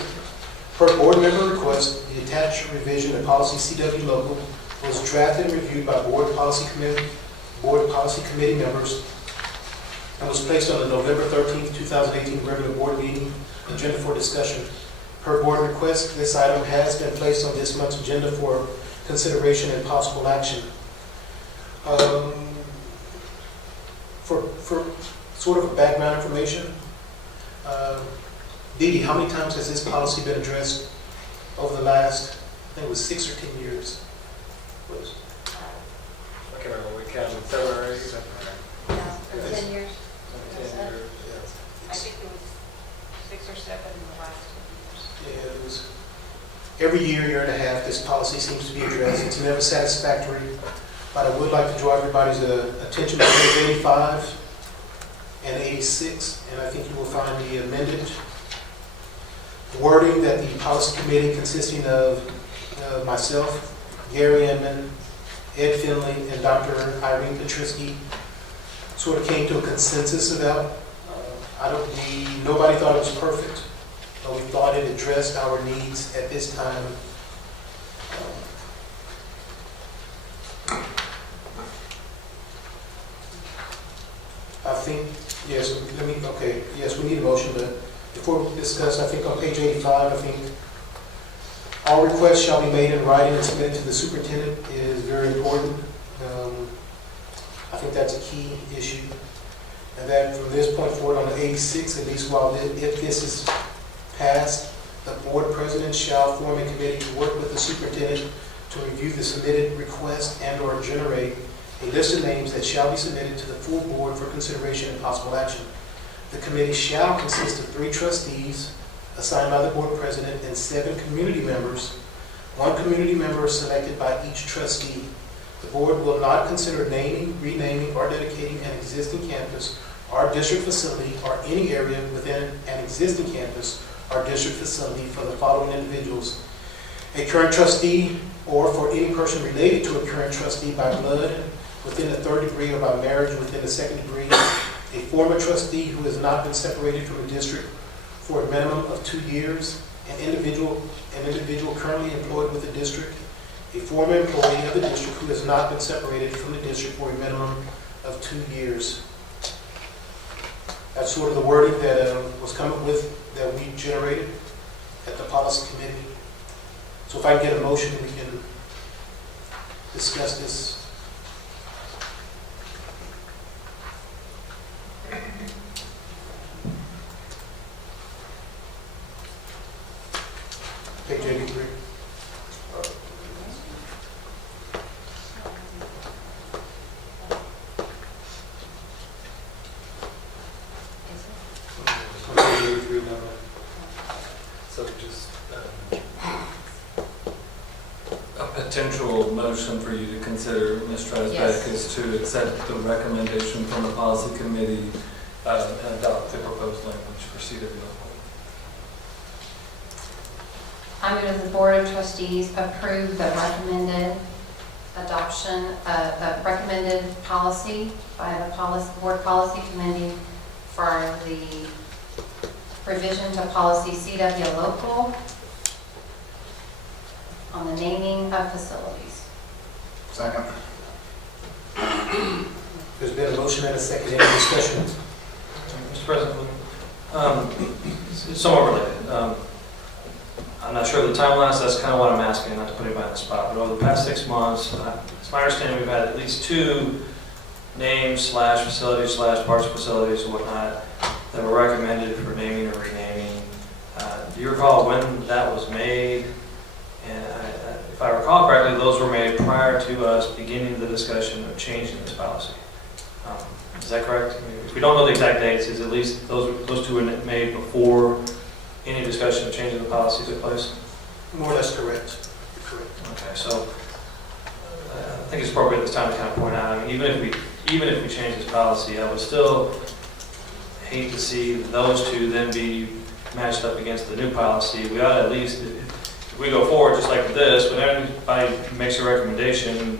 Per board member request, the attached revision of policy CW local was drafted and reviewed by board policy committee members and was placed on the November 13th, 2018 regular board meeting agenda for discussion. Per board request, this item has been placed on this month's agenda for consideration and possible action. For sort of a background information, Dee Dee, how many times has this policy been addressed over the last, I think it was 6 or 10 years? I can't remember, we counted 7 or 8. Yeah, for 10 years. 10 years. I think it was 6 or 7 in the last 2 years. Yeah, it was every year and a half, this policy seems to be addressed. It's never satisfactory, but I would like to draw everybody's attention to page 85 and 86, and I think you will find the amended wording that the policy committee consisting of myself, Gary Inman, Ed Finley, and Dr. Irene Petrisky sort of came to a consensus about. Nobody thought it was perfect, but we thought it addressed our needs at this time. I think, yes, we need a motion, but before we discuss, I think on page 85, I think all requests shall be made in writing and submitted to the superintendent is very important. I think that's a key issue. And that from this point forward on the 86, at least if this is passed, the board president shall form a committee to work with the superintendent to review the submitted request and or generate a list of names that shall be submitted to the full board for consideration and possible action. The committee shall consist of 3 trustees assigned by the board president and 7 community members. 1 community member is selected by each trustee. The board will not consider naming, renaming, or dedicating an existing campus our district facility, or any area within an existing campus or district facility for the following individuals: a current trustee, or for any person related to a current trustee by blood within the third degree or by marriage within the second degree, a former trustee who has not been separated from the district for a minimum of 2 years, an individual currently employed with the district, a former employee of the district who has not been separated from the district for a minimum of 2 years. That's sort of the wording that was come up with, that we generated at the policy committee. So if I can get a motion, we can discuss this. Page 83. So just a potential motion for you to consider, Ms. Trasbeck, Yes. is to accept the recommendation from the policy committee and adopt the proposed language for CWO. I move that the Board of Trustees approve the recommended adoption, the recommended policy by the Board Policy Committee for the revision to policy CW local on the naming of facilities. Second. There's been a motion and a second. Any discussion? Mr. President, it's somewhat related. I'm not sure of the timeline, so that's kind of what I'm asking, not to put anybody on the spot. But over the past 6 months, it's my understanding we've had at least 2 names / facilities / parts of facilities and whatnot that were recommended for naming or renaming. Do you recall when that was made? And if I recall correctly, those were made prior to us beginning the discussion of changing this policy. Is that correct? I mean, if we don't know the exact dates, is at least those 2 were made before any discussion of changing the policy took place? More or less correct. You're correct. Okay, so I think it's appropriate at this time to kind of point out, I mean, even if we change this policy, I would still hate to see those 2 then be matched up against the new policy. We ought to at least, if we go forward just like this, when anybody makes a recommendation,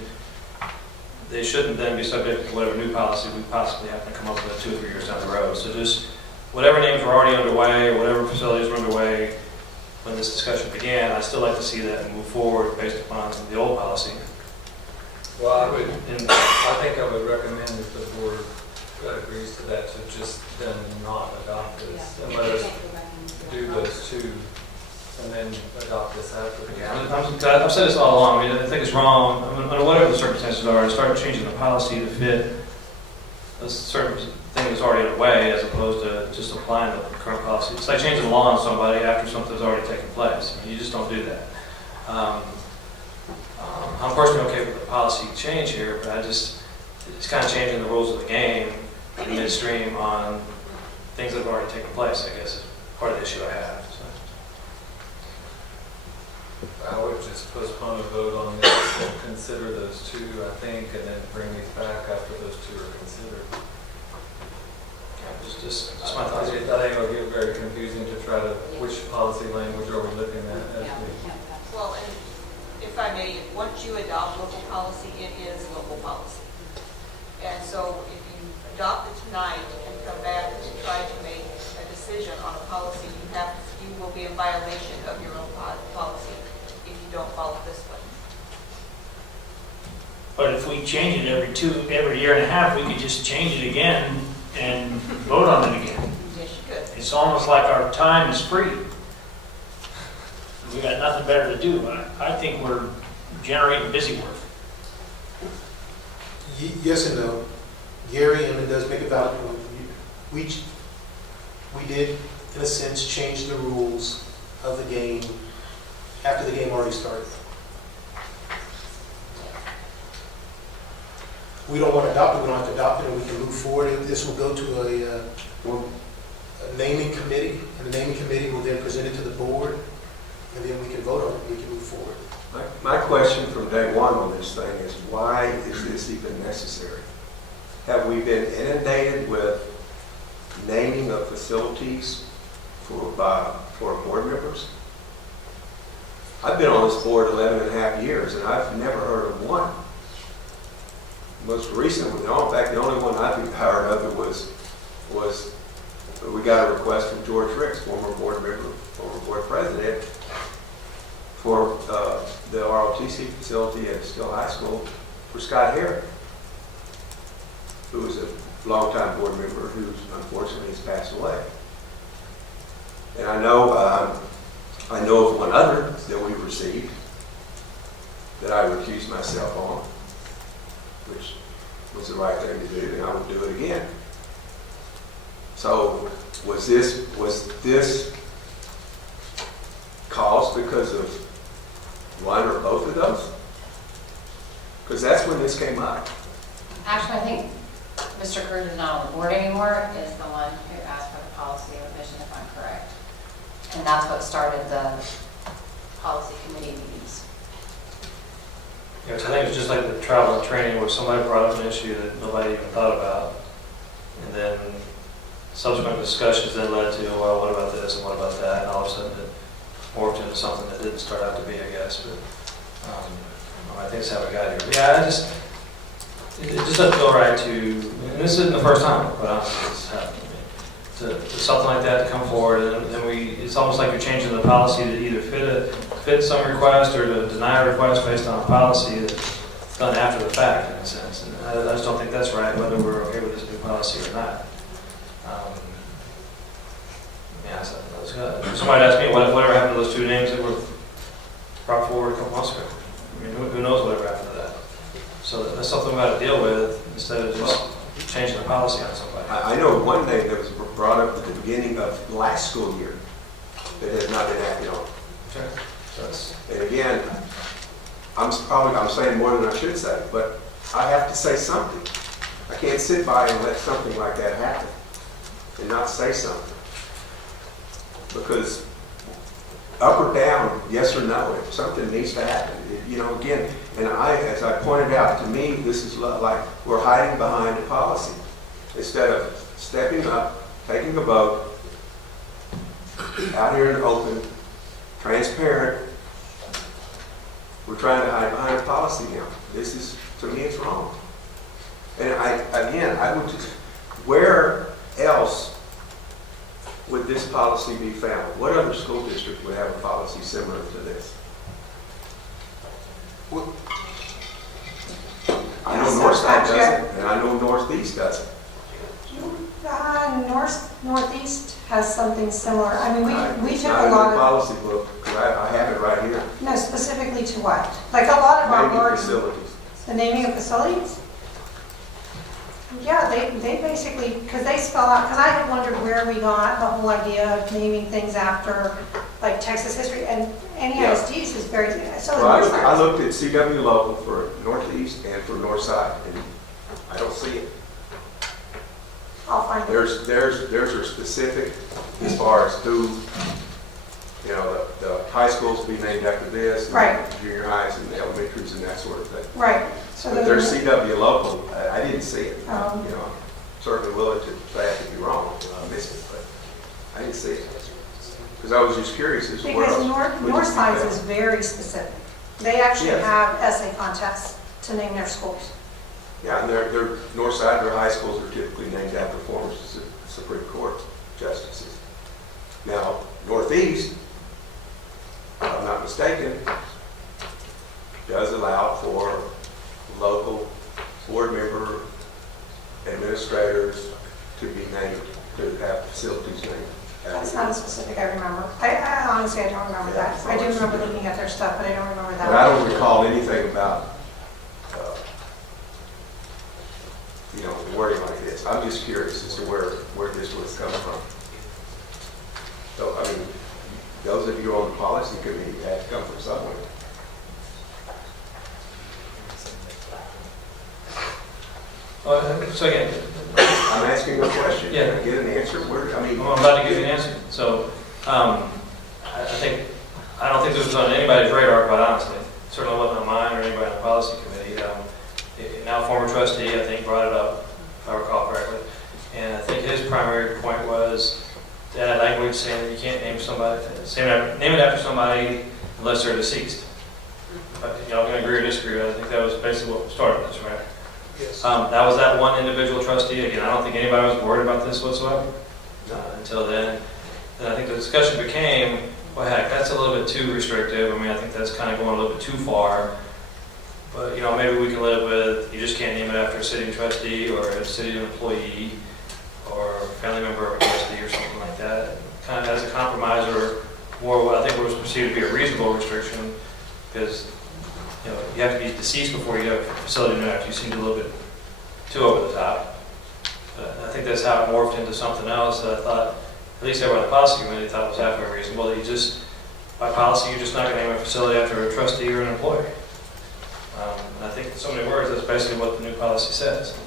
they shouldn't then be subject to whatever new policy we possibly have to come up with 2 or 3 years down the road. So just whatever names were already underway, or whatever facilities were underway when this discussion began, I'd still like to see that move forward based upon the old policy. Well, I think I would recommend if the board agrees to that, to just then not adopt this and let us do those 2 and then adopt this after the I've said this all along. I mean, I think it's wrong. I mean, whatever the circumstances are, to start changing the policy to fit a certain thing that's already underway, as opposed to just applying the current policy. It's like changing the law on somebody after something's already taken place. I mean, you just don't do that. I'm personally okay with the policy change here, but it's kind of changing the rules of the game in midstream on things that have already taken place, I guess, is part of the issue I have. So. I would just postpone a vote on this and consider those 2, I think, and then bring these back after those 2 are considered. Just my thoughts. I think it'll get very confusing to try to, which policy language are we looking at as we... Well, and if I may, once you adopt local policy, it is local policy. And so if you adopt it tonight and come back to try to make a decision on a policy, you will be in violation of your own policy if you don't follow this one. But if we change it every year and a half, we could just change it again and vote on it again. Yes, you could. It's almost like our time is free. We got nothing better to do. I think we're generating busy work. Yes and no. Gary, and it does make a valid point. We did, in a sense, change the rules of the game after the game already started. We don't want to adopt it, we don't have to adopt it, and we can move forward. This will go to a naming committee, and the naming committee will then present it to the board, and then we can vote on it, we can move forward. My question from day one on this thing is, why is this even necessary? Have we been inundated with naming of facilities for board members. I've been on this board 11 and a half years, and I've never heard of one. Most recent one, in fact, the only one I've been heard of it was we got a request from George Ricks, former board member, former board president, for the ROTC facility at Still High School for Scott Herrick, who was a longtime board member who unfortunately has passed away. And I know of one other that we received that I recused myself on, which was the right thing to do, and I would do it again. So was this caused because of one or both of those? Because that's when this came up. Actually, I think Mr. Cruz is not on the board anymore, is the one who asked for the policy revision, if I'm correct. And that's what started the policy committee meetings. Yeah, so I think it's just like the travel and training where somebody brought up an issue that nobody even thought about. And then subsequent discussions then led to, well, what about this and what about that? And all of a sudden it morphed into something that didn't start out to be, I guess. But I think it's how we got here. But yeah, it just doesn't feel right to, and this isn't the first time, but honestly, it's happened to me. To something like that to come forward, and then it's almost like you're changing the policy to either fit some request or to deny a request based on a policy that's done after the fact, in a sense. And I just don't think that's right, whether we're okay with this new policy or not. Yeah, so that's good. Somebody asked me whatever happened to those two names that were brought forward a couple months ago. I mean, who knows whatever happened to that? So that's something we got to deal with instead of just changing the policy on somebody. I know one name that was brought up at the beginning of last school year that has not been acted on. Okay. So and again, I'm saying more than I should say, but I have to say something. I can't sit by and let something like that happen and not say something. Because up or down, yes or no, if something needs to happen, again, and as I pointed out, to me, this is like we're hiding behind a policy instead of stepping up, taking a vote, out here in the open, transparent. We're trying to hide behind a policy now. This is, to me, it's wrong. And I would just, where else would this policy be found? What other school district would have a policy similar to this? I know Northside doesn't, and I know Northeast doesn't. Northeast has something similar. I mean, we It's took not a in lot the of, policy book, because I have it right here. no, specifically to what? Like a lot of our Naming boards, facilities. the naming of facilities? Yeah, they basically, because they spell out, because I had wondered where we got the whole idea of naming things after, like, Texas history, and NEISD's is very, so is Well, I Northside. looked at CW local for Northeast and for Northside, and I don't see it. I'll find it. There's are specific as far as who, the high schools be named after this, and Right. the junior highs and the elementaries and that sort of thing. Right. So But then- there's CW local, I didn't see it. Oh. I'm certainly willing to say I could be wrong, I missed it, but I didn't see it. Because I was just curious as to where Because else. would this be Northside's found. is very specific. They actually Yes. have essay contests to name their schools. Yeah, and their Northside, their high schools are typically named after former Supreme Court justices. Now, Northeast, if I'm not mistaken, does allow for local board member administrators to be named, to have facilities named. That's not a specific I remember. I honestly, I don't remember that. I do remember looking at their stuff, but I don't remember that. But I don't recall anything about, the wording like this. I'm just curious as to where this was coming from. So, I mean, those of you on the policy committee had to come from somewhere. So again, I'm asking a question. Yeah. Can I get an answer? I'm about to give you an answer. So, I don't think this was on anybody's radar, quite honestly. Certainly wasn't on mine or anybody on the policy committee. Now former trustee, I think, brought it up, if I recall correctly. And I think his primary point was to add language saying that you can't name somebody, name it after somebody unless they're deceased. Y'all can agree or disagree, I think that was basically what started this, right? Yes. That was that one individual trustee. Again, I don't think anybody was worried about this whatsoever until then. And I think the discussion became, well, heck, that's a little bit too restrictive. I mean, I think that's kind of going a little bit too far. But, you know, maybe we can live with, you just can't name it after a sitting trustee or a city employee or a family member of a trustee or something like that. Kind of as a compromise or more what I think was perceived to be a reasonable restriction, because, you know, you have to be deceased before you have a facility named after you. Seemed a little bit too over the top. But I think that's how it morphed into something else that I thought, at least everyone in the policy committee thought was halfway reasonable. That you just, by policy, you're just not going to name a facility after a trustee or an employee. And I think in so many words, that's basically what the new policy says.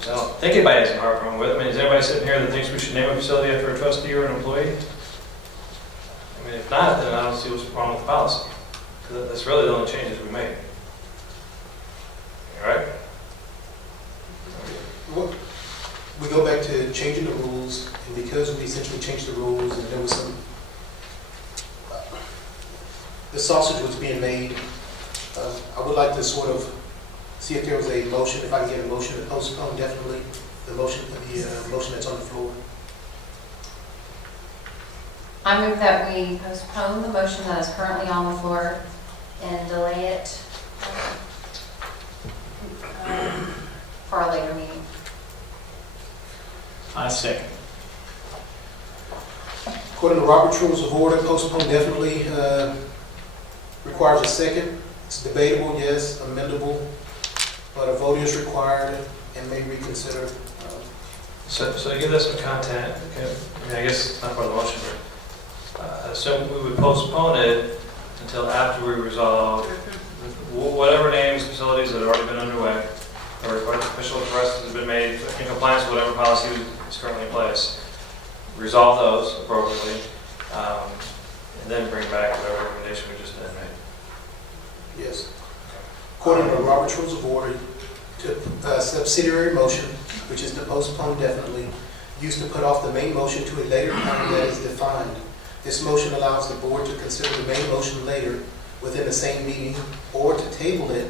So I don't think anybody has a hard problem with it. I mean, is anybody sitting here that thinks we should name a facility after a trustee or an employee? I mean, if not, then I don't see what's wrong with the policy. Because that's really the only changes we made. All right? Well, we go back to changing the rules, and because we essentially changed the rules, and there was some, the sausage was being made. I would like to sort of see if there was a motion, if I can get a motion to postpone definitely the motion that's on the floor. I move that we postpone the motion that is currently on the floor and delay it for a later meeting. I second. According to Robert's Rules of Order, postpone definitely requires a second. It's debatable, yes, amendable, but a vote is required and may reconsider. So to give this some content, okay, I mean, I guess it's not part of the motion, but so we would postpone it until after we resolve whatever names, facilities that have already been underway, or official requests have been made in compliance with whatever policy is currently in place. Resolve those appropriately, and then bring back whatever recommendation we just then made. Yes. According to Robert's Rules of Order, to subsidiary motion, which is to postpone definitely, used to put off the main motion to a later time that is defined. This motion allows the board to consider the main motion later within the same meeting, or to table it,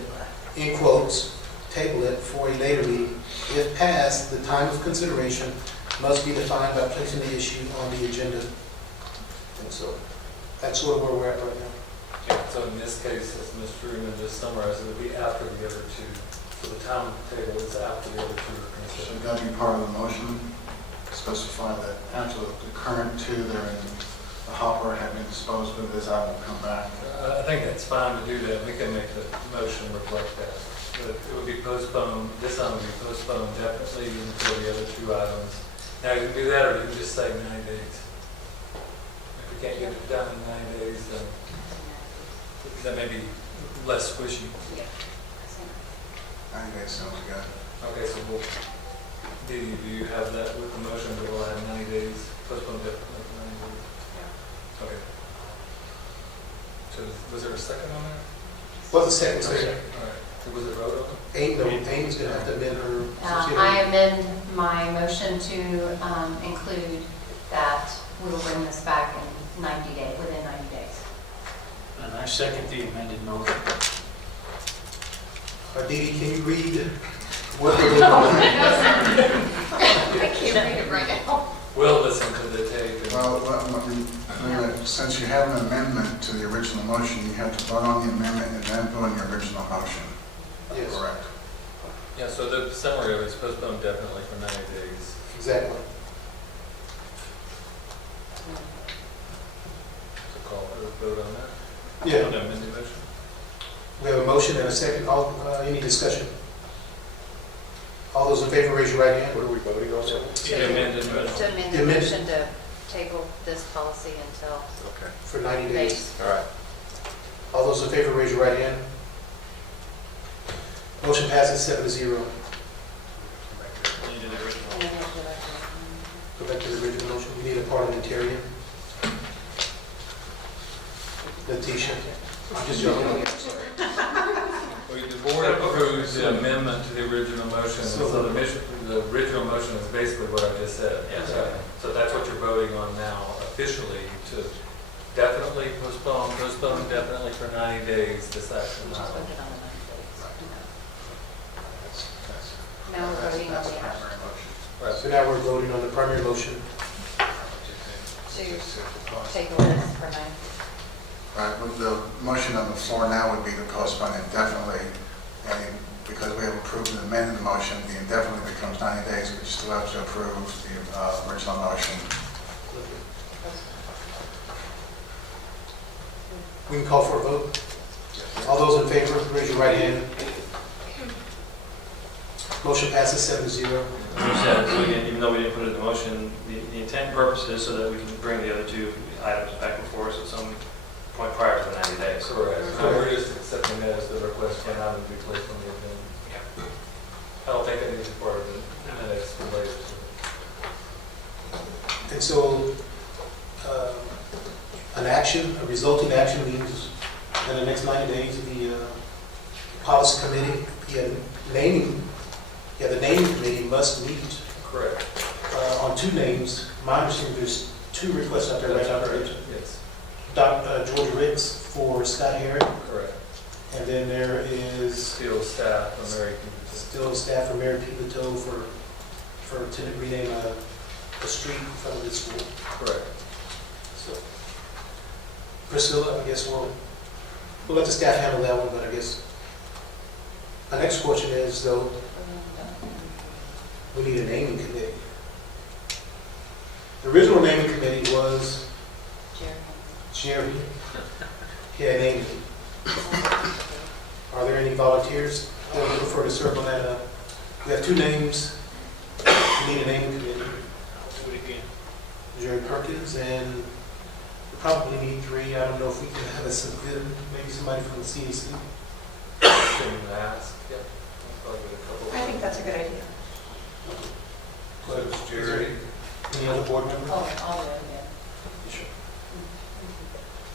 in quotes, table it for a later meeting. If passed, the time of consideration must be defined by placing the issue on the agenda. And so that's sort of where we're at right now. Yeah, so in this case, as Mr. Freeman just summarized, it would be after the other two. So the timetable is after the other two are considered. Should that be part of the motion? Specify that after the current two that are in the hopper have been disposed of, this item will come back. I think it's fine to do that. We can make the motion reflect that. But it would be postponed, this item would be postponed definitely until the other two items. Now you can do that, or you can just say 9 days. If we can't get it done in 9 days, then that may be less squishy. 90 days sounds good. Okay, so we'll, do you have that with the motion that we'll have 90 days, postpone definitely for 90 days? Yeah. Okay. So was there a second on that? What's the second? Okay. All right. Was it vote on it? Amy's going to have to amend her. I amend my motion to include that we will bring this back in 90 days, within 90 days. And I second the amended motion. Dee, can you read what the I can't read it right now. We'll listen to the tape. Well, since you have an amendment to the original motion, you have to vote on the amendment and then vote on the original motion. Yes. Correct. Yeah, so the summary of it is postponed definitely for 90 days. Exactly. So call or vote on that? Yeah. On the amended motion? We have a motion and a second. Any discussion? All those in favor, raise your right hand. What are we voting on? The amended motion. To amend the motion to table this policy until For 90 days. All right. All those in favor, raise your right hand. Motion passes 7-0. Go back to the original motion. We need a parliamentarian. Letitia. I'm just joking. The board approved the amendment to the original motion, so the original motion is basically what I just said. Yes. So that's what you're voting on now officially, to definitely postpone definitely for 90 days this action. Just voted on the 90 days. Now we're voting on the action. Right. So now we're voting on the primary motion. To take away this for 90. Right, with the motion on the floor now would be to postpone indefinitely, and because we have approved and amended the motion, the indefinitely becomes 90 days, but you still have to approve the original motion. We can call for a vote. All those in favor, raise your right hand. Motion passes 7-0. You said, so again, even though we didn't put it in the motion, the intent and purpose is so that we can bring the other two items back before us at some point prior to the 90 days. Correct. So we're just accepting that as the request came out and be placed on the agenda. I don't think it needs to be part of the minutes related to it. And so, a resulting action means in the next 90 days, the policy committee, the naming committee must meet. Correct. On two names. My understanding, there's two requests out there right now. Yes. Georgia Ricks for Scott Herring. Correct. And then there is Still staff from Mary Pivito to rename a street in front of the school. Correct. So, Priscilla, I guess we'll let the staff handle that one, but I guess my next question is, though, we need a naming committee. The original naming committee was Jerry. Yeah, named him. Are there any volunteers that would prefer to serve on that? We have two names. We need a naming committee. Do it again. Jerry Perkins, and we probably need three. I don't know if we can have maybe somebody from the CAC. Ask. Yeah. Probably a couple. I think that's a good idea. Jerry. Any other board member? Oh, yeah. Sure.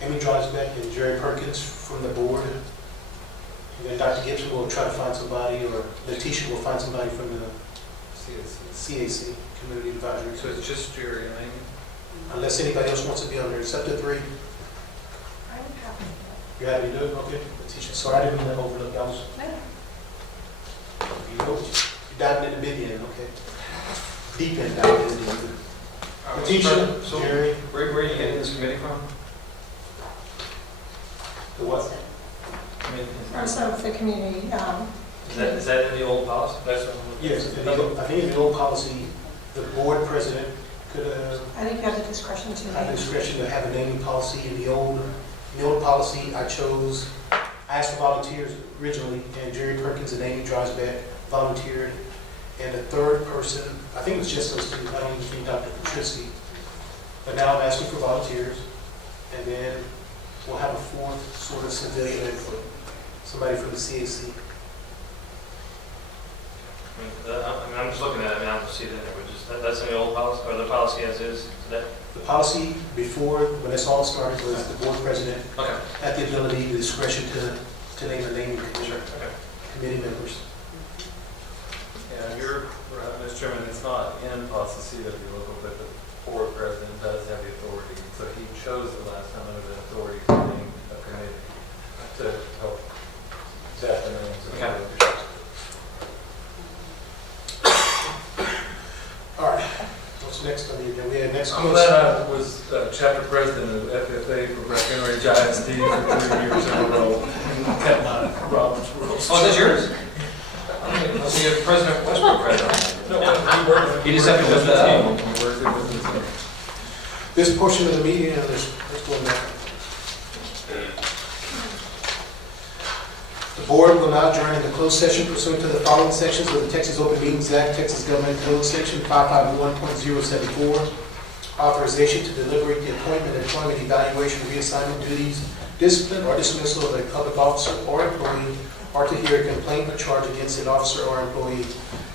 Amy Drosbeck and Jerry Perkins from the board. And then Dr. Gibson will try to find somebody, or Letitia will find somebody from the CAC, Community Advisory. So it's just Jerry and Amy? Unless anybody else wants to be on there, except the three. I'm happy. You happy to do it? Okay. Letitia, sorry, I didn't mean to overlook. I was, you know, you diving in the big end, okay. Deep end, diving in the deep end. Letitia, So Jerry. where are you getting this committee from? The what? From some of the community, Is that in the old policy? That's what I'm looking at. Yes, I think in the old policy, the board president could I think you have the discretion to have name. discretion to have a naming policy. In the old policy, I asked for volunteers originally, and Jerry Perkins and Amy Drosbeck volunteered. And the third person, I think it was just those two, I don't even think Dr. Patrisky. But now I'm asking for volunteers, and then we'll have a fourth sort of civilian input, somebody from the CAC. I'm just looking at it, I don't see that, that's in the old policy, or the policy as is today? The policy before, when this all started, was the board president Okay. had the ability, the discretion to name a naming committee, committee members. Yeah, you're right, Mr. Chairman, it's not in policy CWO, but the board president does have the authority. So he chose the last time under the authority to name a committee to help vet the names of the officials. All right, what's next on the agenda? We had next I'm question. glad I was chapter president of FFA for Breckenridge ISD for 3 years in a row. Kept my Robert's rules. Oh, is that yours? So you have President Westbrook president? No, He just had to lift that up. This portion of the meeting, let's go back. The board will now adjourn into closed session pursuant to the following sections of the Texas Open Meetings Act, Texas Government Code Section 551.074, authorization to deliberate the appointment, employment, evaluation, reassignment duties, discipline, or dismissal of a public officer or employee, or to hear a complaint or charge against an officer or employee.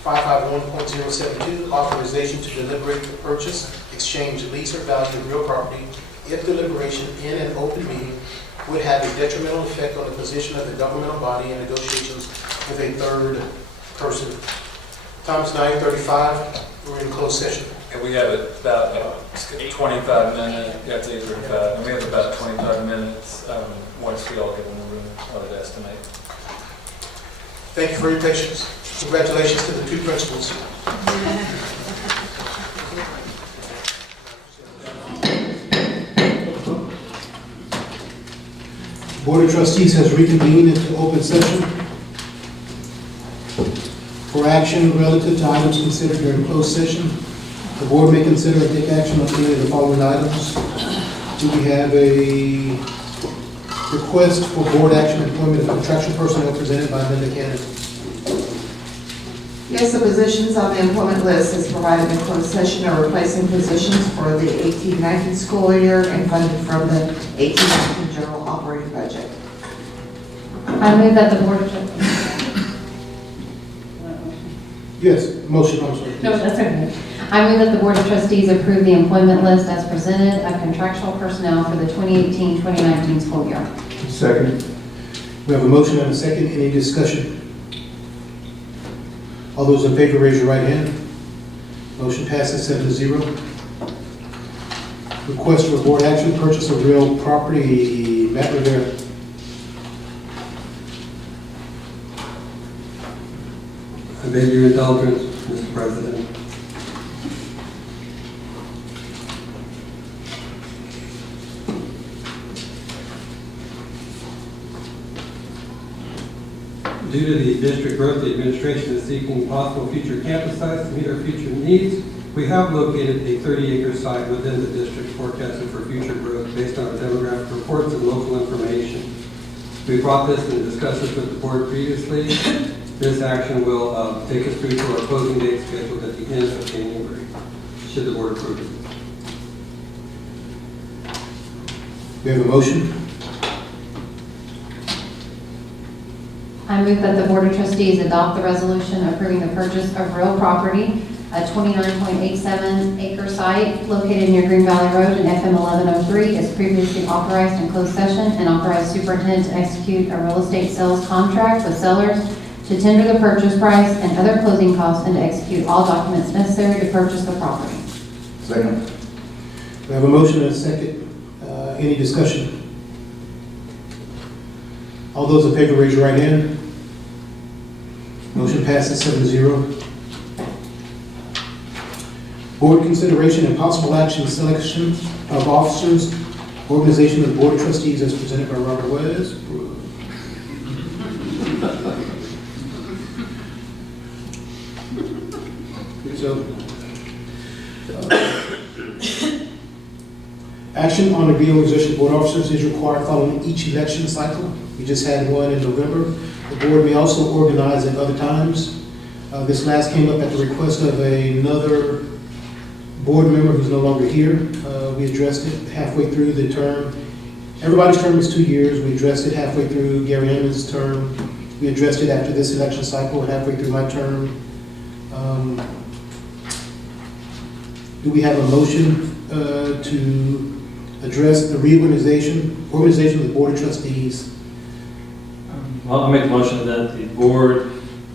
551.072, authorization to deliberate the purchase, exchange, lease, or value of real property if deliberation in an open meeting would have a detrimental effect on the position of the governmental body in negotiations with a third person. Time's 9:35. We're in closed session. And we have about 25 minutes, yeah, it's 8:35, and we have about 25 minutes once we all get in the room, I would estimate. Thank you for your patience. Congratulations to the two principals. Board of Trustees has reconvened into open session for action relative to items considered during closed session. The board may consider and take action on any of the following items. Do we have a request for board action employment of contractual personnel presented by Linda Cannon? Yes, the positions on the employment list as provided in closed session are replacing positions for the 18-19 school year and funded from the 18-19 general operating budget. I move that the Board of Yes, motion, I'm sorry. No, that's okay. I move that the Board of Trustees approve the employment list as presented of contractual personnel for the 2018-2019 school year. Second. We have a motion and a second. Any discussion? All those in favor, raise your right hand. Motion passes 7-0. Request for board action, purchase of real property, Matt Rivera. I beg your indulgence, Mr. President. Due to the district growth, the administration is seeking possible future campus sites to meet our future needs. We have located a 30-acre site within the district forecasted for future growth based on demographic reports and local information. We brought this and discussed this with the board previously. This action will take us through to our closing date scheduled at the end of January, should the board approve it. We have a motion. I move that the Board of Trustees adopt the resolution approving the purchase of real property, a 29.87 acre site located near Green Valley Road and FM 1103 is previously authorized in closed session and authorized superintendent to execute a real estate sales contract with sellers to tender the purchase price and other closing costs and to execute all documents necessary to purchase the property. Second. We have a motion and a second. Any discussion? All those in favor, raise your right hand. Motion passes 7-0. Board consideration and possible action, selection of officers, organization of the Board of Trustees as presented by Robert West. So, action on the reorganization of board officers is required following each election cycle. We just had one in November. The board may also organize at other times. This last came up at the request of another board member who's no longer here. We addressed it halfway through the term. Everybody's term is 2 years. We addressed it halfway through Gary Emmons' term. We addressed it after this election cycle and halfway through my term. Do we have a motion to address the organization of the Board of Trustees? Well, I'll make the motion that the board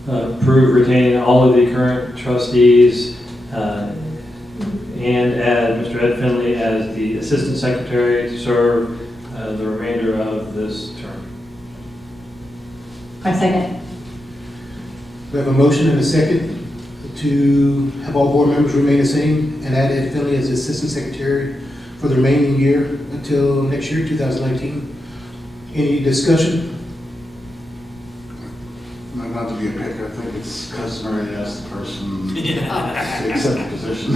approve retaining all of the current trustees and add Mr. Ed Finley as the assistant secretary to serve the remainder of this term. I second. We have a motion and a second to have all board members remain the same and add Ed Finley as assistant secretary for the remaining year until next year, 2019. Any discussion? Not to be a picker, I think it's customary to ask the person to accept the position,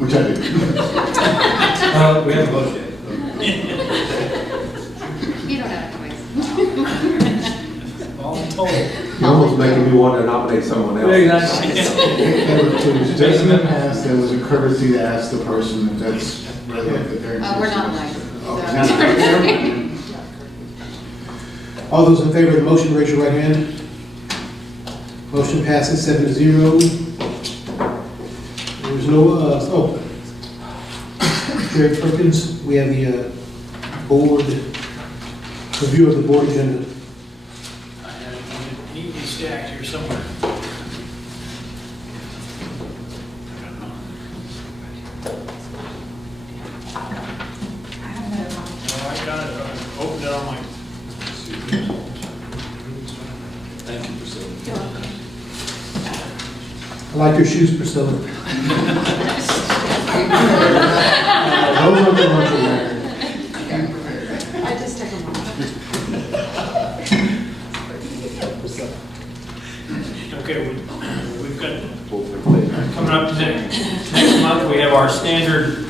which I do. We have a motion. You don't have a You're almost making me want to nominate someone else. Jason in the past, there was a courtesy to ask the person if that's relevant that they're. we're not nice. All those in favor of the motion, raise your right hand. Motion passes 7-0. There's no, Jerry Perkins, we have the board Review of the board agenda. I have it neatly stacked here somewhere. Oh, I got it. I opened it on my. Thank you, Priscilla. I like your shoes, Priscilla. Those are the ones you wear. I just took them off. Okay, we've got, coming up next month, we have our standard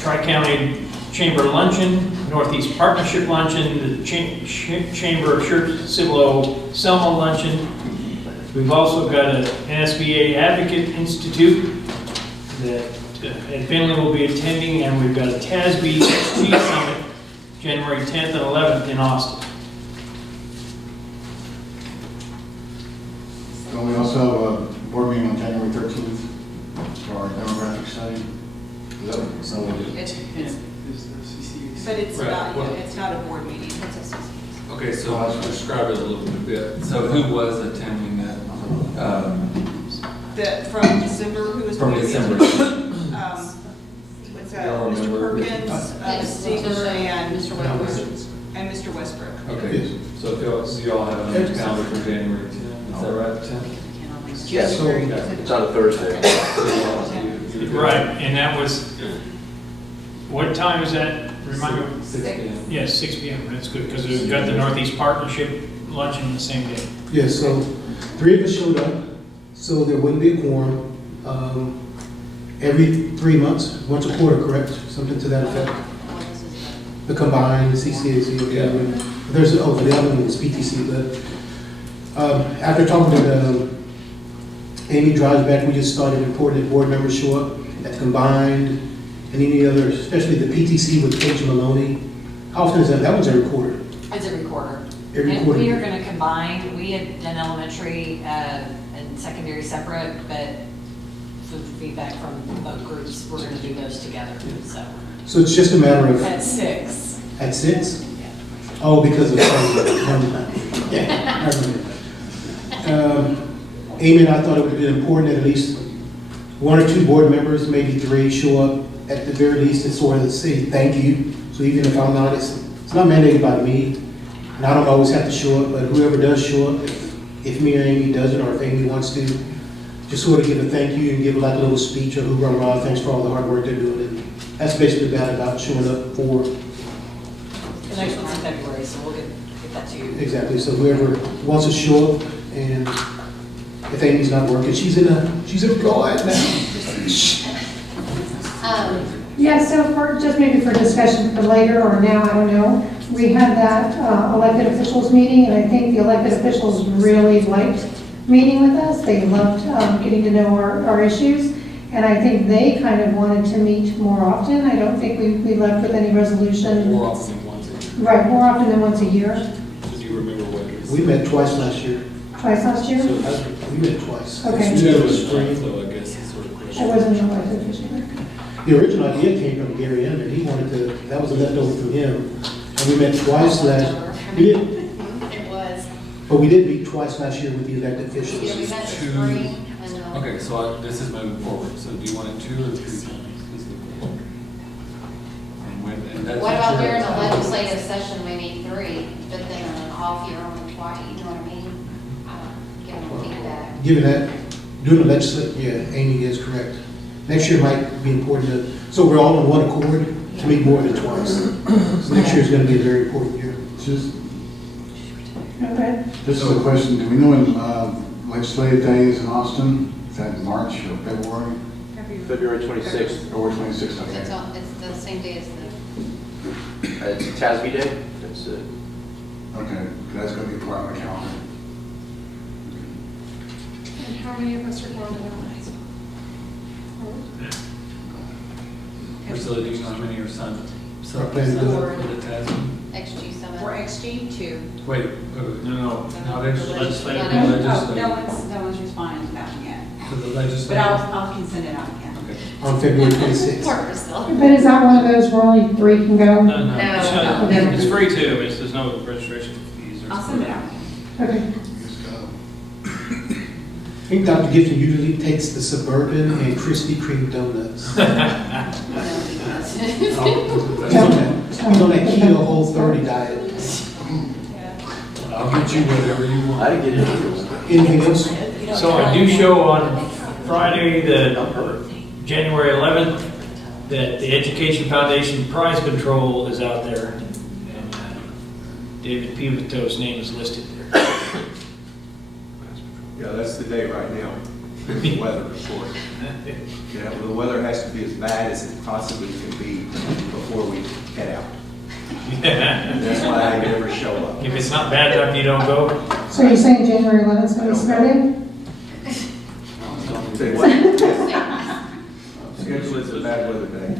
Tri-County Chamber Luncheon, Northeast Partnership Luncheon, the Chamber of Schertz-Cibolo-Universal Luncheon. We've also got an NSBA Advocate Institute that Ed Finley will be attending, and we've got a TASB XG Summit, January 10th and 11th in Austin. Don't we also have a board meeting on January 13th for our demographic study? Is that what we do? But it's Right. not, Well- it's not a board meeting. Okay, so I'll describe it a little bit. So who was attending that? From December, who was? From going to be- December. What's that, Y'all Mr. remember? Perkins, Seeger, and Mr. Westbrook. Okay, so if y'all have on your calendar for January 10th, is that right, 10th? Yes. It's on a Thursday. Right, and that was, what time is that? Remind me. 6 p.m. Yes, 6 p.m. That's good, because we've got the Northeast Partnership luncheon the same day. Yeah, so 3 of us showed up, so there wouldn't be a quorum. Every 3 months, once a quarter, correct? Something to that effect? The combined, the CCAC, okay. Yeah. There's, the other one is PTC, but after talking to Amy drives back, we just started reporting that board members show up at the combined and any other, especially the PTC with Paige Maloney. How often is that? That one's every quarter. It's every quarter. Every And quarter. we are going to combine, we had done elementary and secondary separate, but with feedback from both groups, we're going to do those together, so. So it's just a matter of. At 6. At 6? Oh, because of. Yeah, I remember. Amy and I thought it would have been important that at least 1 or 2 board members, maybe 3, show up at the very least and sort of say thank you. So even if I'm not, it's not mandated by me, and I don't always have to show up, but whoever does show up, if me or Amy doesn't, or if Amy wants to, just sort of give a thank you and give like a little speech or hoorah, thanks for all the hard work they're doing. And that's basically about showing up for. The next one's in February, so we'll get that to you. Exactly, so whoever wants to show up, and if Amy's not working, she's in a guard now. Yeah, so for, just maybe for discussion for later or now, I don't know, we had that elected officials meeting, and I think the elected officials really liked meeting with us. They loved getting to know our issues, and I think they kind of wanted to meet more often. I don't think we left with any resolution. More often than once a year. Right, more often than once a year. So do you remember what it was? We met twice last year. Twice last year? We met twice. Okay. We met in the spring. So I guess it's sort of I question. wasn't an elected official. The original idea came from Gary Emmett. He wanted to, that was a leftover from him. And we met twice last, we did, It was. but we did meet twice last year with the elected Yeah, we officials. met in the spring and. Okay, so this is moving forward. So do you want it 2 or 3 times? And when, and that's What about your- during a legislative session, we meet 3, but then on an off year, only twice, you know what I mean? Give them feedback. Given that, doing the legislature, yeah, Amy is correct. Next year might be important to, so we're all on one accord to meet more than twice. So next year is going to be a very important year. Okay. This is a question, do we know when legislative day is in Austin? Is that in March or February? February 26th. February 26th, okay. It's the same day as the. It's TASB Day. That's it. Okay, that's going to be part of the calendar. And how many of us are going to that? Priscilla, do you know how many are signed up? Our plan to do it. For the task? XG Summit. For XG, 2. Wait, no, not actually legislative. No, the no. legislative. No one's responding to that one yet. For the But legislative. I'll can send it out again. Okay. on February 26th. Poor Priscilla. But is that one of those where only 3 can go? No, No. it's free too, there's no registration fees. I'll send it out. Okay. I think Dr. Gibson usually takes the Suburban and Krispy Kreme donuts. He's on that keto Whole 30 diet. I'll get you whatever you want. I didn't get it. Anything else? So I do show on Friday, the January 11th, that the Education Foundation prize control is out there. And David Pivato's name is listed there. Yeah, that's the day right now, the weather report. Yeah, well, the weather has to be as bad as it possibly can be before we head out. That's why I never show up. If it's not bad enough, you don't go? So you're saying January 11th is going to be snowy? Say what? Schedule is a bad weather day.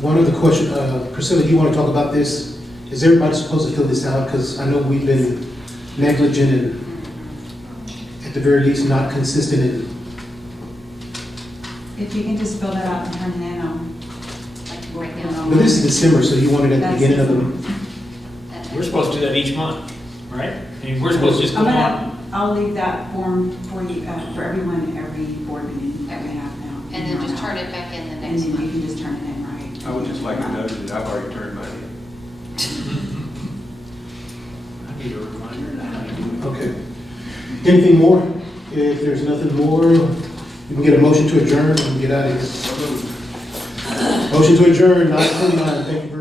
One other question, Priscilla, you want to talk about this? Is everybody supposed to fill this out? Because I know we've been negligent and at the very least not consistent in. If you can just fill that out and turn it in on. But this is December, so you want it at the beginning of the month? We're supposed to do that each month, right? I mean, we're supposed to just go on. I'll leave that form for you, for everyone, every board meeting that we have now. And then just turn it back in the next And then you month. can just turn it in, right? I would just like to note that I've already turned mine in. I need a reminder of that. Okay. Anything more? If there's nothing more, you can get a motion to adjourn and get out of here. Motion to adjourn, 9:29. Thank you.